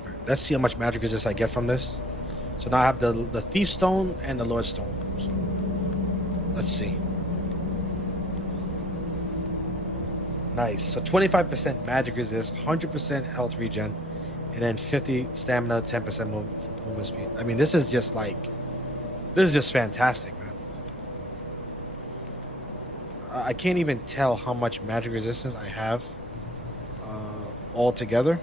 Alright, let's see how much magic resist I get from this. So now I have the Thief Stone and the Lord Stone. So let's see. Nice. So 25% magic resist, 100% health regen, and then 50 stamina, 10% movement speed. I mean, this is just fantastic, man. I can't even tell how much magic resistance I have all together.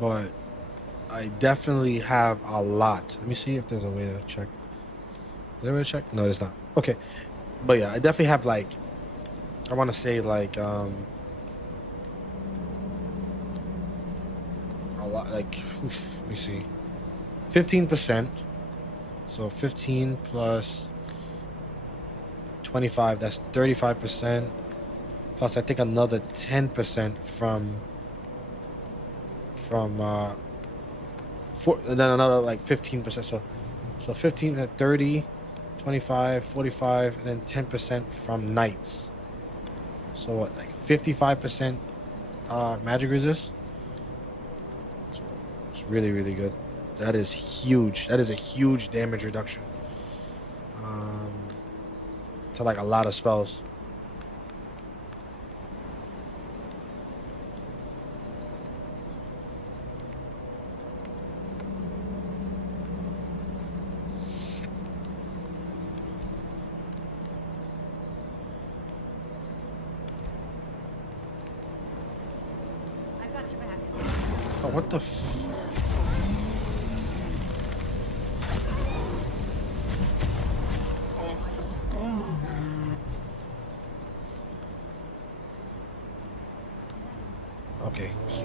But I definitely have a lot. Let me see if there's a way to check. Is there a way to check? No, there's not. Okay. But yeah, I definitely have like, I want to say like, a lot, like, let me see. 15%. So 15 plus 25, that's 35%. Plus I think another 10% from and then another like 15%. So 15 at 30, 25, 45, and then 10% from knights. So what, like 55% magic resist? So it's really, really good. That is huge. That is a huge damage reduction. To like a lot of spells. Oh, what the f... Okay, so...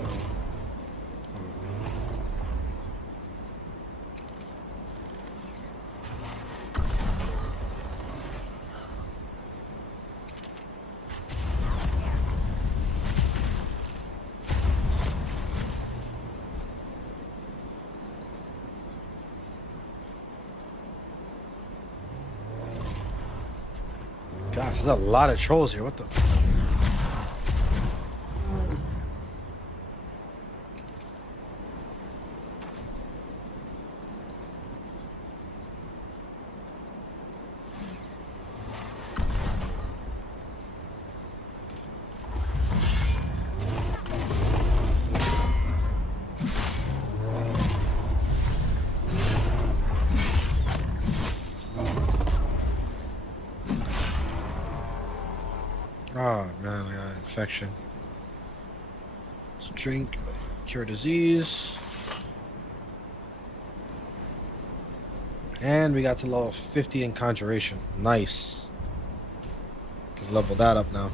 Gosh, there's a lot of trolls here. What the... Oh man, I got an infection. Let's drink, cure disease. And we got to level 50 in conjuration. Nice. Just level that up now.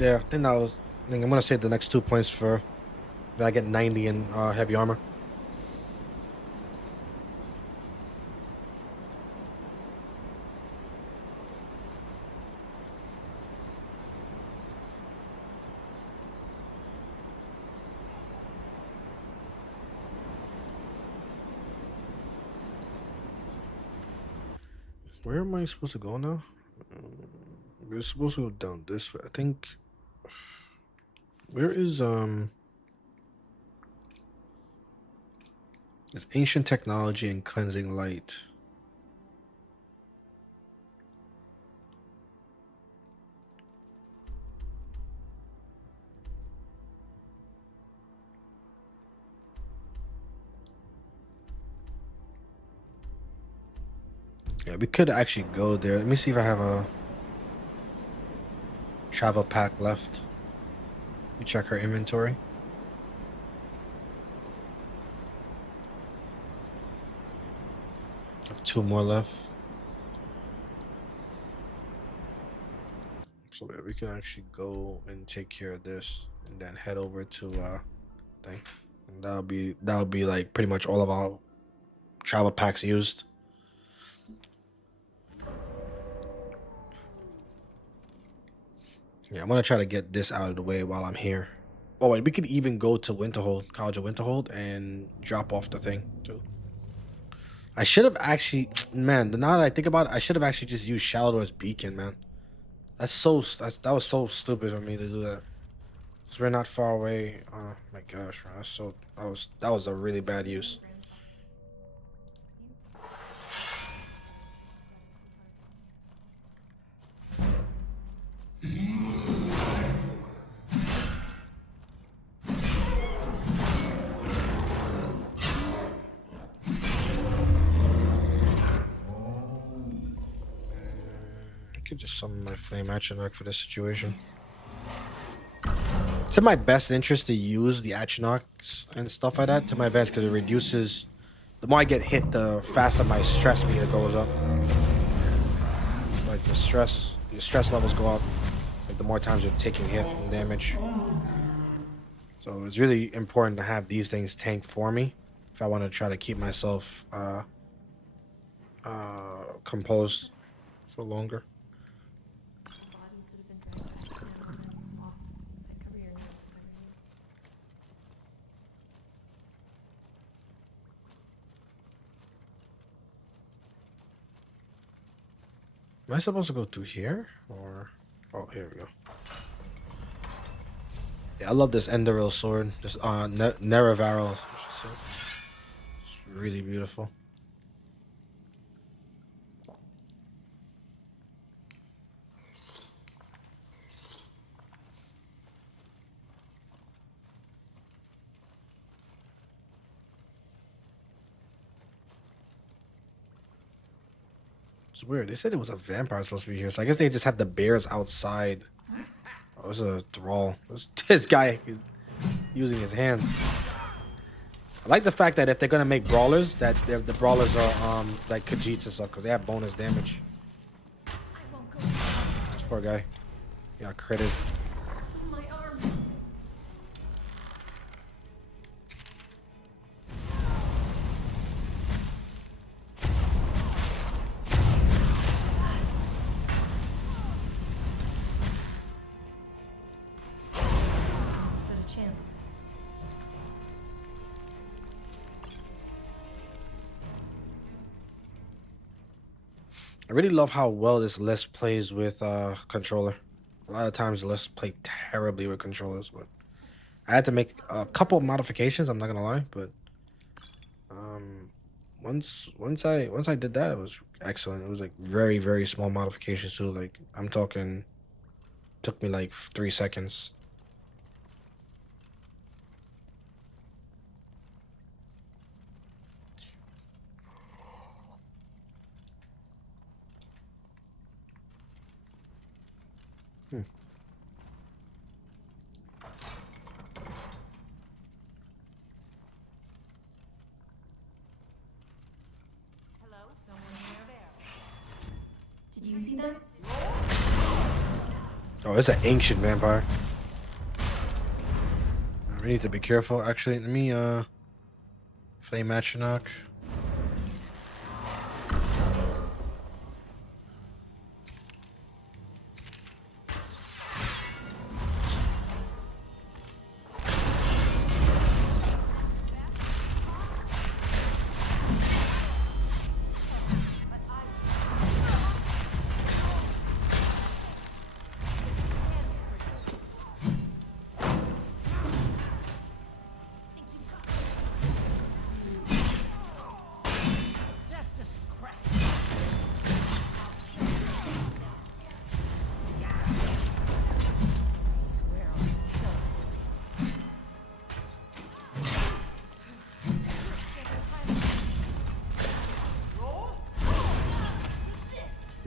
Yeah, I think I'm gonna save the next 2 points for when I get 90 in heavy armor. Where am I supposed to go now? We're supposed to go down this way. I think. Where is It's ancient technology and cleansing light. Yeah, we could actually go there. Let me see if I have a travel pack left. We check our inventory. I have 2 more left. So yeah, we can actually go and take care of this and then head over to thing. And that'll be like pretty much all of our travel packs used. Yeah, I'm gonna try to get this out of the way while I'm here. Oh, and we could even go to Winterhold, College of Winterhold, and drop off the thing too. I should have actually, man. Now that I think about it, I should have actually just used Shadow's beacon, man. That was so stupid for me to do that. Cause we're not far away. Oh my gosh, man. That was a really bad use. I could just summon my Flame Atronach for this situation. It's in my best interest to use the Atronachs and stuff like that to my advantage because it reduces. The more I get hit, the faster my stress meter goes up. Like your stress levels go up. Like the more times you're taking hit and damage. So it's really important to have these things tanked for me if I want to try to keep myself composed for longer. Am I supposed to go through here? Or... Oh, here we go. Yeah, I love this Enderil sword. This Nerevarel. It's really beautiful. It's weird. They said it was a vampire supposed to be here, so I guess they just have the bears outside. Oh, it was a thrall. It was this guy using his hands. I like the fact that if they're gonna make brawlers, that the brawlers are like Khajiits and stuff, because they have bonus damage. This poor guy. He got critted. My arm. I really love how well this list plays with controller. A lot of times the lists play terribly with controllers, but I had to make a couple of modifications, I'm not gonna lie, but once I did that, it was excellent. It was like very, very small modifications too. Like I'm talking took me like 3 seconds. Did you see that? Oh, it's an ancient vampire. We need to be careful. Actually, let me Flame Atronach.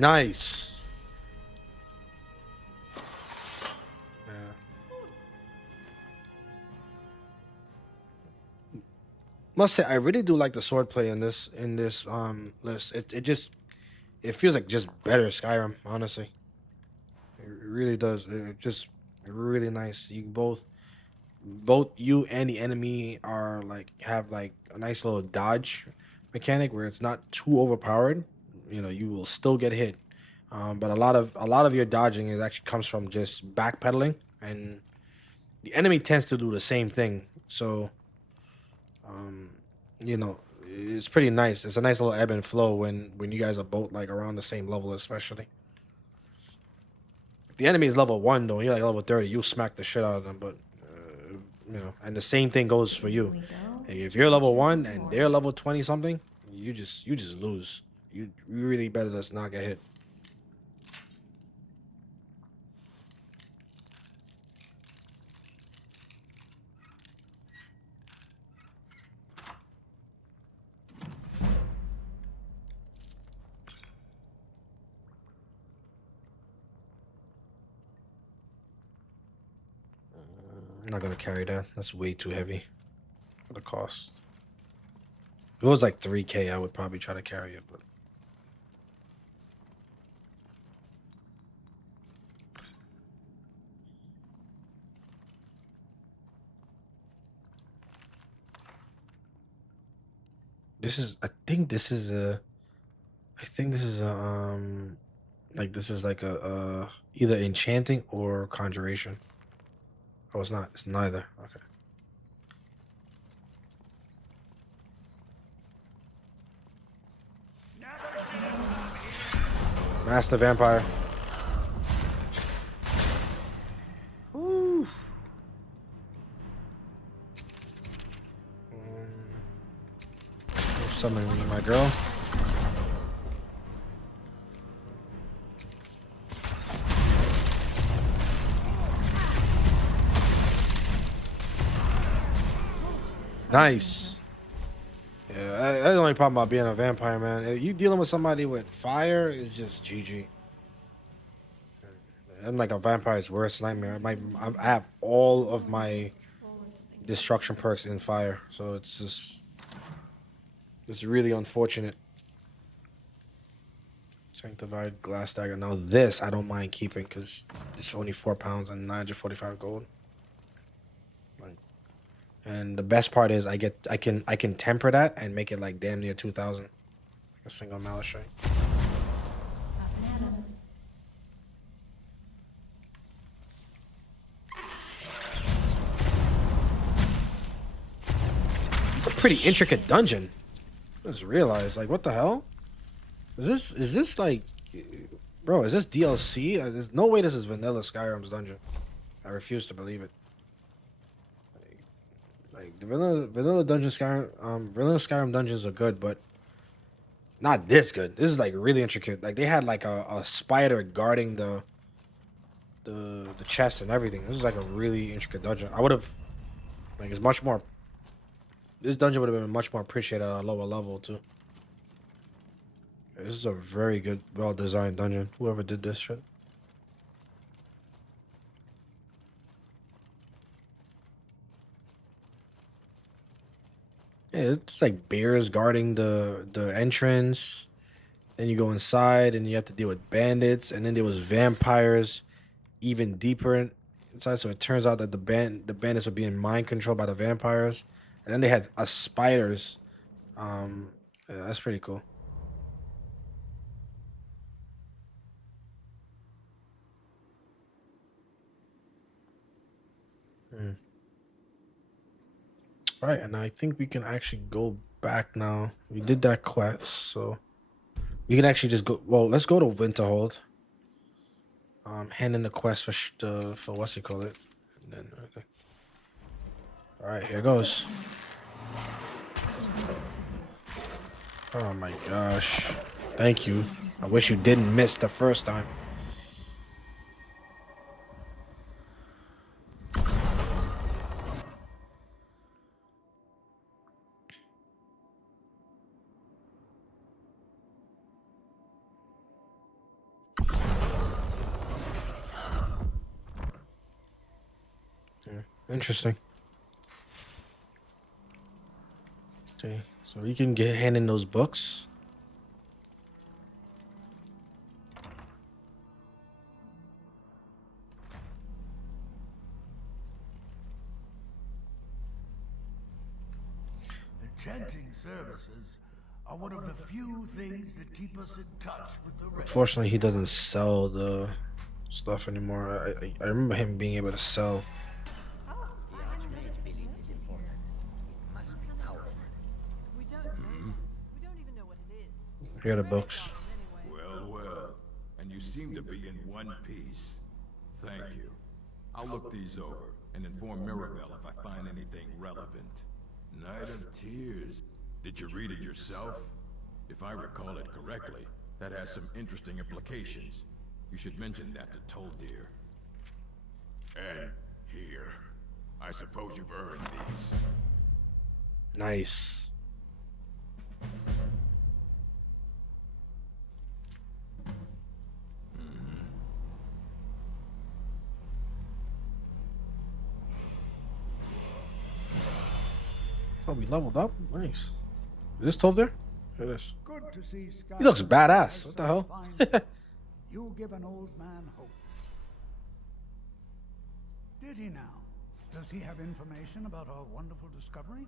Nice. Yeah. Must say I really do like the swordplay in this list. It feels like just better Skyrim, honestly. It really does. It just really nice. You both you and the enemy are like have like a nice little dodge mechanic where it's not too overpowered. You know, you will still get hit. But a lot of your dodging is actually comes from just backpedaling, and the enemy tends to do the same thing. So um, you know, it's pretty nice. It's a nice little ebb and flow when you guys are both like around the same level, especially. If the enemy is level 1 though, and you're like level 30, you smack the shit out of them. But you know, and the same thing goes for you. If you're level 1 and they're level 20 something, you just lose. You really better just not get hit. I'm not gonna carry that. That's way too heavy for the cost. If it was like 3K, I would probably try to carry it, but I think this is a like this is like a either enchanting or conjuration. Oh, it's not. It's neither. Okay. Master Vampire. Oof. Summon me, my girl. Nice. Yeah, that's the only problem about being a vampire, man. If you dealing with somebody with fire, it's just GG. I'm like a vampire's worst nightmare. I have all of my destruction perks in fire, so it's really unfortunate. Sanctified glass dagger. Now this I don't mind keeping because it's only 4 pounds and 945 gold. Like, and the best part is I can temper that and make it like damn near 2,000. A single malachite. It's a pretty intricate dungeon. I just realized, like, what the hell? Is this like, bro? Is this DLC? There's no way this is vanilla Skyrim's dungeon. I refuse to believe it. Like the vanilla dungeon vanilla Skyrim dungeons are good, but not this good. This is like really intricate. Like they had like a spider guarding the chest and everything. This is like a really intricate dungeon. I would have like it's much more. This dungeon would have been much more appreciated at a lower level too. This is a very good, well-designed dungeon. Whoever did this shit. Yeah, it's like bears guarding the entrance. Then you go inside and you have to deal with bandits. And then there was vampires even deeper inside. So it turns out that the bandits were being mind controlled by the vampires. And then they had spiders. Yeah, that's pretty cool. All right, and I think we can actually go back now. We did that quest, so we can actually just go. Well, let's go to Winterhold. Hand in the quest for what's it called it. And then, okay. All right, here goes. Oh my gosh! Thank you. I wish you didn't miss the first time. Interesting. Okay, so we can get hand in those books. Enchanting services are one of the few things that keep us in touch with the rest. Unfortunately, he doesn't sell the stuff anymore. I remember him being able to sell. Oh, I hadn't noticed the note in here. Must be powerful. We don't even know what it is. Here are the books. Well, well, and you seem to be in one piece. Thank you. I'll look these over and inform Mirabelle if I find anything relevant. Night of Tears. Did you read it yourself? If I recall it correctly, that has some interesting implications. You should mention that to Toldir. And here. I suppose you've earned these. Nice. Oh, we leveled up. Nice. Is this Toldir? It is. Good to see Skyrim. He looks badass. What the hell? You give an old man hope. Did he now? Does he have information about our wonderful discovery?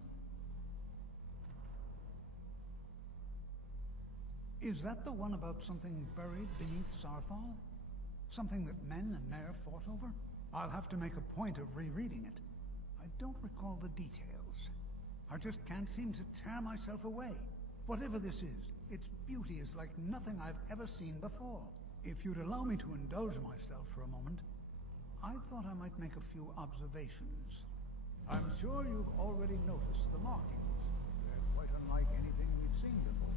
Is that the one about something buried beneath Sarthal? Something that men and Nair fought over? I'll have to make a point of rereading it. I don't recall the details. I just can't seem to tear myself away. Whatever this is, its beauty is like nothing I've ever seen before. If you'd allow me to indulge myself for a moment, I thought I might make a few observations. I'm sure you've already noticed the markings. They're quite unlike anything we've seen before.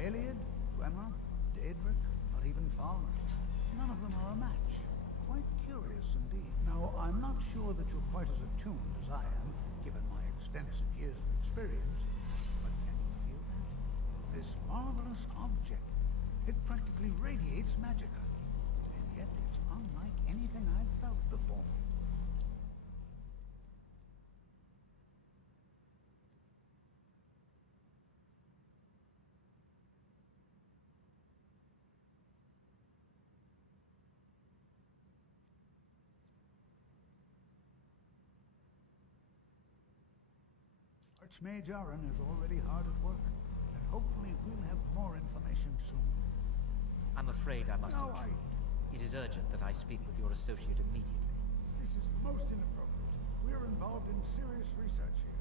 Aliad, Gwemma, Daedric, or even Falmer. None of them are a match. Quite curious indeed. Now, I'm not sure that you're quite as attuned as I am, given my extensive years of experience, but can you feel that? This marvelous object, it practically radiates magicka, and yet it's unlike anything I've felt before. Archmage Aaron is already hard at work, and hopefully we'll have more information soon. I'm afraid I must No, intrude. It is urgent that I speak with your associate immediately. This is most inappropriate. We're involved in serious research here.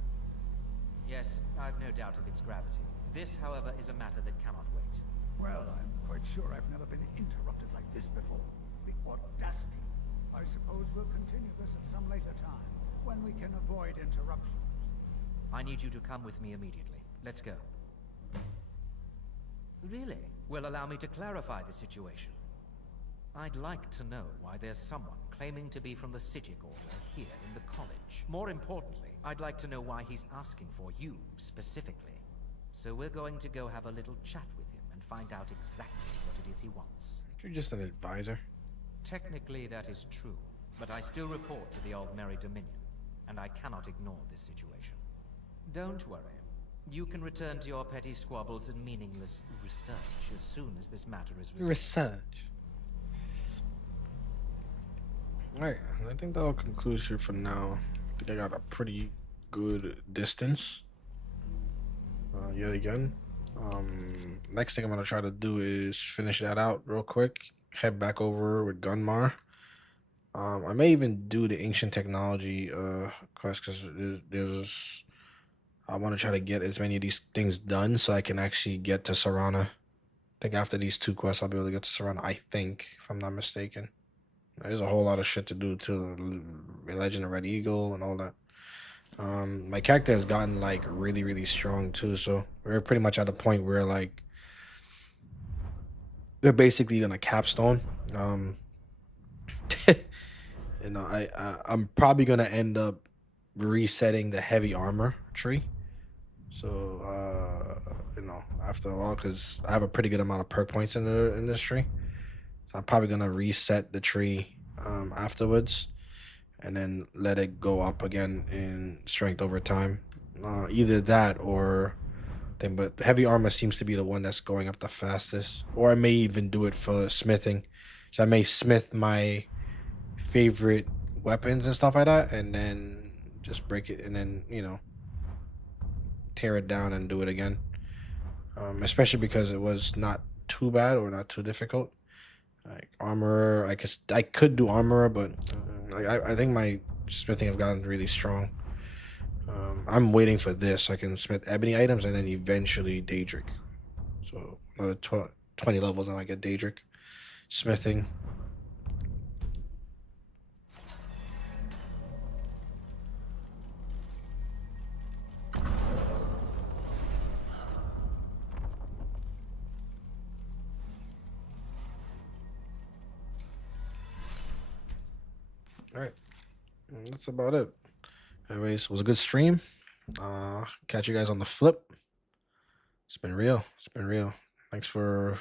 Yes, I've no doubt of its gravity. This, however, is a matter that cannot wait. Well, I'm quite sure I've never been interrupted like this before. The audacity. I suppose we'll continue this at some later time, when we can avoid interruptions. I need you to come with me immediately. Let's go. Really? Well, allow me to clarify the situation. I'd like to know why there's someone claiming to be from the Psijic Order here in the college. More importantly, I'd like to know why he's asking for you, specifically. So we're going to go have a little chat with him and find out exactly what it is he wants. You're just an advisor. Technically, that is true, but I still report to the Old Merry Dominion, and I cannot ignore this situation. Don't worry. You can return to your petty squabbles and meaningless research as soon as this matter is resolved. Research. Alright, I think that'll conclude here for now. I think I got a pretty good distance. Yet again. Next thing I'm gonna try to do is finish that out real quick. Head back over with Gunmar. I may even do the ancient technology quest because there's I want to try to get as many of these things done so I can actually get to Serana. I think after these two quests I'll be able to get to Serana, I think, if I'm not mistaken. There's a whole lot of shit to do to Legend of Red Eagle and all that. My character has gotten like really, really strong too, so we're pretty much at a point where like they're basically gonna capstone. You know, I'm probably gonna end up resetting the heavy armor tree. So you know, after a while, because I have a pretty good amount of perk points in this tree, so I'm probably gonna reset the tree afterwards, and then let it go up again in strength over time. Either that or thing, but heavy armor seems to be the one that's going up the fastest. Or I may even do it for smithing. So I may smith my favorite weapons and stuff like that, and then just break it, and then, you know, tear it down and do it again. Especially because it was not too bad or not too difficult. Like armor, I could do armor, but like I think my smithing have gotten really strong. I'm waiting for this so I can smith ebony items and then eventually Daedric. So another 20 levels and I get Daedric smithing. All right, that's about it. Anyways, it was a good stream. Catch you guys on the flip. It's been real. It's been real. Thanks for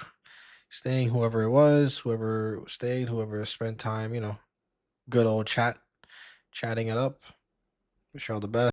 staying, whoever it was, whoever stayed, whoever spent time, you know, good old chatting it up. Wish y'all the best.